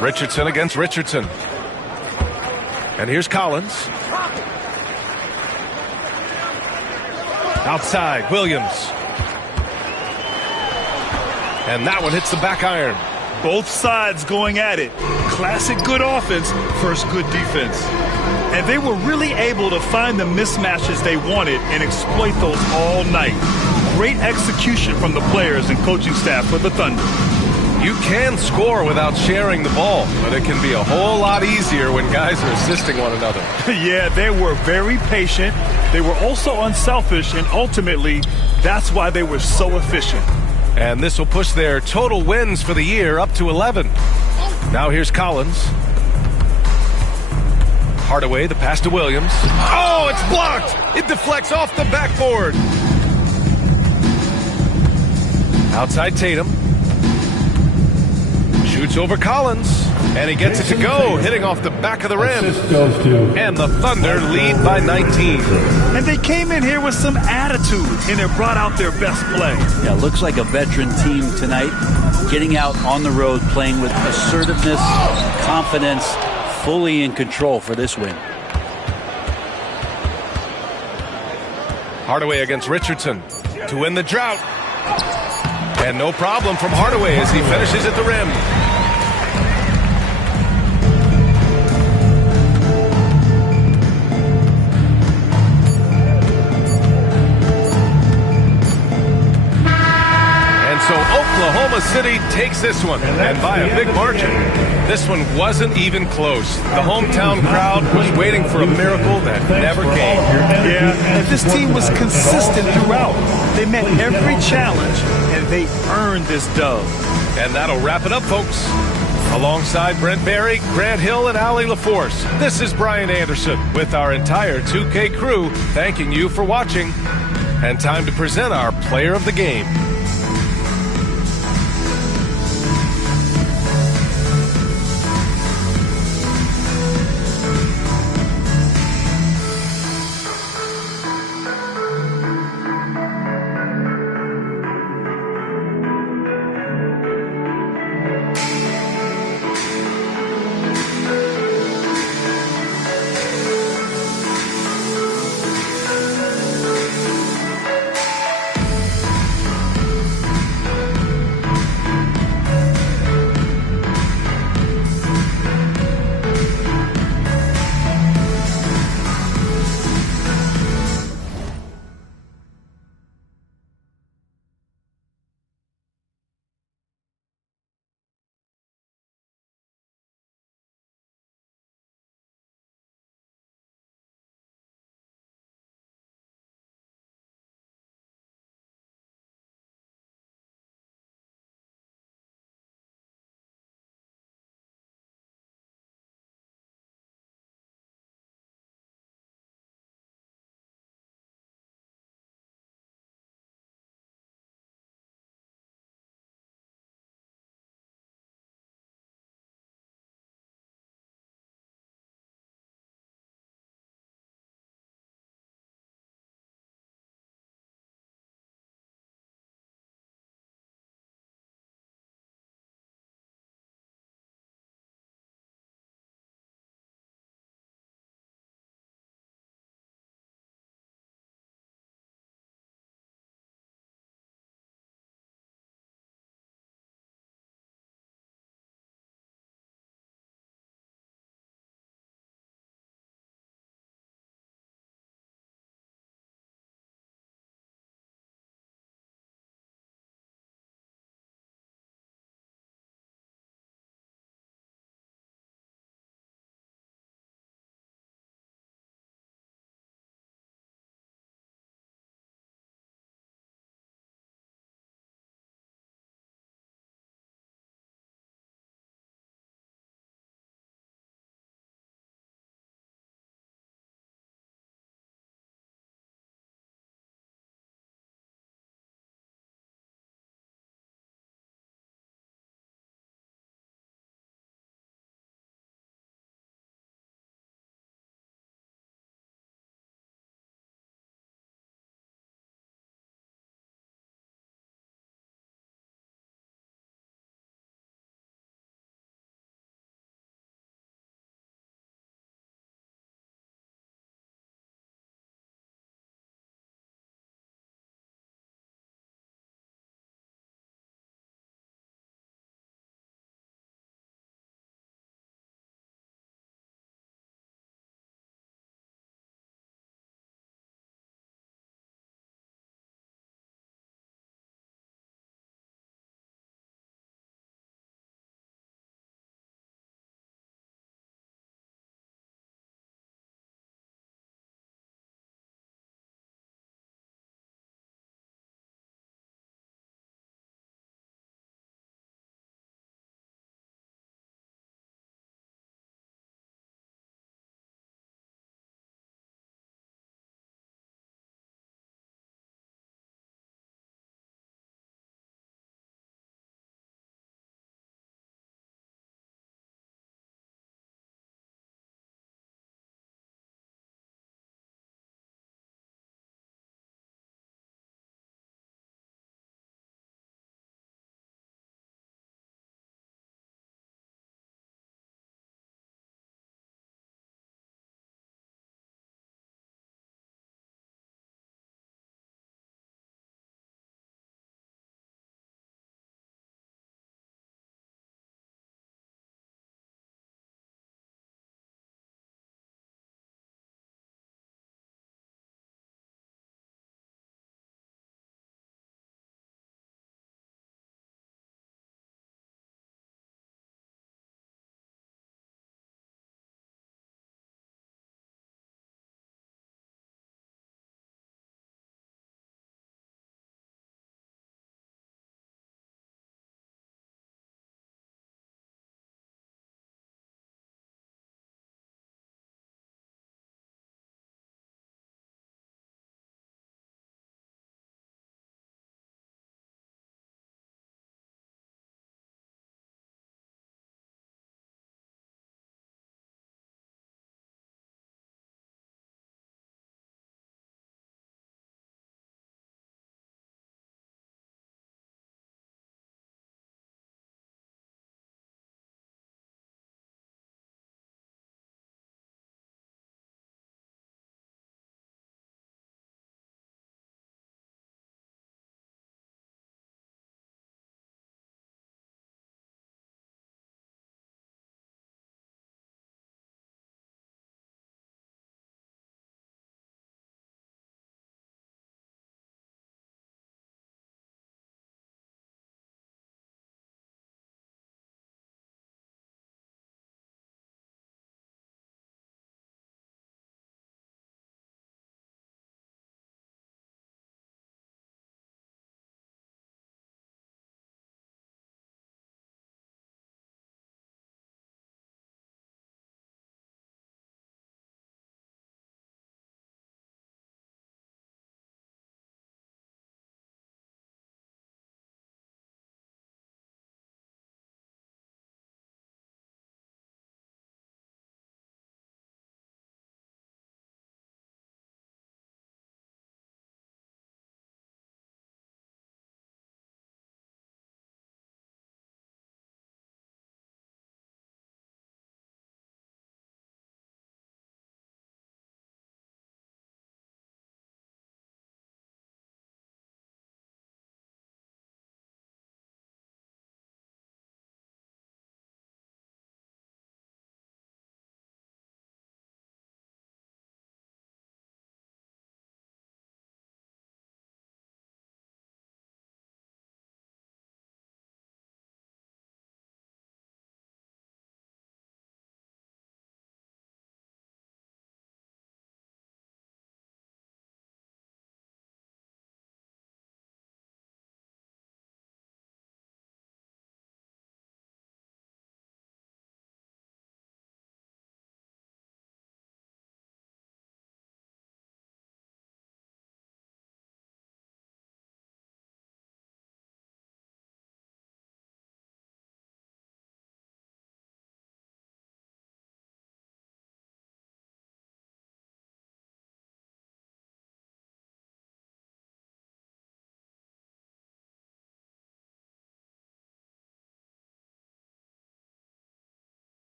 Richardson against Richardson. And here's Collins. Outside, Williams. And that one hits the back iron. Both sides going at it. Classic good offense versus good defense. And they were really able to find the mismatches they wanted and exploit those all night. Great execution from the players and coaching staff for the Thunder. You can score without sharing the ball, but it can be a whole lot easier when guys are assisting one another. Yeah, they were very patient. They were also unselfish, and ultimately, that's why they were so efficient. And this will push their total wins for the year up to 11. Now here's Collins. Hardaway, the pass to Williams. Oh, it's blocked! It deflects off the backboard. Outside Tatum. Shoots over Collins. And he gets it to go, hitting off the back of the rim. And the Thunder lead by 19. And they came in here with some attitude, and they brought out their best play. Yeah, looks like a veteran team tonight, getting out on the road, playing with assertiveness, confidence, fully in control for this win. Hardaway against Richardson to win the drought. And no problem from Hardaway as he finishes at the rim. So Oklahoma City takes this one, and by a big margin. This one wasn't even close. The hometown crowd was waiting for a miracle that never came. Yeah, and this team was consistent throughout. They met every challenge, and they earned this dub. And that'll wrap it up, folks. Alongside Brent Barry, Grant Hill, and Allie LaForce, this is Brian Anderson with our entire 2K crew thanking you for watching. And time to present our player of the game.